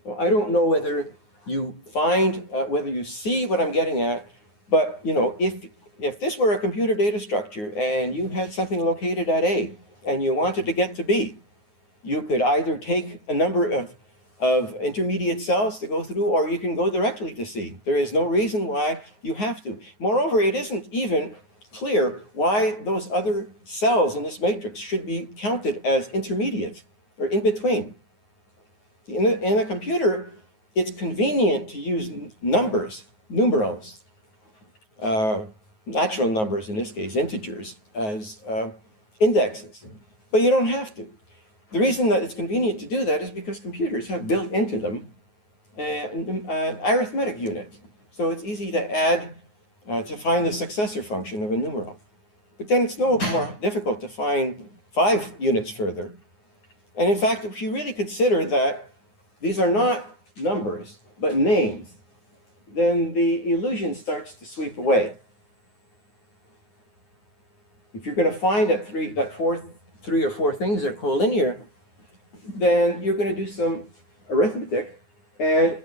Well, I don't know whether you find, whether you see what I'm getting at, but you know, if this were a computer data structure and you had something located at A and you wanted to get to B, you could either take a number of intermediate cells to go through, or you can go directly to C. There is no reason why you have to. Moreover, it isn't even clear why those other cells in this matrix should be counted as intermediate or in between. In a computer, it's convenient to use numbers, numerals, natural numbers, in this case integers, as indexes. But you don't have to. The reason that it's convenient to do that is because computers have built into them an arithmetic unit. So it's easy to add, to find the successor function of a numeral. But then it's no more difficult to find 5 units further. And in fact, if you really consider that these are not numbers, but names, then the illusion starts to sweep away. If you're going to find that 3 or 4 things are collinear, then you're going to do some arithmetic, and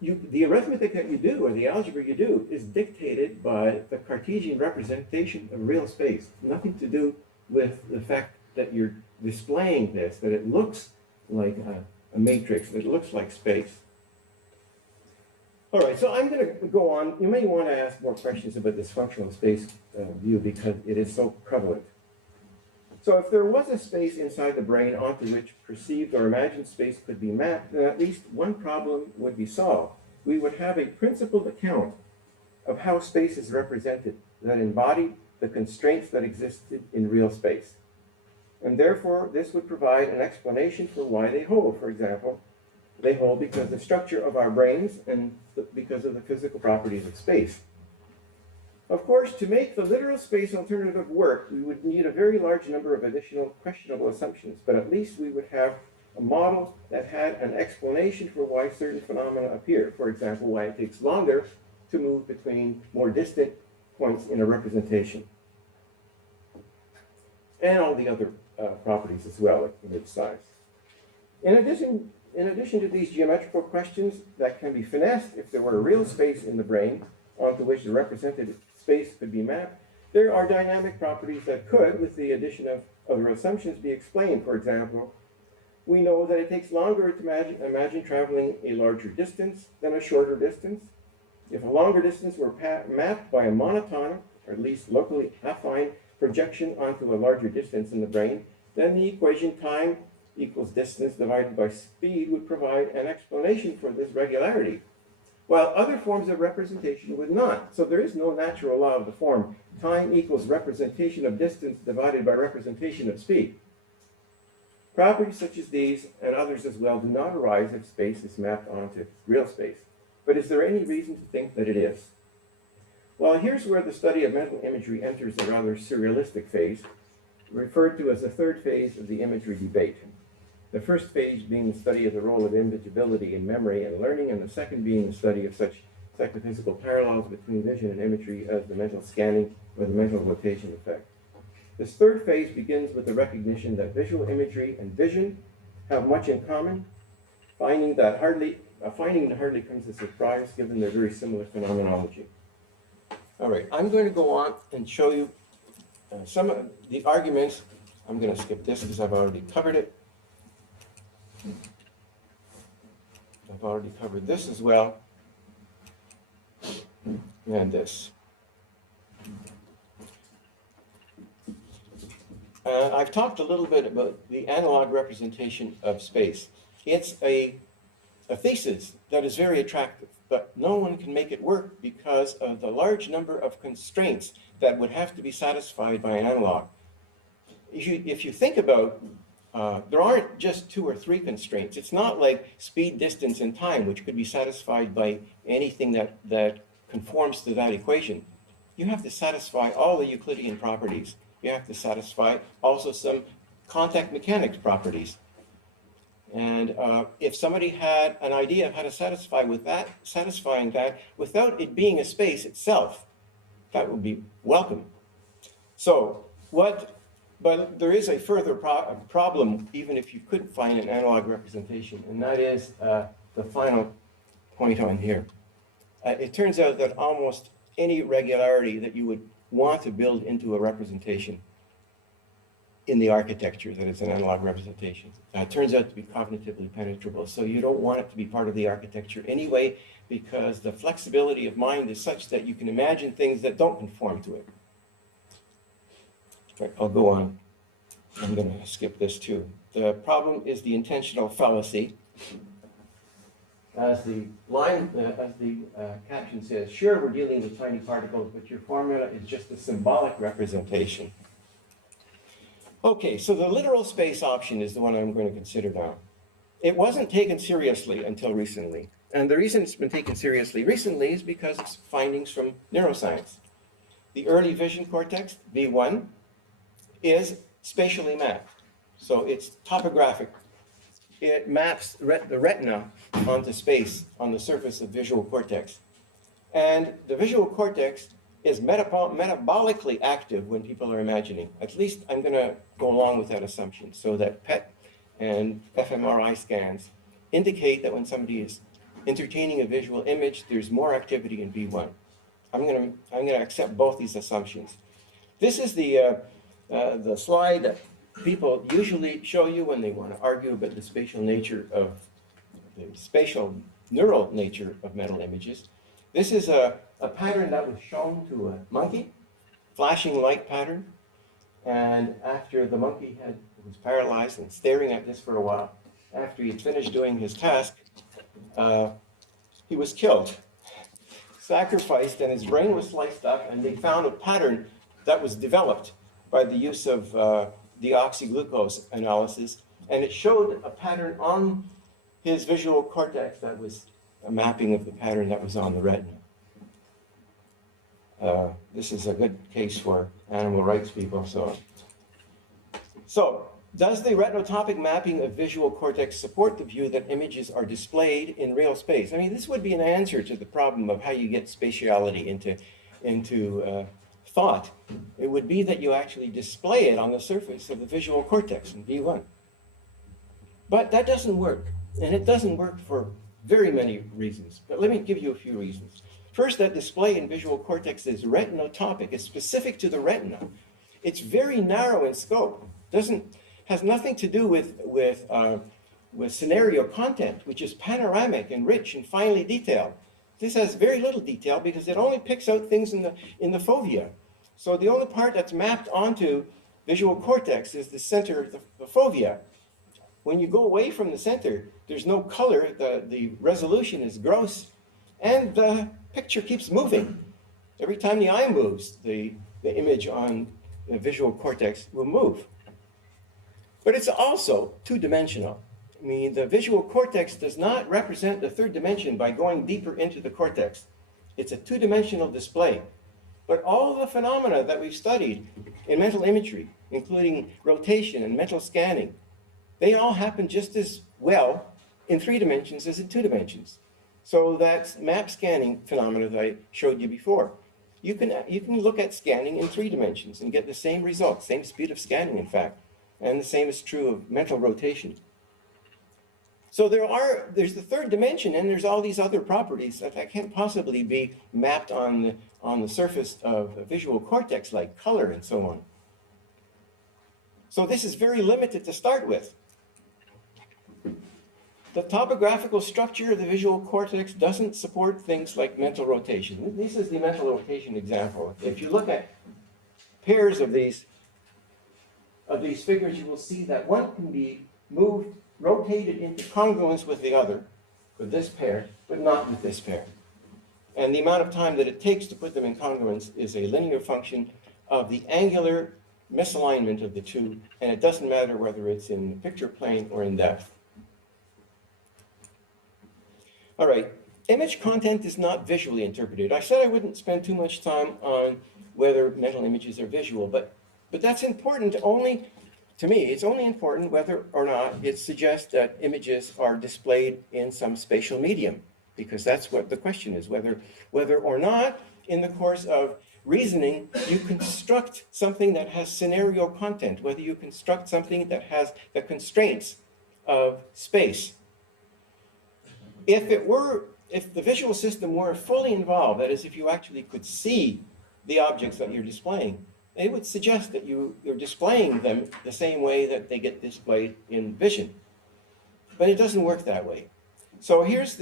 the arithmetic that you do, or the algebra you do, is dictated by the Cartesian representation of real space. Nothing to do with the fact that you're displaying this, that it looks like a matrix, that it looks like space. All right, so I'm going to go on. You may want to ask more questions about this functional space view because it is so prevalent. So if there was a space inside the brain onto which perceived or imagined space could be mapped, then at least one problem would be solved. We would have a principled account of how space is represented that embodied the constraints that existed in real space. And therefore, this would provide an explanation for why they hold. For example, they hold because the structure of our brains and because of the physical properties of space. Of course, to make the literal space alternative work, we would need a very large number of additional questionable assumptions, but at least we would have a model that had an explanation for why certain phenomena appear. For example, why it takes longer to move between more distant points in a representation. And all the other properties as well, like image size. In addition to these geometrical questions that can be finessed if there were a real space in the brain onto which the represented space could be mapped, there are dynamic properties that could, with the addition of other assumptions, be explained. For example, we know that it takes longer to imagine traveling a larger distance than a shorter distance. If a longer distance were mapped by a monotonic, or at least locally affine, projection onto a larger distance in the brain, then the equation time equals distance divided by speed would provide an explanation for this regularity, while other forms of representation would not. So there is no natural law of the form time equals representation of distance divided by representation of speed. Properties such as these, and others as well, do not arise if space is mapped onto real space. But is there any reason to think that it is? Well, here's where the study of mental imagery enters a rather surrealistic phase, referred to as the third phase of the imagery debate. The first phase being the study of the role of imageability in memory and learning, and the second being the study of such psychophysical parallels between vision and imagery as the mental scanning or the mental rotation effect. This third phase begins with the recognition that visual imagery and vision have much in common, finding that hardly comes as a surprise given their very similar phenomenology. All right, I'm going to go on and show you some of the arguments. I'm going to skip this because I've already covered it. I've already covered this as well, and this. I've talked a little bit about the analog representation of space. It's a a thesis that is very attractive, but no one can make it work because of the large number of constraints that would have to be satisfied by an analog. If you think about, there aren't just 2 or 3 constraints. It's not like speed, distance, and time, which could be satisfied by anything that conforms to that equation. You have to satisfy all the Euclidean properties. You have to satisfy also some contact mechanics properties. And if somebody had an idea of how to satisfying that without it being a space itself, that would be welcome. So but there is a further problem, even if you couldn't find an analog representation, and that is the final point on here. It turns out that almost any regularity that you would want to build into a representation in the architecture that is an analog representation, turns out to be cognitively penetrable. So you don't want it to be part of the architecture anyway, because the flexibility of mind is such that you can imagine things that don't conform to it. Right, I'll go on. I'm going to skip this too. The problem is the intentional fallacy. As the caption says, sure, we're dealing with tiny particles, but your formula is just a symbolic representation. Okay, so the literal space option is the one I'm going to consider now. It wasn't taken seriously until recently. And the reason it's been taken seriously recently is because it's findings from neuroscience. The early vision cortex, V1, is spatially mapped. So it's topographic. It maps the retina onto space on the surface of visual cortex. And the visual cortex is metabolically active when people are imagining. At least I'm going to go along with that assumption, so that PET and fMRI scans indicate that when somebody is entertaining a visual image, there's more activity in V1. I'm going to accept both these assumptions. This is the slide that people usually show you when they want to argue about the spatial neural nature of mental images. This is a pattern that was shown to a monkey, flashing light pattern, and after the monkey was paralyzed and staring at this for a while, after he had finished doing his task, he was killed, sacrificed, and his brain was sliced up, and they found a pattern that was developed by the use of deoxyglucose analysis, and it showed a pattern on his visual cortex that was a mapping of the pattern that was on the retina. This is a good case for animal rights people. So, does the retinotopic mapping of visual cortex support the view that images are displayed in real space? I mean, this would be an answer to the problem of how you get spatiality into thought. It would be that you actually display it on the surface of the visual cortex in V1. But that doesn't work, and it doesn't work for very many reasons. But let me give you a few reasons. First, that display in visual cortex is retinotopic. It's specific to the retina. It's very narrow in scope. Has nothing to do with scenario content, which is panoramic and rich and finely detailed. This has very little detail because it only picks out things in the fovea. So the only part that's mapped onto visual cortex is the center of the fovea. When you go away from the center, there's no color, the resolution is gross, and the picture keeps moving. Every time the eye moves, the image on the visual cortex will move. But it's also two-dimensional. I mean, the visual cortex does not represent the third dimension by going deeper into the cortex. It's a two-dimensional display. But all the phenomena that we've studied in mental imagery, including rotation and mental scanning, they all happen just as well in 3 dimensions as in 2 dimensions. So that's map scanning phenomena that I showed you before. You can look at scanning in 3 dimensions and get the same results, same speed of scanning, in fact. And the same is true of mental rotation. So there's the third dimension, and there's all these other properties that can't possibly be mapped on the surface of a visual cortex, like color and so on. So this is very limited to start with. The topographical structure of the visual cortex doesn't support things like mental rotation. This is the mental rotation example. If you look at pairs of these figures, you will see that one can be moved, rotated into congruence with the other, with this pair, but not with this pair. And the amount of time that it takes to put them in congruence is a linear function of the angular misalignment of the two, and it doesn't matter whether it's in the picture plane or in depth. All right, image content is not visually interpreted. I said I wouldn't spend too much time on whether mental images are visual, but that's important only, to me, it's only important whether or not it suggests that images are displayed in some spatial medium, because that's what the question is, whether or not in the course of reasoning you construct something that has scenario content, whether you construct something that has the constraints of space. If the visual system were fully involved, that is, if you actually could see the objects that you're displaying, it would suggest that you're displaying them the same way that they get displayed in vision. But it doesn't work that way. So here's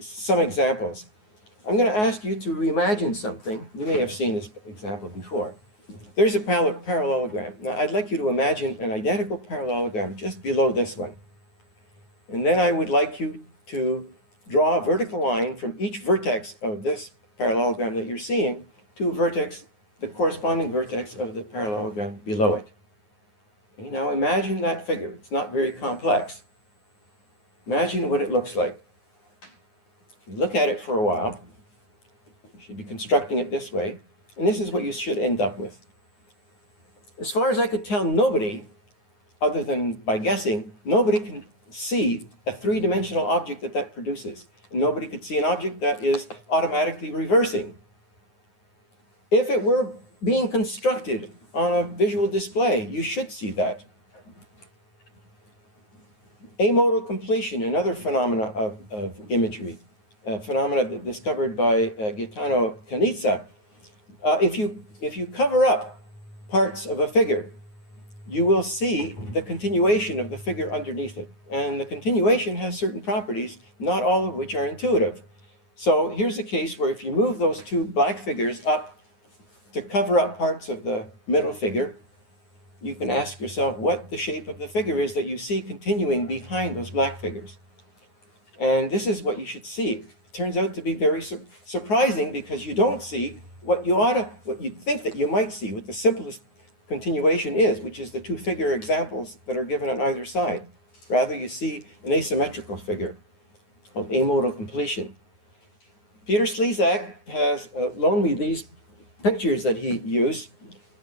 some examples. I'm going to ask you to reimagine something. You may have seen this example before. There's a parallelogram. Now, I'd like you to imagine an identical parallelogram just below this one. And then I would like you to draw a vertical line from each vertex of this parallelogram that you're seeing to a vertex, the corresponding vertex of the parallelogram below it. Okay, now imagine that figure. It's not very complex. Imagine what it looks like. If you look at it for a while, you should be constructing it this way, and this is what you should end up with. As far as I could tell, nobody, other than by guessing, nobody can see a three-dimensional object that produces. And nobody could see an object that is automatically reversing. If it were being constructed on a visual display, you should see that. Amodal completion, another phenomena of imagery, a phenomena discovered by Gaetano Canizza. If you cover up parts of a figure, you will see the continuation of the figure underneath it. And the continuation has certain properties, not all of which are intuitive. So here's a case where if you move those two black figures up to cover up parts of the middle figure, you can ask yourself what the shape of the figure is that you see continuing behind those black figures. And this is what you should see. It turns out to be very surprising, because you don't see what you think that you might see with the simplest continuation is, which is the two figure examples that are given on either side. Rather, you see an asymmetrical figure called amodal completion. Peter Slezak has loaned me these pictures that he used.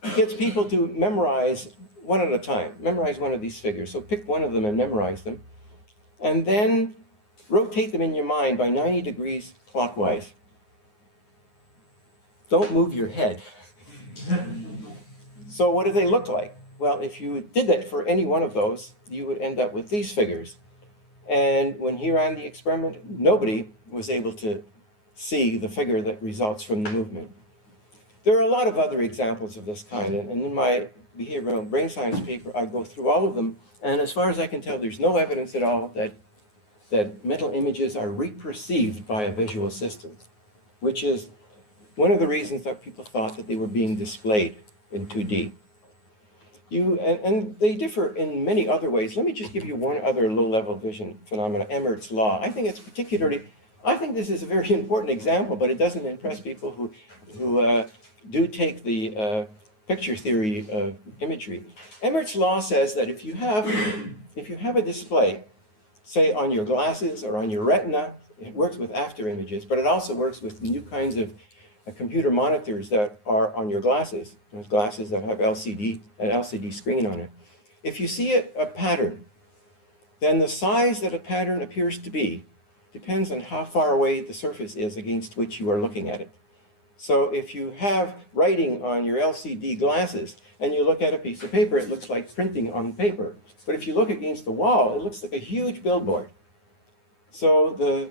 He gets people to memorize one at a time, memorize one of these figures. So pick one of them and memorize them, and then rotate them in your mind by 90 degrees clockwise. Don't move your head. So what do they look like? Well, if you did that for any one of those, you would end up with these figures. And when he ran the experiment, nobody was able to see the figure that results from the movement. There are a lot of other examples of this kind, and in my behavioral brain science paper, I go through all of them, and as far as I can tell, there's no evidence at all that mental images are reperceived by a visual system, which is one of the reasons that people thought that they were being displayed in 2D. And they differ in many other ways. Let me just give you one other low-level vision phenomena, Emmert's law. I think this is a very important example, but it doesn't impress people who do take the picture theory of imagery. Emmert's law says that if you have a display, say on your glasses or on your retina, it works with after images, but it also works with new kinds of computer monitors that are on your glasses, those glasses that have an LCD screen on it. If you see a pattern, then the size that a pattern appears to be depends on how far away the surface is against which you are looking at it. So if you have writing on your LCD glasses and you look at a piece of paper, it looks like printing on paper. But if you look against the wall, it looks like a huge billboard. So the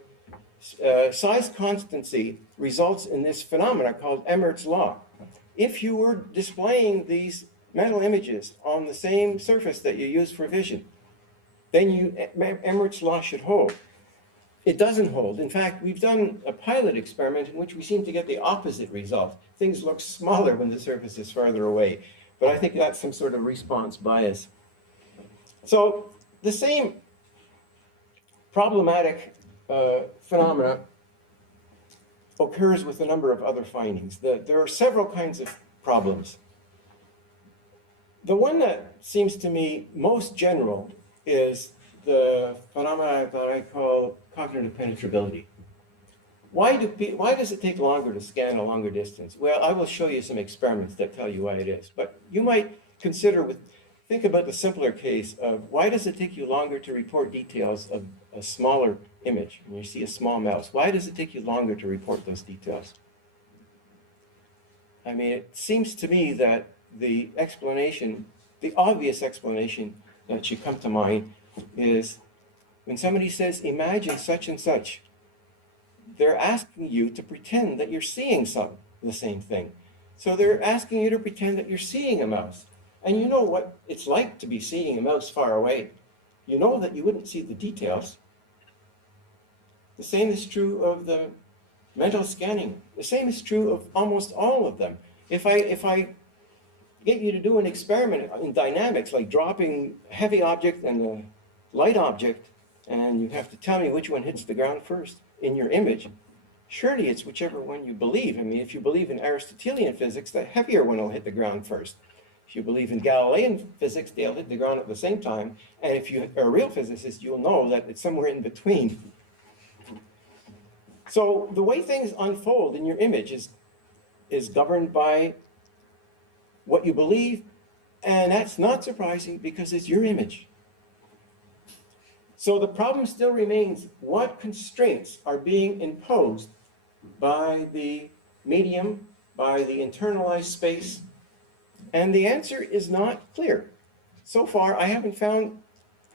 size constancy results in this phenomena called Emmert's law. If you were displaying these mental images on the same surface that you use for vision, then Emmert's law should hold. It doesn't hold. In fact, we've done a pilot experiment in which we seem to get the opposite result. Things look smaller when the surface is farther away. But I think that's some sort of response bias. So the same problematic phenomena occurs with a number of other findings. There are several kinds of problems. The one that seems to me most general is the phenomena that I call cognitive penetrability. Why does it take longer to scan a longer distance? Well, I will show you some experiments that tell you why it is. But you might think about the simpler case of why does it take you longer to report details of a smaller image? When you see a small mouse, why does it take you longer to report those details? I mean, it seems to me that the obvious explanation that should come to mind is when somebody says, imagine such and such, they're asking you to pretend that you're seeing the same thing. So they're asking you to pretend that you're seeing a mouse. And you know what it's like to be seeing a mouse far away. You know that you wouldn't see the details. The same is true of the mental scanning. The same is true of almost all of them. If I get you to do an experiment in dynamics, like dropping a heavy object and a light object, and you have to tell me which one hits the ground first in your image, surely it's whichever one you believe. I mean, if you believe in Aristotelian physics, the heavier one will hit the ground first. If you believe in Galilean physics, they'll hit the ground at the same time. And if you are a real physicist, you'll know that it's somewhere in between. So the way things unfold in your image is governed by what you believe, and that's not surprising because it's your image. So the problem still remains, what constraints are being imposed by the medium, by the internalized space? And the answer is not clear. So far, I haven't found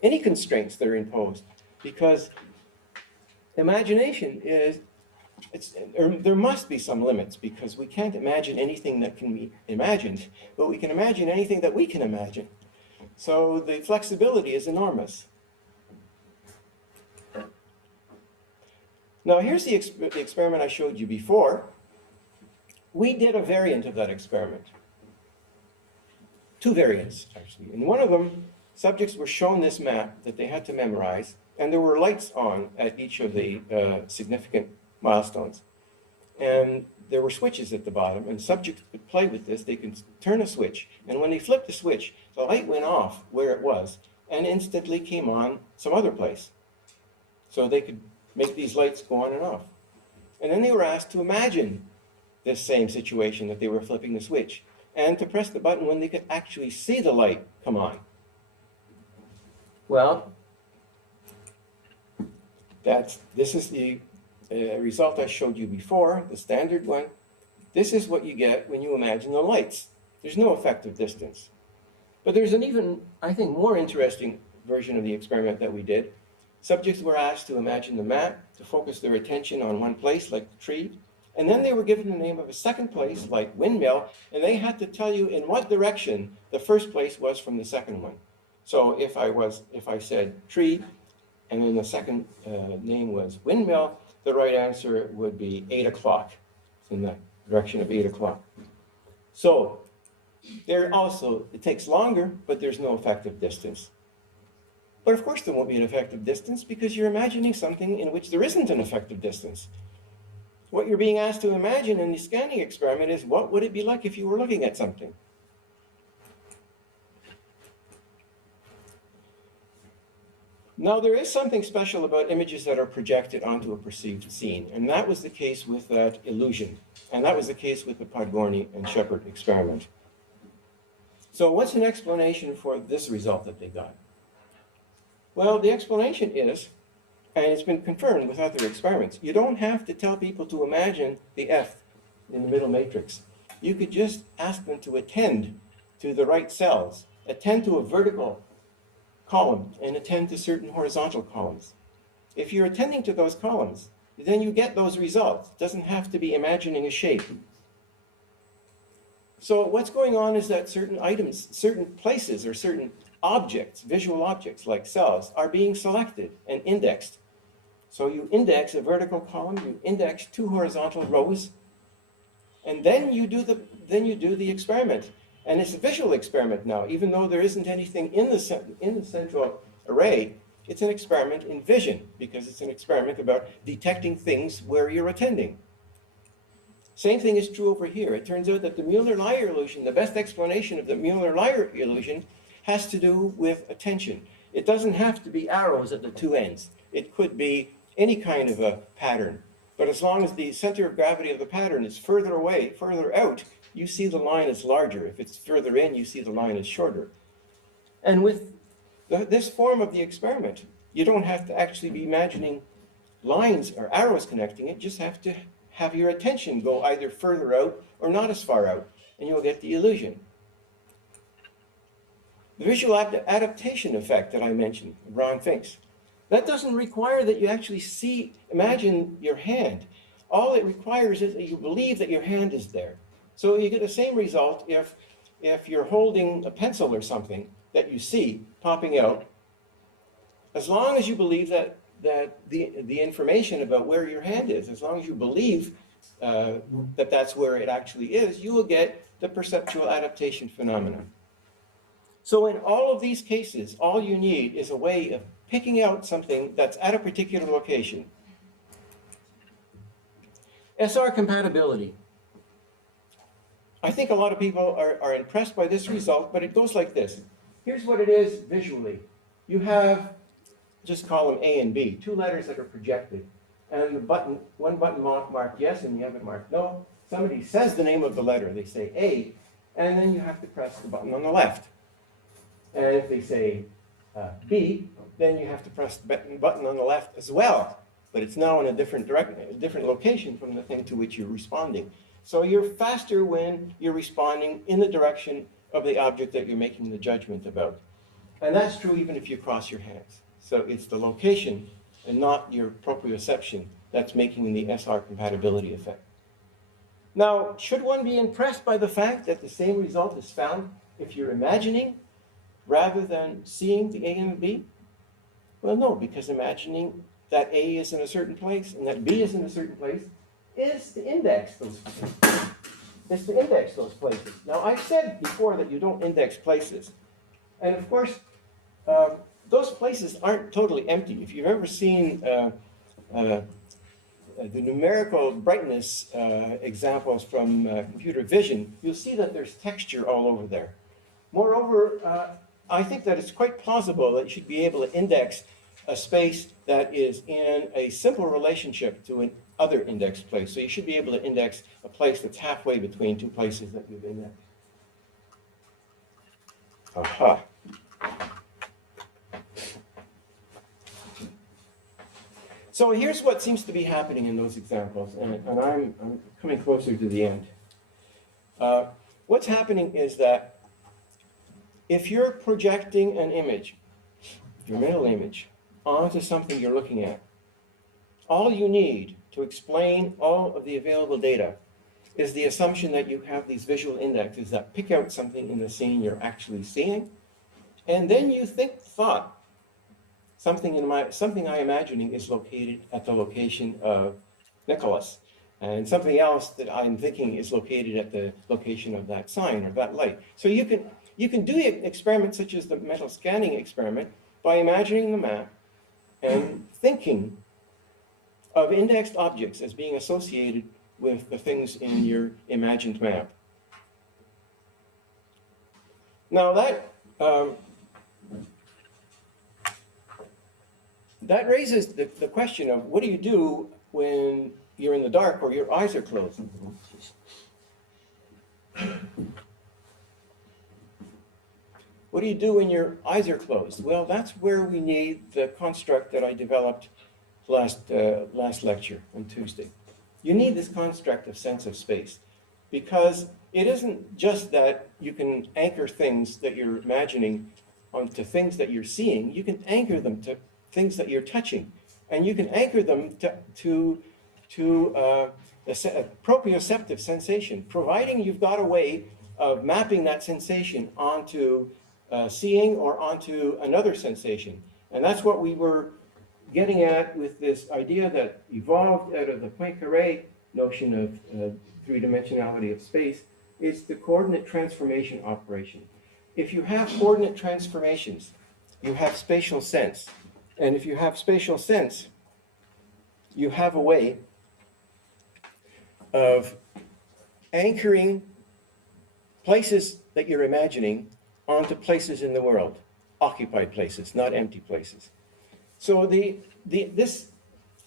any constraints that are imposed because imagination there must be some limits because we can't imagine anything that can be imagined, but we can imagine anything that we can imagine. So the flexibility is enormous. Now here's the experiment I showed you before. We did a variant of that experiment. Two variants, actually. In one of them, subjects were shown this map that they had to memorize, and there were lights on at each of the significant milestones. And there were switches at the bottom, and subjects could play with this. They could turn a switch, and when they flipped the switch, the light went off where it was, and instantly came on some other place. So they could make these lights go on and off. And then they were asked to imagine this same situation that they were flipping the switch, and to press the button when they could actually see the light come on. Well, this is the result I showed you before, the standard one. This is what you get when you imagine the lights. There's no effective distance. But there's an even, I think, more interesting version of the experiment that we did. Subjects were asked to imagine the map, to focus their attention on one place, like the tree, and then they were given the name of a second place, like windmill, and they had to tell you in what direction the first place was from the second one. So if I said tree, and then the second name was windmill, the right answer would be 8 o'clock. It's in the direction of 8 o'clock. So it takes longer, but there's no effective distance. But of course there won't be an effective distance because you're imagining something in which there isn't an effective distance. What you're being asked to imagine in the scanning experiment is, what would it be like if you were looking at something? Now, there is something special about images that are projected onto a perceived scene, and that was the case with that illusion, and that was the case with the Podgorny and Shepard experiment. So what's an explanation for this result that they got? Well, the explanation is, and it's been confirmed with other experiments, you don't have to tell people to imagine the F in the middle matrix. You could just ask them to attend to the right cells, attend to a vertical column, and attend to certain horizontal columns. If you're attending to those columns, then you get those results. It doesn't have to be imagining a shape. So what's going on is that certain items, certain places, or certain objects, visual objects like cells, are being selected and indexed. So you index a vertical column, you index 2 horizontal rows, and then you do the experiment. And it's a visual experiment now, even though there isn't anything in the central array. it's an experiment in vision, because it's an experiment about detecting things where you're attending. Same thing is true over here. It turns out that the Mueller-Lyer illusion, the best explanation of the Mueller-Lyer illusion, has to do with attention. It doesn't have to be arrows at the two ends. It could be any kind of a pattern. But as long as the center of gravity of the pattern is further away, further out, you see the line is larger. If it's further in, you see the line is shorter. And with this form of the experiment, you don't have to actually be imagining lines or arrows connecting it. Just have to have your attention go either further out or not as far out, and you'll get the illusion. The visual adaptation effect that I mentioned, Ron thinks, that doesn't require that you actually imagine your hand. All it requires is that you believe that your hand is there. So you get the same result if you're holding a pencil or something that you see popping out. As long as you believe that the information about where your hand is, as long as you believe that that's where it actually is, you will get the perceptual adaptation phenomenon. So in all of these cases, all you need is a way of picking out something that's at a particular location. SR compatibility. I think a lot of people are impressed by this result, but it goes like this. Here's what it is visually. You have, just call them A and B, two letters that are projected. And the button, one button marked yes and the other marked no. Somebody says the name of the letter, they say A, and then you have to press the button on the left. And if they say B, then you have to press the button on the left as well. But it's now in a different location from the thing to which you're responding. So you're faster when you're responding in the direction of the object that you're making the judgment about. And that's true even if you cross your hands. So it's the location and not your proprioception that's making the SR compatibility effect. Now, should one be impressed by the fact that the same result is found if you're imagining rather than seeing the A and the B? Well, no, because imagining that A is in a certain place and that B is in a certain place is to index those places. It's to index those places. Now, I've said before that you don't index places. And of course, those places aren't totally empty. If you've ever seen the numerical brightness examples from computer vision, you'll see that there's texture all over there. Moreover, I think that it's quite plausible that you should be able to index a space that is in a simple relationship to an other indexed place. So you should be able to index a place that's halfway between two places that you've indexed. Aha. So here's what seems to be happening in those examples, and I'm coming closer to the end. What's happening is that if you're projecting an image, your mental image, onto something you're looking at, all you need to explain all of the available data is the assumption that you have these visual indexes that pick out something in the scene you're actually seeing, and then you thought something I'm imagining is located at the location of Nicholas, and something else that I'm thinking is located at the location of that sign or that light. So you can do experiments such as the mental scanning experiment by imagining the map and thinking of indexed objects as being associated with the things in your imagined map. Now that raises the question of what do you do when you're in the dark or your eyes are closed? What do you do when your eyes are closed? Well, that's where we need the construct that I developed last lecture on Tuesday. You need this construct of sense of space, because it isn't just that you can anchor things that you're imagining onto things that you're seeing. You can anchor them to things that you're touching, and you can anchor them to a proprioceptive sensation, providing you've got a way of mapping that sensation onto seeing or onto another sensation. And that's what we were getting at with this idea that evolved out of the Poincaré notion of three-dimensionality of space, is the coordinate transformation operation. If you have coordinate transformations, you have spatial sense. And if you have spatial sense, you have a way of anchoring places that you're imagining onto places in the world, occupied places, not empty places. So this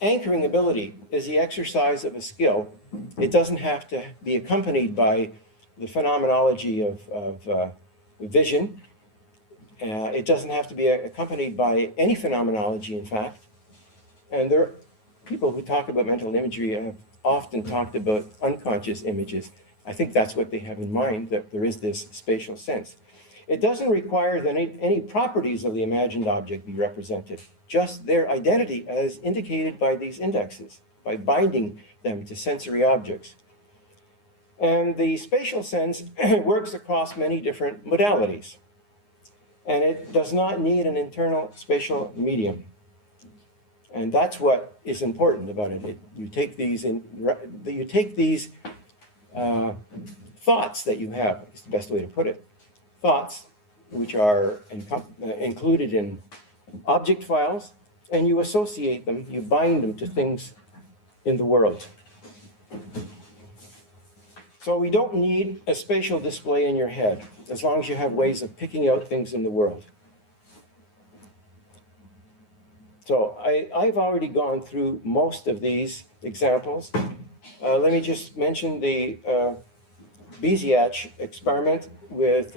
anchoring ability is the exercise of a skill. It doesn't have to be accompanied by the phenomenology of vision. It doesn't have to be accompanied by any phenomenology, in fact. And there are people who talk about mental imagery have often talked about unconscious images. I think that's what they have in mind, that there is this spatial sense. It doesn't require that any properties of the imagined object be represented, just their identity as indicated by these indexes, by binding them to sensory objects. And the spatial sense works across many different modalities. And it does not need an internal spatial medium. And that's what is important about it. You take these thoughts that you have, is the best way to put it, thoughts which are included in object files, and you associate them, you bind them to things in the world. So we don't need a spatial display in your head, as long as you have ways of picking out things in the world. So I've already gone through most of these examples. Let me just mention the Beziach experiment with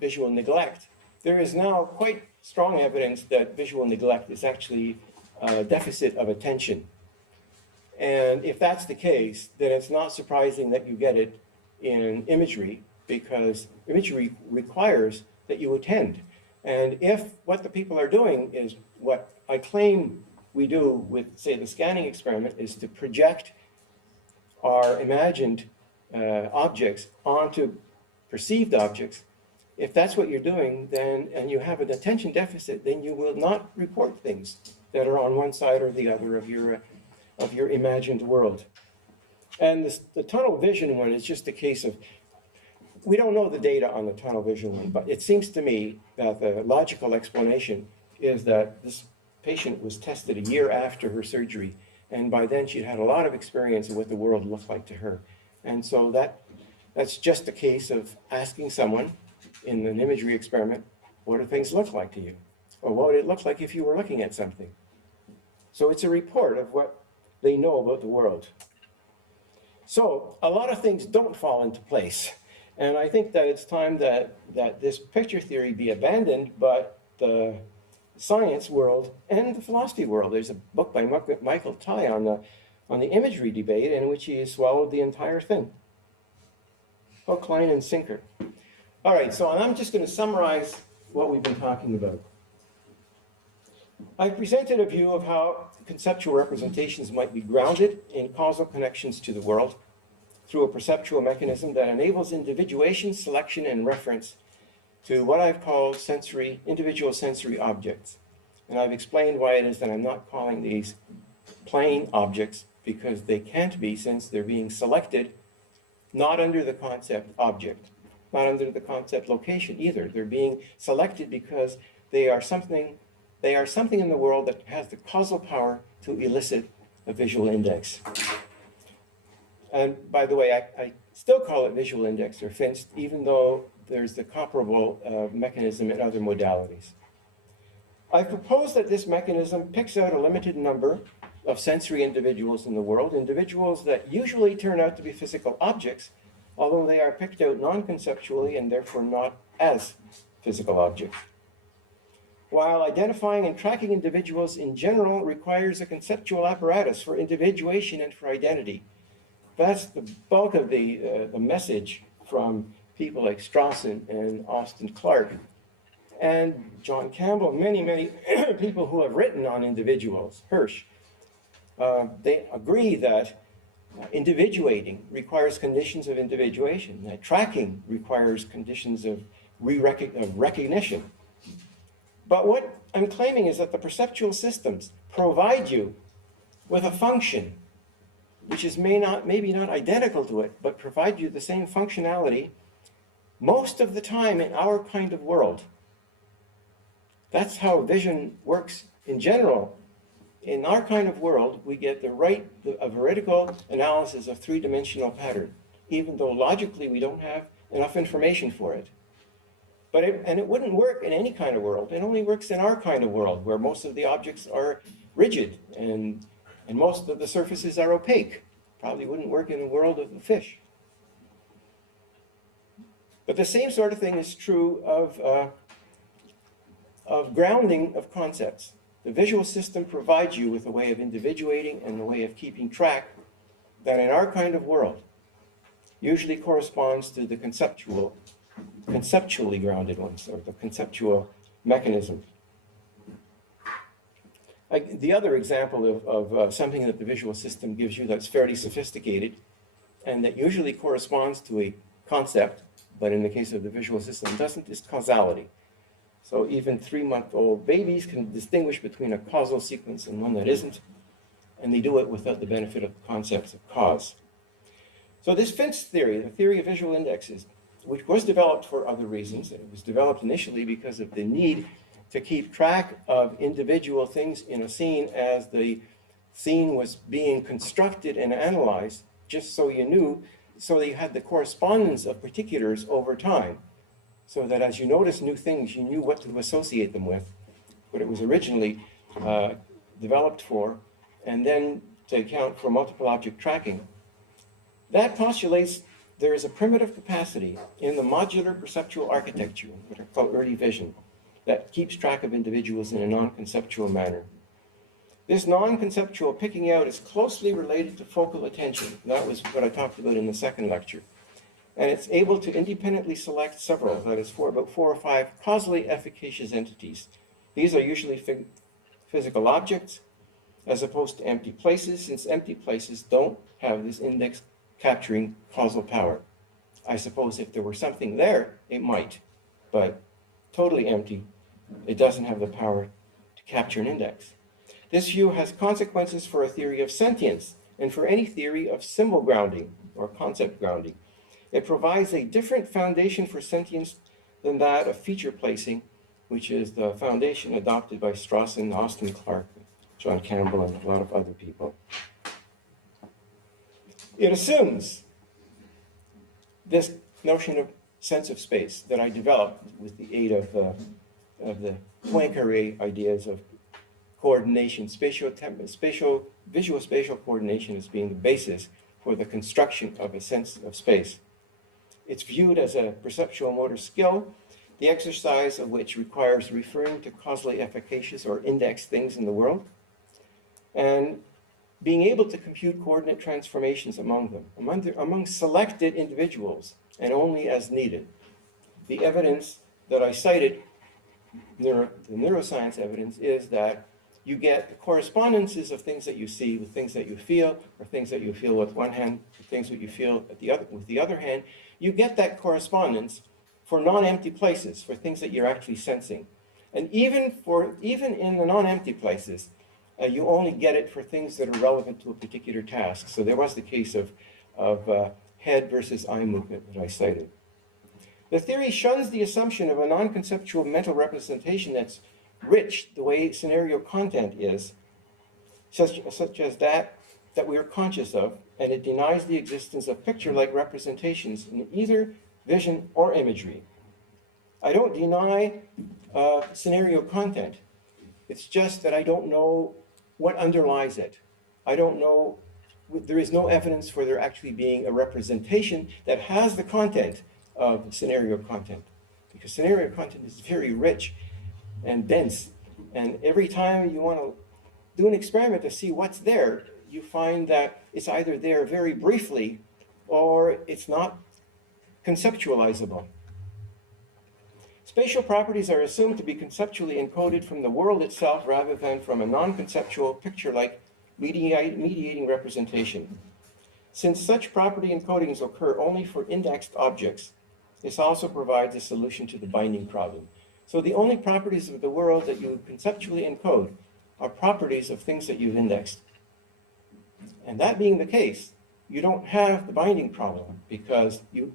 visual neglect. There is now quite strong evidence that visual neglect is actually a deficit of attention. And if that's the case, then it's not surprising that you get it in imagery, because imagery requires that you attend. And if what the people are doing is what I claim we do with, say, the scanning experiment, is to project our imagined objects onto perceived objects, if that's what you're doing, then, and you have an attention deficit, then you will not report things that are on one side or the other of your imagined world. And the tunnel vision one is just a case of, we don't know the data on the tunnel vision one, but it seems to me that the logical explanation is that this patient was tested a year after her surgery, and by then she'd had a lot of experience of what the world looked like to her. And so that's just a case of asking someone in an imagery experiment, what do things look like to you? Or what would it look like if you were looking at something? So it's a report of what they know about the world. So a lot of things don't fall into place. And I think that it's time that this picture theory be abandoned, but the science world and the philosophy world. There's a book by Michael Tye on the imagery debate, in which he swallowed the entire thing. Hook, line, and sinker. All right, so I'm just going to summarize what we've been talking about. I presented a view of how conceptual representations might be grounded in causal connections to the world through a perceptual mechanism that enables individuation, selection, and reference to what I've called individual sensory objects. And I've explained why it is that I'm not calling these plain objects, because they can't be, since they're being selected not under the concept object, not under the concept location either. They're being selected because they are something in the world that has the causal power to elicit a visual index. And by the way, I still call it visual index or FINST, even though there's the comparable mechanism in other modalities. I propose that this mechanism picks out a limited number of sensory individuals in the world, individuals that usually turn out to be physical objects, although they are picked out non-conceptually and therefore not as physical objects. While identifying and tracking individuals in general requires a conceptual apparatus for individuation and for identity. That's the bulk of the message from people like Strawson and Austin Clarke and John Campbell, many people who have written on individuals, Hirsch. They agree that individuating requires conditions of individuation, that tracking requires conditions of recognition. But what I'm claiming is that the perceptual systems provide you with a function which is maybe not identical to it, but provide you the same functionality most of the time in our kind of world. That's how vision works in general, in our kind of world, we get a veridical analysis of three-dimensional pattern, even though logically we don't have enough information for it. And it wouldn't work in any kind of world. It only works in our kind of world, where most of the objects are rigid and most of the surfaces are opaque. Probably wouldn't work in the world of the fish. But the same sort of thing is true of grounding of concepts. The visual system provides you with a way of individuating and a way of keeping track that in our kind of world usually corresponds to the conceptually grounded ones, or the conceptual mechanism. The other example of something that the visual system gives you that's fairly sophisticated and that usually corresponds to a concept, but in the case of the visual system doesn't, is causality. So even 3-month-old babies can distinguish between a causal sequence and one that isn't, and they do it without the benefit of the concepts of cause. So this Finch theory, the theory of visual indexes, which was developed for other reasons, it was developed initially because of the need to keep track of individual things in a scene as the scene was being constructed and analyzed, just so you knew, so that you had the correspondence of particulars over time, so that as you noticed new things, you knew what to associate them with, what it was originally developed for, and then to account for multiple object tracking. That postulates there is a primitive capacity in the modular perceptual architecture, what are called early vision, that keeps track of individuals in a non-conceptual manner. This non-conceptual picking out is closely related to focal attention. That was what I talked about in the second lecture. And it's able to independently select several, that is about 4 or 5 causally efficacious entities. These are usually physical objects as opposed to empty places, since empty places don't have this index capturing causal power. I suppose if there were something there, it might, but totally empty, it doesn't have the power to capture an index. This view has consequences for a theory of sentience and for any theory of symbol grounding or concept grounding. It provides a different foundation for sentience than that of feature placing, which is the foundation adopted by Strawson, Austin Clark, John Campbell, and a lot of other people. It assumes this notion of sense of space that I developed with the aid of the Poincaré ideas of coordination, visual-spatial coordination as being the basis for the construction of a sense of space. It's viewed as a perceptual motor skill, the exercise of which requires referring to causally efficacious or indexed things in the world, and being able to compute coordinate transformations among them, among selected individuals, and only as needed. The evidence that I cited, the neuroscience evidence, is that you get the correspondences of things that you see with things that you feel, or things that you feel with one hand, things that you feel with the other hand. You get that correspondence for non-empty places, for things that you're actually sensing. And even in the non-empty places, you only get it for things that are relevant to a particular task. So there was the case of head versus eye movement that I cited. The theory shuns the assumption of a non-conceptual mental representation that's rich the way scenario content is, such as that we are conscious of, and it denies the existence of picture-like representations in either vision or imagery. I don't deny scenario content. It's just that I don't know what underlies it. I don't know, there is no evidence for there actually being a representation that has the content of scenario content, because scenario content is very rich and dense, and every time you want to do an experiment to see what's there, you find that it's either there very briefly or it's not conceptualizable. Spatial properties are assumed to be conceptually encoded from the world itself rather than from a non-conceptual picture-like mediating representation. Since such property encodings occur only for indexed objects, this also provides a solution to the binding problem. So the only properties of the world that you conceptually encode are properties of things that you've indexed. And that being the case, you don't have the binding problem, because you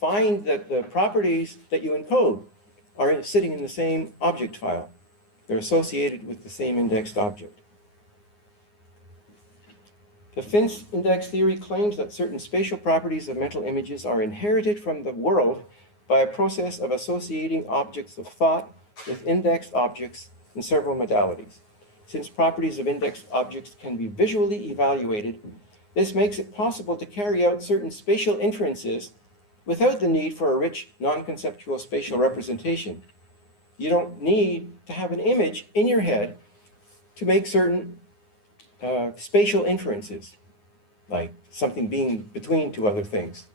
find that the properties that you encode are sitting in the same object file. They're associated with the same indexed object. The Finch index theory claims that certain spatial properties of mental images are inherited from the world by a process of associating objects of thought with indexed objects in several modalities. Since properties of indexed objects can be visually evaluated, this makes it possible to carry out certain spatial inferences without the need for a rich non-conceptual spatial representation. You don't need to have an image in your head to make certain spatial inferences, like something being between two other things.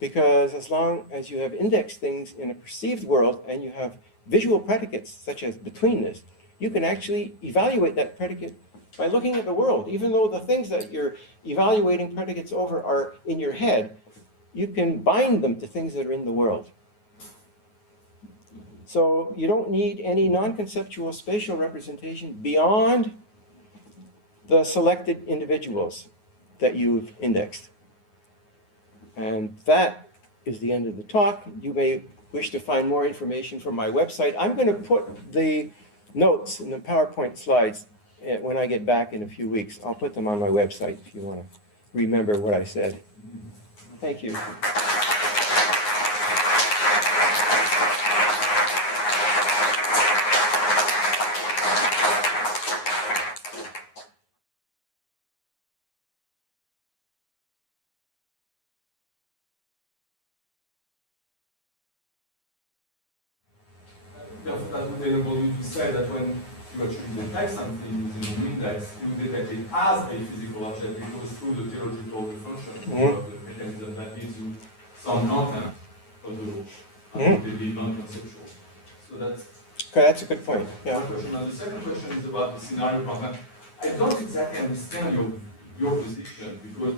Because as long as you have indexed things in a perceived world and you have visual predicates such as betweenness, you can actually evaluate that predicate by looking at the world. Even though the things that you're evaluating predicates over are in your head, you can bind them to things that are in the world. So you don't need any non-conceptual spatial representation beyond the selected individuals that you've indexed. And that is the end of the talk. You may wish to find more information from my website. I'm going to put the notes in the PowerPoint slides when I get back in a few weeks. I'll put them on my website if you want to remember what I said. Thank you. That would enable you to say that when you actually detect something using an index, you detect it as a physical object because through the theoretical function of the mechanism that gives you some content of the law, completely non-conceptual. So that's Okay, that's a good point. Yeah. one question. And the second question is about the scenario content. I don't exactly understand your position because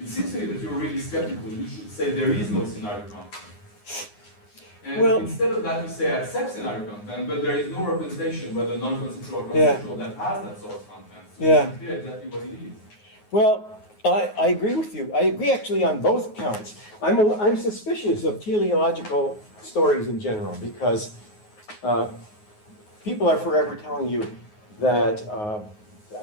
it seems to me that you're really skeptical. You should say there is no scenario content. And Well, instead of that, you say accept scenario content, but there is no representation, whether non-conceptual or conceptual, that has that sort of content. So Yeah. it's clear exactly what it is. Well, I agree with you. I agree actually on both counts. I'm suspicious of teleological stories in general because people are forever telling you that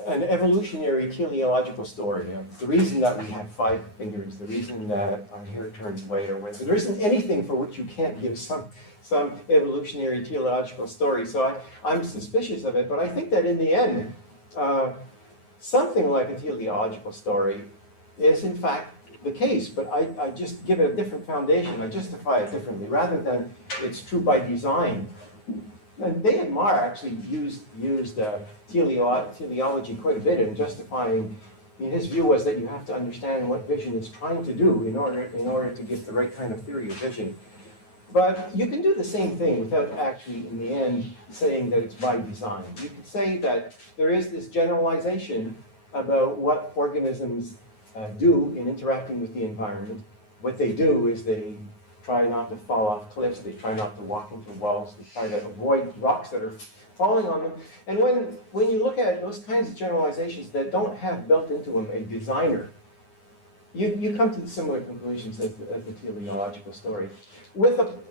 an evolutionary teleological story, the reason that we have 5 fingers, the reason that our hair turns white or whatever, there isn't anything for which you can't give some evolutionary teleological story. So I'm suspicious of it, but I think that in the end, something like a teleological story is in fact the case, but I just give it a different foundation. I justify it differently rather than it's true by design. And David Marr actually used teleology quite a bit in justifying. I mean, his view was that you have to understand what vision is trying to do in order to give the right kind of theory of vision. But you can do the same thing without actually, in the end, saying that it's by design. You can say that there is this generalization about what organisms do in interacting with the environment. What they do is they try not to fall off cliffs, they try not to walk into walls, they try to avoid rocks that are falling on them. And when you look at those kinds of generalizations that don't have built into them a designer, you come to similar conclusions as the teleological story. But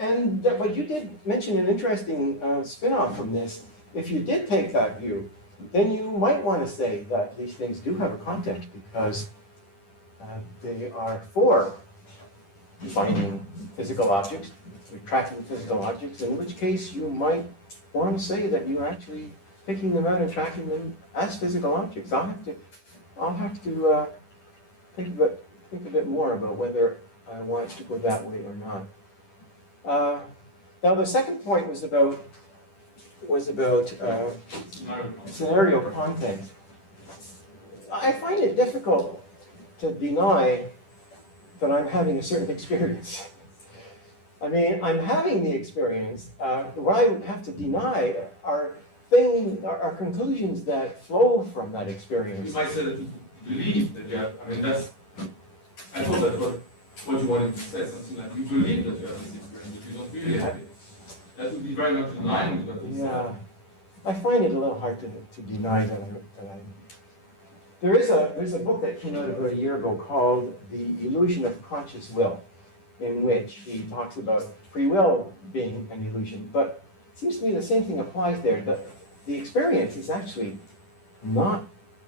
you did mention an interesting spin-off from this. If you did take that view, then you might want to say that these things do have a content because they are for finding physical objects, tracking physical objects, in which case you might want to say that you're actually picking them out and tracking them as physical objects. I'll have to think a bit more about whether I want to go that way or not. Now the second point was about scenario content. I find it difficult to deny that I'm having a certain experience. I mean, I'm having the experience. What I would have to deny are conclusions that flow from that experience. You might say that you believe that you have, I mean, I thought that's what you wanted to say, something like you believe that you have this experience, but you don't really have it. That would be very much in line with what you said. I find it a little hard to deny that There's a book that came out about a year ago called The Illusion of Conscious Will, in which he talks about free will being an illusion. But seems to me the same thing applies there. The experience is actually not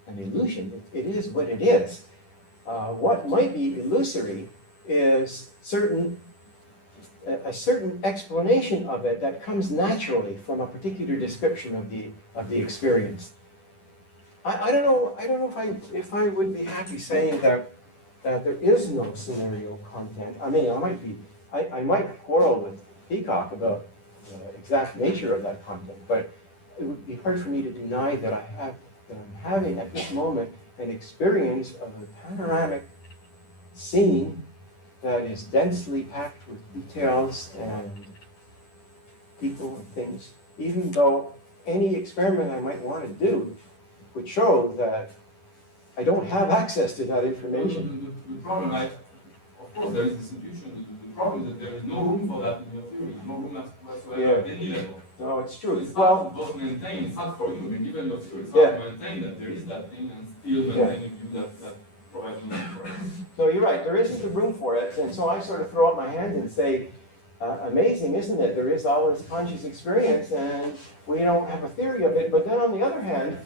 an illusion. It is what it is. What might be illusory is a certain explanation of it that comes naturally from a particular description of the experience. I don't know if I would be happy saying that there is no scenario content. I mean, I might quarrel with Peacock about the exact nature of that content, but it would be hard for me to deny that I'm having at this moment an experience of a panoramic scene that is densely packed with details and people and things, even though any experiment I might want to do would show that I don't have access to that information. The problem, of course, there is this intuition. The problem is that there is no room for that in your theory. No room whatsoever at any level. No, it's true. It's hard to both maintain, it's hard for you, I mean, given your theory, it's hard to maintain that there is that thing and still maintain a view that provides no room for it. So you're right, there isn't a room for it, and so I sort of throw up my hand and say, amazing, isn't it? There is all this conscious experience, and we don't have a theory of it. But then on the other hand,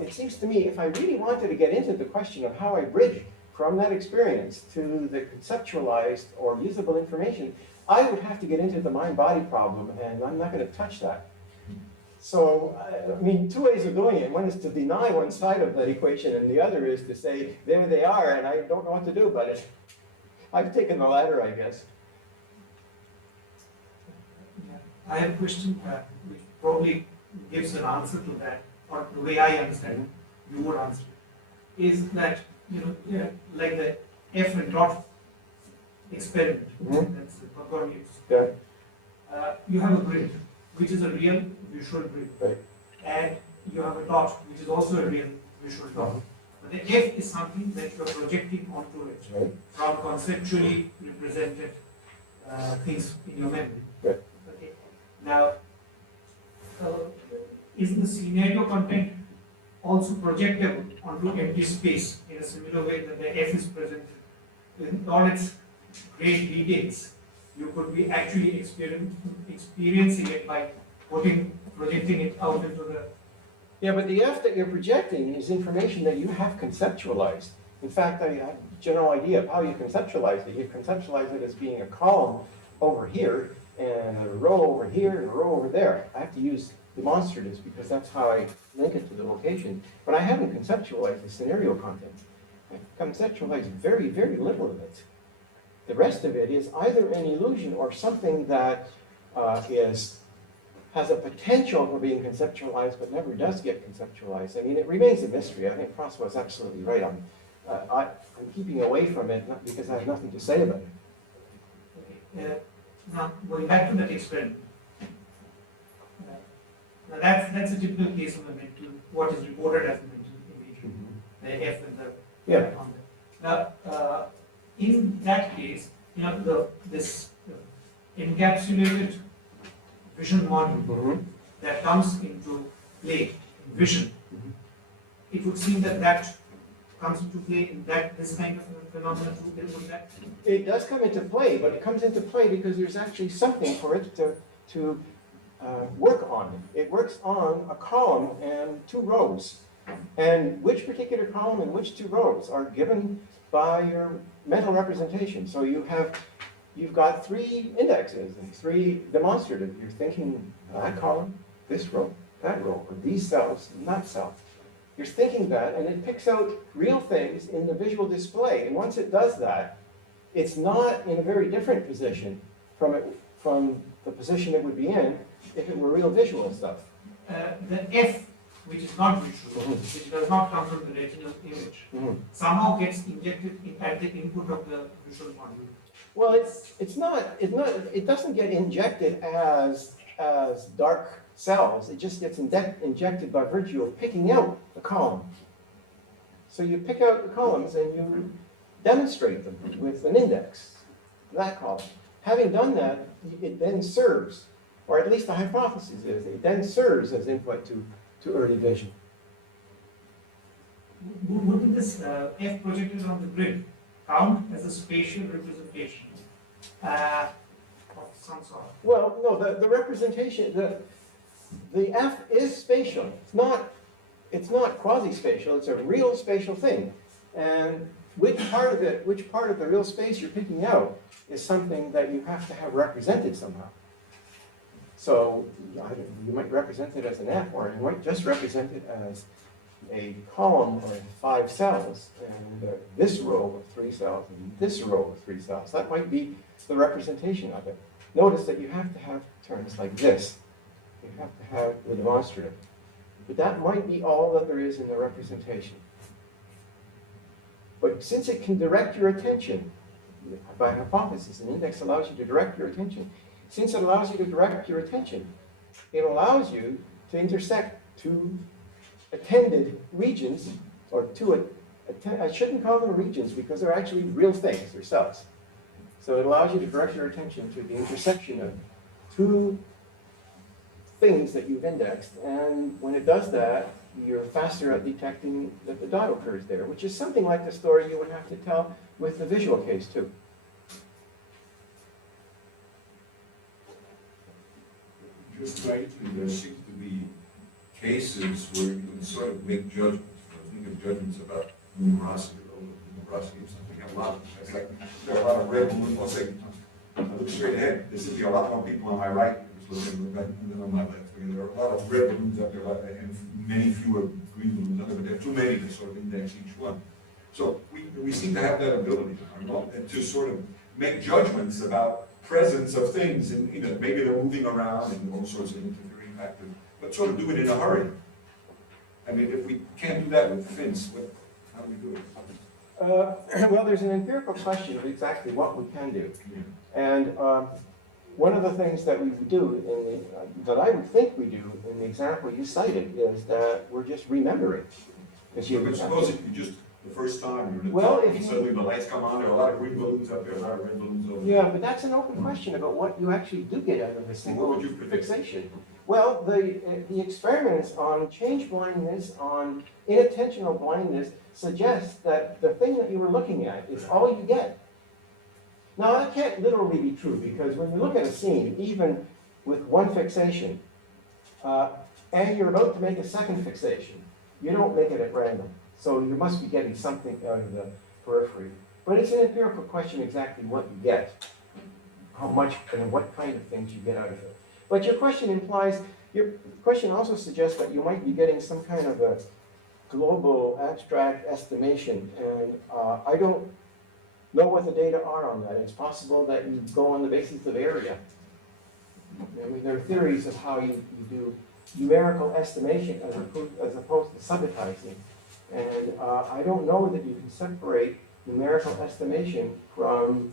it seems to me, if I really wanted to get into the question of how I bridge from that experience to the conceptualized or usable information, I would have to get into the mind-body problem, and I'm not going to touch that. So, I mean, two ways of doing it. One is to deny one side of that equation, and the other is to say, there they are, and I don't know what to do about it. I've taken the latter, I guess. I have a question which probably gives an answer to that, or the way I understand it, you would answer it, is that, like the F and dot experiment, that's the Python use. Yeah. You have a grid, which is a real visual grid. Right. And you have a dot, which is also a real visual dot. But the F is something that you are projecting onto it from conceptually represented things in your memory. Right. Okay. Now, is the scenario content also projectable onto empty space in a similar way that the F is presented in all its great details? You could be actually experiencing it by projecting it out into the... Yeah, but the F that you're projecting is information that you have conceptualized. In fact, I have a general idea of how you conceptualize it. You conceptualize it as being a column over here, and a row over here, and a row over there. I have to use demonstratives because that's how I link it to the location. But I haven't conceptualized the scenario content. I've conceptualized very, very little of it. The rest of it is either an illusion or something that has a potential for being conceptualized but never does get conceptualized. I mean, it remains a mystery. I think François is absolutely right. I'm keeping away from it not because I have nothing to say about it. Okay. Now, going back to that experiment, now that's a typical case of a mental, what is reported as a mental image, the F and the on there. Now, in that case, this encapsulated vision module that comes into play in vision, it would seem that comes into play in this kind of phenomenon too. It does come into play, but it comes into play because there's actually something for it to work on. It works on a column and two rows. And which particular column and which two rows are given by your mental representation. So you've got three indexes and three demonstratives. You're thinking that column, this row, that row, or these cells and that cell. You're thinking that, and it picks out real things in the visual display. And once it does that, it's not in a very different position from the position it would be in if it were real visual stuff. The F, which is not visual, which does not come from the retinal image, somehow gets injected at the input of the visual module. Well, it doesn't get injected as dark cells. It just gets injected by virtue of picking out the column. So you pick out the columns and you demonstrate them with an index, that column. Having done that, it then serves, or at least the hypothesis is, it then serves as input to early vision. Would this F projected on the grid count as a spatial representation of some sort. Well, no, the representation, the F is spatial. It's not quasi-spatial, it's a real spatial thing. And which part of the real space you're picking out is something that you have to have represented somehow. So you might represent it as an F, or you might just represent it as a column of 5 cells, and this row of 3 cells, and this row of 3 cells. That might be the representation of it. Notice that you have to have terms like this. You have to have the demonstrative. But that might be all that there is in the representation. But since it can direct your attention, by hypothesis, an index allows you to direct your attention. Since it allows you to direct your attention, it allows you to intersect 2 attended regions, or 2, I shouldn't call them regions because they're actually real things, they're cells. So it allows you to direct your attention to the intersection of 2 things that you've indexed, and when it does that, you're faster at detecting that the dot occurs there, which is something like the story you would have to tell with the visual case too. Just rightly, there seems to be cases where you can sort of make judgments. Think of judgments about numerosity or something. A lot. It's like there are a lot of red balloons. I'll say, I look straight ahead. There seems to be a lot more people on my right looking than on my left. There are a lot of red balloons up there, and many fewer green balloons up there. But there are too many to sort of index each one. So we seem to have that ability to sort of make judgments about presence of things, and maybe they're moving around and all sorts of interfering factors, but sort of do it in a hurry. I mean, if we can't do that with fins, how do we do it? Well, there's an empirical question of exactly what we can do. And one of the things that we do, that I would think we do in the example you cited, is that we're just remembering. But suppose if you just, the first time you're in the well, top, and suddenly the lights come on, there are a lot of green balloons up there, a lot of red balloons over there. Yeah, but that's an open question about what you actually do get out of a single fixation. Well, the experiments on change blindness, on inattentional blindness, suggest that the thing that you were looking at is all you get. Now, that can't literally be true, because when you look at a scene, even with one fixation, and you're about to make a second fixation, you don't make it at random. So you must be getting something out of the periphery. But it's an empirical question exactly what you get, how much and what kind of things you get out of it. But your question also suggests that you might be getting some kind of a global abstract estimation, and I don't know what the data are on that. It's possible that you go on the basis of area. I mean, there are theories of how you do numerical estimation as opposed to subitizing. And I don't know that you can separate numerical estimation from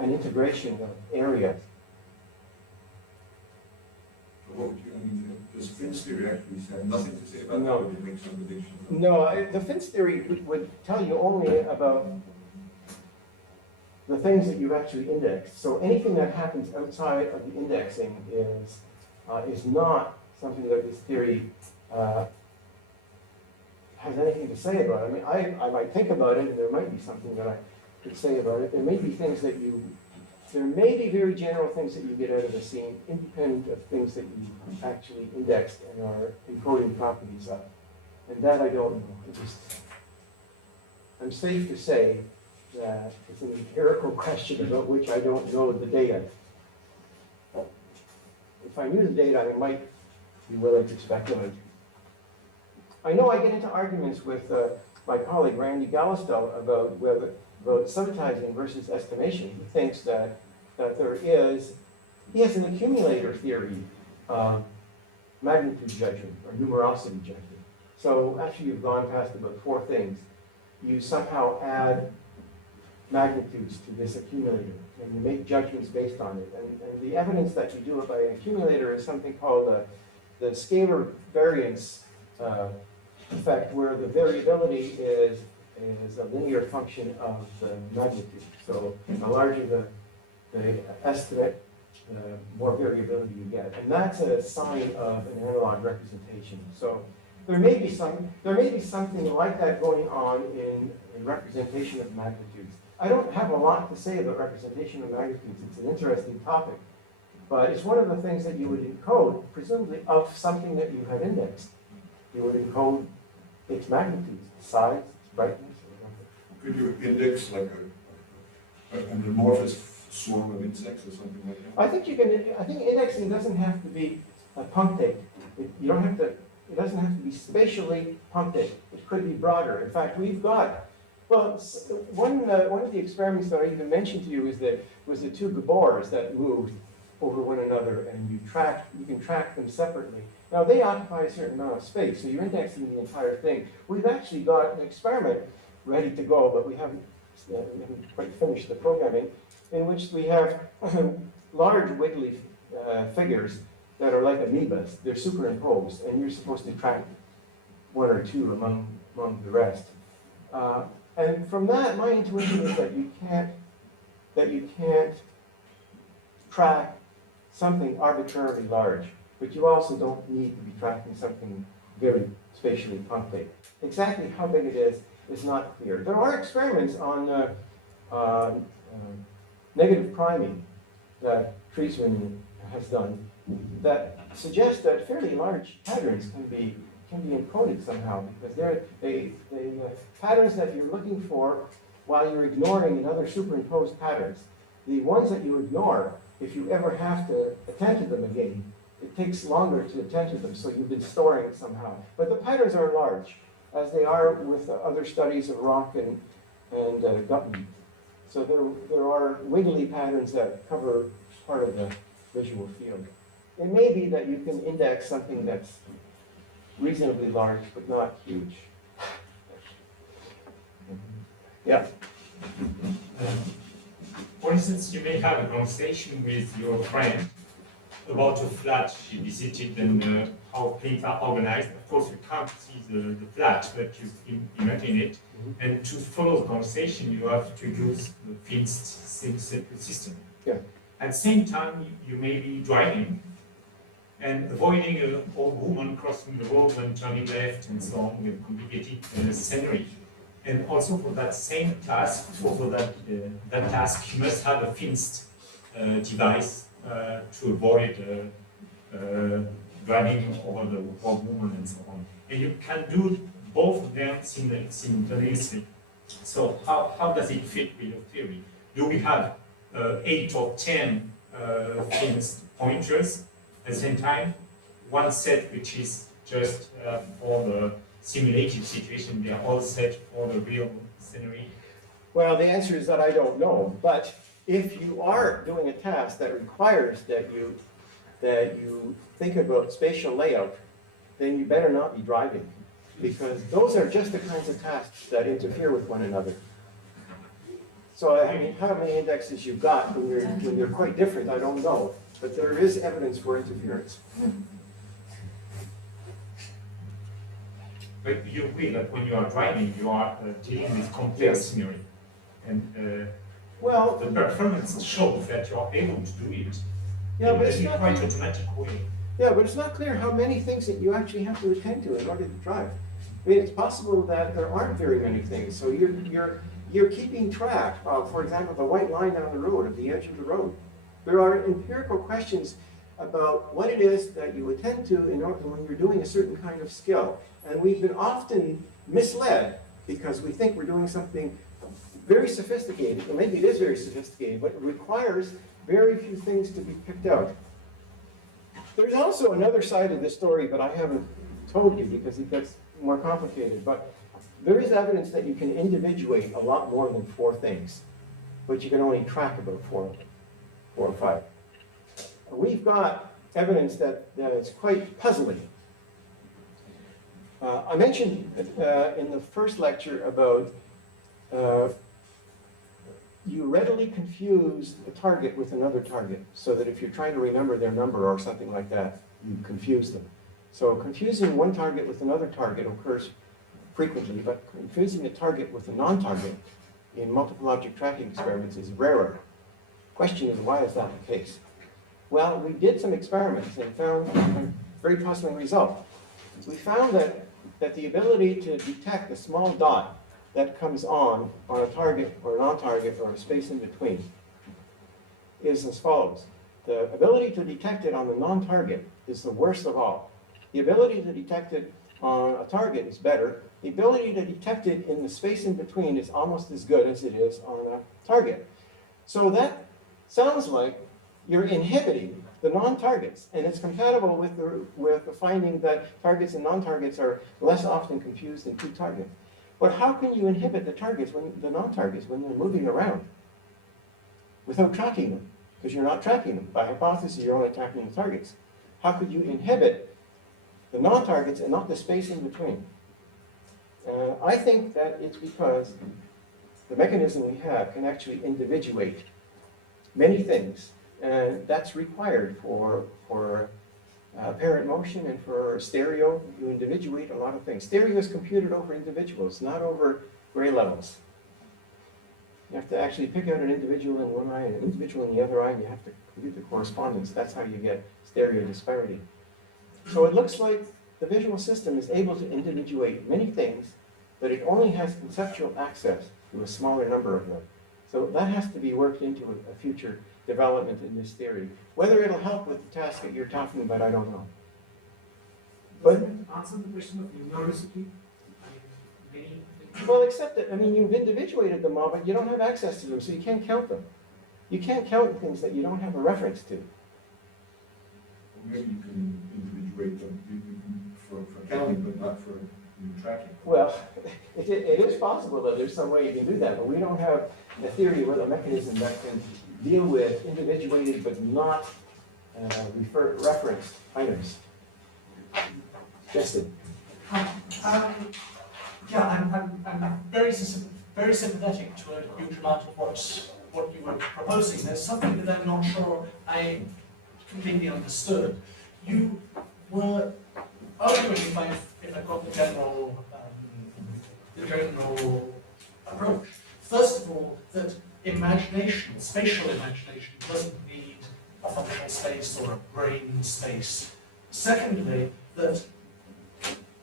an integration of areas. What would you, does Finn's theory actually have nothing to say about No. that, or do you make some predictions? No, the Finn's theory would tell you only about the things that you've actually indexed. So anything that happens outside of the indexing is not something that this theory has anything to say about. I mean, I might think about it, and there might be something that I could say about it. There may be things that there may be very general things that you get out of the scene, independent of things that you actually indexed and are encoding properties of. And that I don't know. I'm safe to say that it's an empirical question about which I don't know the data. If I knew the data, I might be willing to speculate. I know I get into arguments with my colleague Randy Gallistel about subitizing versus estimation. He thinks that he has an accumulator theory of magnitude judgment or numerosity judgment. So after you've gone past about 4 things, you somehow add magnitudes to this accumulator, and you make judgments based on it. And the evidence that you do it by an accumulator is something called the scalar variance effect, where the variability is a linear function of the magnitude. So the larger the estimate, the more variability you get. And that's a sign of an analog representation. So there may be something like that going on in a representation of magnitudes. I don't have a lot to say about representation of magnitudes. It's an interesting topic. But it's one of the things that you would encode, presumably, of something that you have indexed. You would encode its magnitudes, its size, its brightness, or whatever. Could you index like an amorphous swarm of insects or something like that? I think you can. I think indexing doesn't have to be punctate. You don't have to. It doesn't have to be spatially punctate. It could be broader. In fact, we've got. Well, one of the experiments that I even mentioned to you was the two gabors that moved over one another, and you can track them separately. Now they occupy a certain amount of space, so you're indexing the entire thing. We've actually got an experiment ready to go, but we haven't quite finished the programming, in which we have large wiggly figures that are like amoebas. They're superimposed, and you're supposed to track one or two among the rest. And from that, my intuition is that you can't track something arbitrarily large, but you also don't need to be tracking something very spatially punctate. Exactly how big it is not clear. There are experiments on negative priming that Pylyshyn has done that suggest that fairly large patterns can be encoded somehow, because they patterns that you're looking for while you're ignoring another superimposed patterns. The ones that you ignore, if you ever have to attend to them again, it takes longer to attend to them, so you've been storing it somehow. But the patterns are large, as they are with other studies of rock and gutting. So there are wiggly patterns that cover part of the visual field. It may be that you can index something that's reasonably large, but not huge. Yeah. For instance, you may have a conversation with your friend about a flat she visited and how things are organized. Of course, you can't see the flat, but you imagine it. And to follow the conversation, you have to use the fenced system. Yeah. At the same time, you may be driving and avoiding an old woman crossing the road when turning left and so on with complicated scenery. And also for that same task, for that task, you must have a fenced device to avoid driving over the old woman and so on. And you can do both of them simultaneously. So how does it fit with your theory? Do we have 8 or 10 fenced pointers at the same time? One set which is just for the simulated situation, they are all set for the real scenery? Well, the answer is that I don't know. But if you are doing a task that requires that you think about spatial layout, then you better not be driving, because those are just the kinds of tasks that interfere with one another. So I mean, how many indexes you've got when you're quite different, I don't know. But there is evidence for interference. But you agree that when you are driving, you are dealing with complex scenery. And well, the performance shows that you are able to do it but it's in a not quite clear. automatic way. Yeah, but it's not clear how many things that you actually have to attend to in order to drive. I mean, it's possible that there aren't very many things. So you're keeping track of, for example, the white line down the road, at the edge of the road. There are empirical questions about what it is that you attend to in order when you're doing a certain kind of skill. And we've been often misled because we think we're doing something very sophisticated, or maybe it is very sophisticated, but it requires very few things to be picked out. There's also another side of this story, but I haven't told you because it gets more complicated. But there is evidence that you can individuate a lot more than 4 things, but you can only track about 4 or 5. We've got evidence that it's quite puzzling. I mentioned in the first lecture about you readily confuse a target with another target, so that if you're trying to remember their number or something like that, you confuse them. So confusing one target with another target occurs frequently, but confusing a target with a non-target in multiple object tracking experiments is rarer. Question is, why is that the case? Well, we did some experiments and found a very puzzling result. We found that the ability to detect a small dot that comes on a target or a non-target or a space in between is as follows. The ability to detect it on the non-target is the worst of all. The ability to detect it on a target is better. The ability to detect it in the space in between is almost as good as it is on a target. So that sounds like you're inhibiting the non-targets, and it's compatible with the finding that targets and non-targets are less often confused than two targets. But how can you inhibit the targets, the non-targets, when they're moving around without tracking them? Because you're not tracking them. By hypothesis, you're only tracking the targets. How could you inhibit the non-targets and not the space in between? I think that it's because the mechanism we have can actually individuate many things, and that's required for apparent motion and for stereo. You individuate a lot of things. Stereo is computed over individuals, not over gray levels. You have to actually pick out an individual in one eye and an individual in the other eye, and you have to compute the correspondence. That's how you get stereo disparity. So it looks like the visual system is able to individuate many things, but it only has conceptual access to a smaller number of them. So that has to be worked into a future development in this theory. Whether it'll help with the task that you're talking about, I don't know. But answer the question of numericity. well, except that, I mean, you've individuated them all, but you don't have access to them, so you can't count them. You can't count things that you don't have a reference to. Maybe you can individuate them for counting, but not for tracking. Well, it is possible that there's some way you can do that, but we don't have a theory or a mechanism that can deal with individuated but not referenced items. Justin. Yeah, I'm very sympathetic to a huge amount of what you were proposing. There's something that I'm not sure I completely understood. You were arguing, if I got the general approach. First of all, that imagination, spatial imagination, doesn't need a functional space or a brain space. Secondly, that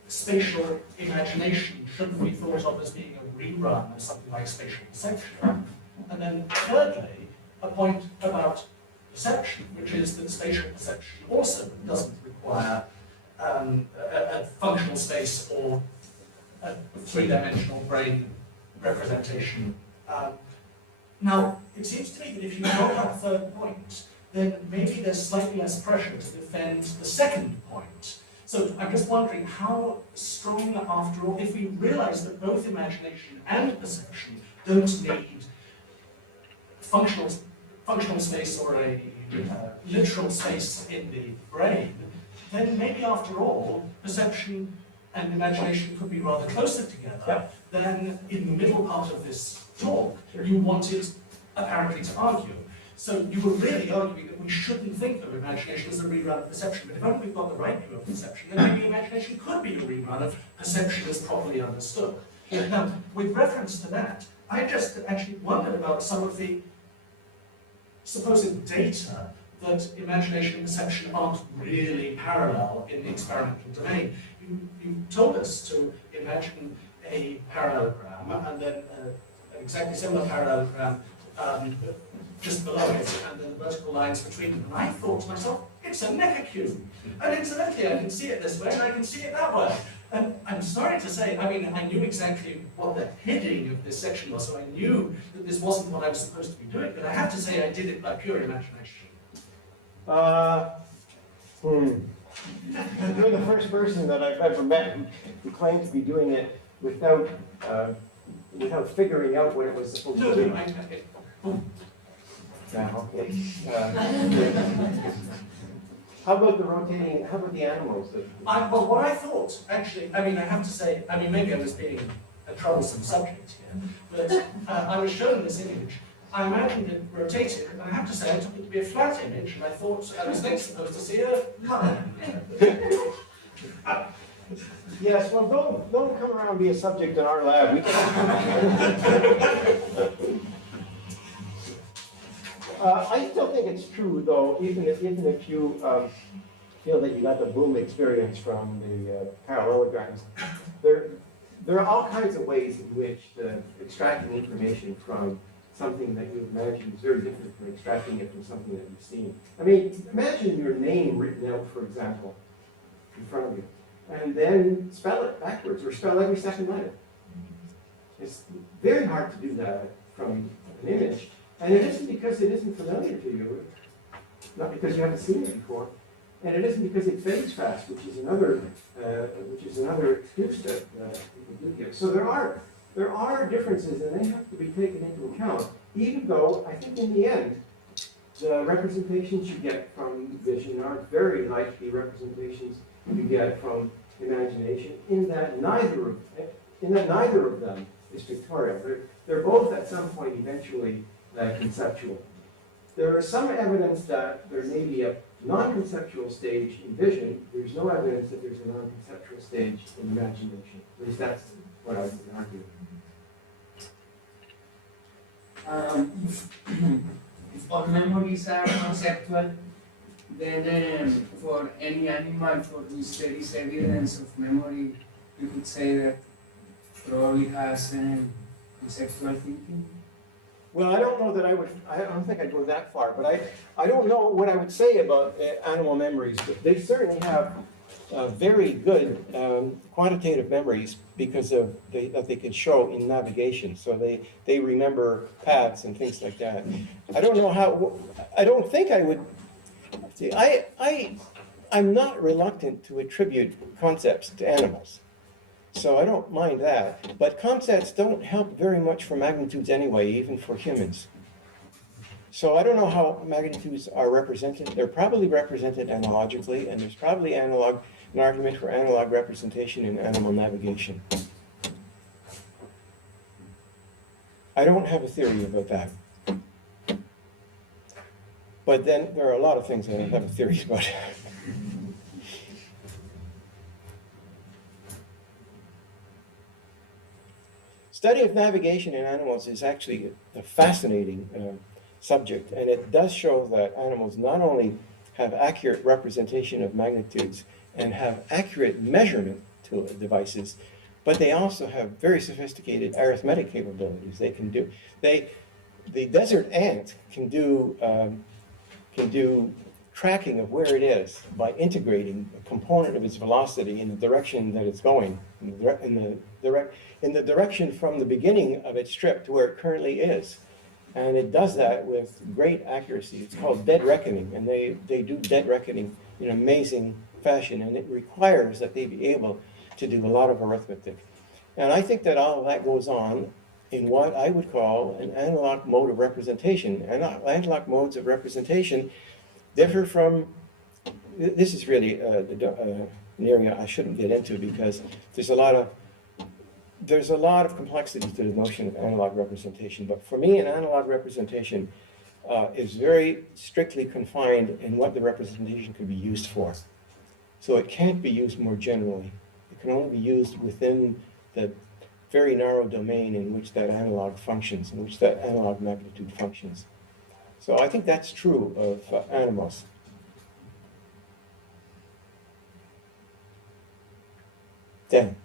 spatial imagination shouldn't be thought of as being a rerun of something like spatial perception. And then thirdly, a point about perception, which is that spatial perception also doesn't require a functional space or a three-dimensional brain representation. Now, it seems to me that if you drop that third point, then maybe there's slightly less pressure to defend the second point. So I'm just wondering how strong, after all, if we realize that both imagination and perception don't need functional space or a literal space in the brain, then maybe after all, perception and imagination could be rather closer together than in the middle part of this talk you wanted apparently to argue. So you were really arguing that we shouldn't think of imagination as a rerun of perception, but if only we've got the right view of perception, then maybe imagination could be a rerun of perception as properly understood. Now, with reference to that, I just actually wondered about some of the supposed data that imagination and perception aren't really parallel in the experimental domain. You told us to imagine a parallelogram and then an exactly similar parallelogram just below it, and then the vertical lines between them. And I thought to myself, it's a necker cube. And incidentally, I can see it this way and I can see it that way. And I'm sorry to say, I mean, I knew exactly what the heading of this section was, so I knew that this wasn't what I was supposed to be doing, but I have to say I did it by pure imagination. You're the first person that I've ever met who claimed to be doing it without figuring out what it was supposed to be. Okay. How about the rotating, how about the animals? Well, what I thought, actually, I mean, I have to say, I mean, maybe I was being a troublesome subject here, but I was shown this image. I imagined it rotated, and I have to say, I took it to be a flat image, and I thought I was next supposed to see a colour. Yes, well, don't come around and be a subject in our lab. I still think it's true, though, even if you feel that you got the boom experience from the parallelograms. there are all kinds of ways in which extracting information from something that you imagine is very different from extracting it from something that you've seen. I mean, imagine your name written out, for example, in front of you, and then spell it backwards, or spell every second letter. It's very hard to do that from an image, and it isn't because it isn't familiar to you, not because you haven't seen it before, and it isn't because it fades fast, which is another excuse that people do give. So there are differences, and they have to be taken into account, even though I think in the end, the representations you get from vision are very like the representations you get from imagination, in that neither of them is pictorial. They're both at some point eventually conceptual. There is some evidence that there may be a non-conceptual stage in vision. There's no evidence that there's a non-conceptual stage in imagination. At least that's what I would argue. If all memories are conceptual, then for any animal for which there is evidence of memory, you could say that probably has conceptual thinking. Well, I don't know that I don't think I'd go that far, but I don't know what I would say about animal memories, but they certainly have very good quantitative memories because of that they can show in navigation. So they remember paths and things like that. I don't know how, I don't think I would, see, I'm not reluctant to attribute concepts to animals. So I don't mind that, but concepts don't help very much for magnitudes anyway, even for humans. So I don't know how magnitudes are represented. They're probably represented analogically, and there's probably an argument for analog representation in animal navigation. I don't have a theory about that. But then there are a lot of things I don't have a theory about. Study of navigation in animals is actually a fascinating subject, and it does show that animals not only have accurate representation of magnitudes and have accurate measurement devices, but they also have very sophisticated arithmetic capabilities. They can do, the desert ant can do tracking of where it is by integrating a component of its velocity in the direction that it's going, in the direction from the beginning of its trip to where it currently is. And it does that with great accuracy. It's called dead reckoning, and they do dead reckoning in amazing fashion, and it requires that they be able to do a lot of arithmetic. And I think that all of that goes on in what I would call an analog mode of representation. And analog modes of representation differ from, this is really an area I shouldn't get into because there's a lot of complexity to the notion of analog representation. But for me, an analog representation is very strictly confined in what the representation could be used for. So it can't be used more generally. It can only be used within the very narrow domain in which that analog functions, in which that analog magnitude functions. So I think that's true of animals. Dan.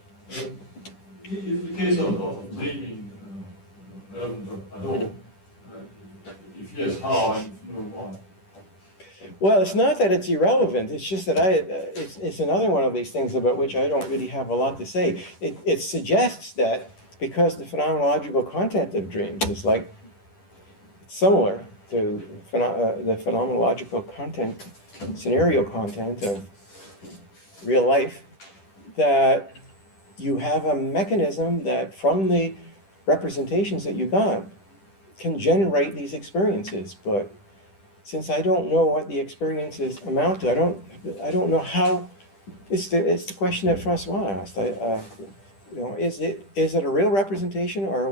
In the case of dreaming, at all, if yes, how and why? Well, it's not that it's irrelevant. It's just that it's another one of these things about which I don't really have a lot to say. It suggests that because the phenomenological content of dreams is like similar to the phenomenological content, scenario content of real life, that you have a mechanism that from the representations that you got can generate these experiences. But since I don't know what the experiences amount to, I don't know how. It's the question that Francois asked. Is it a real representation, or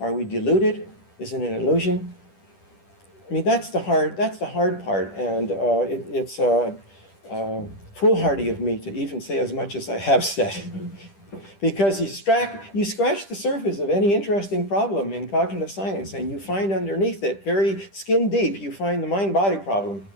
are we deluded? Is it an illusion? I mean, that's the hard part, and it's foolhardy of me to even say as much as I have said, because you scratch the surface of any interesting problem in cognitive science, and you find underneath it, very skin deep, you find the mind-body problem.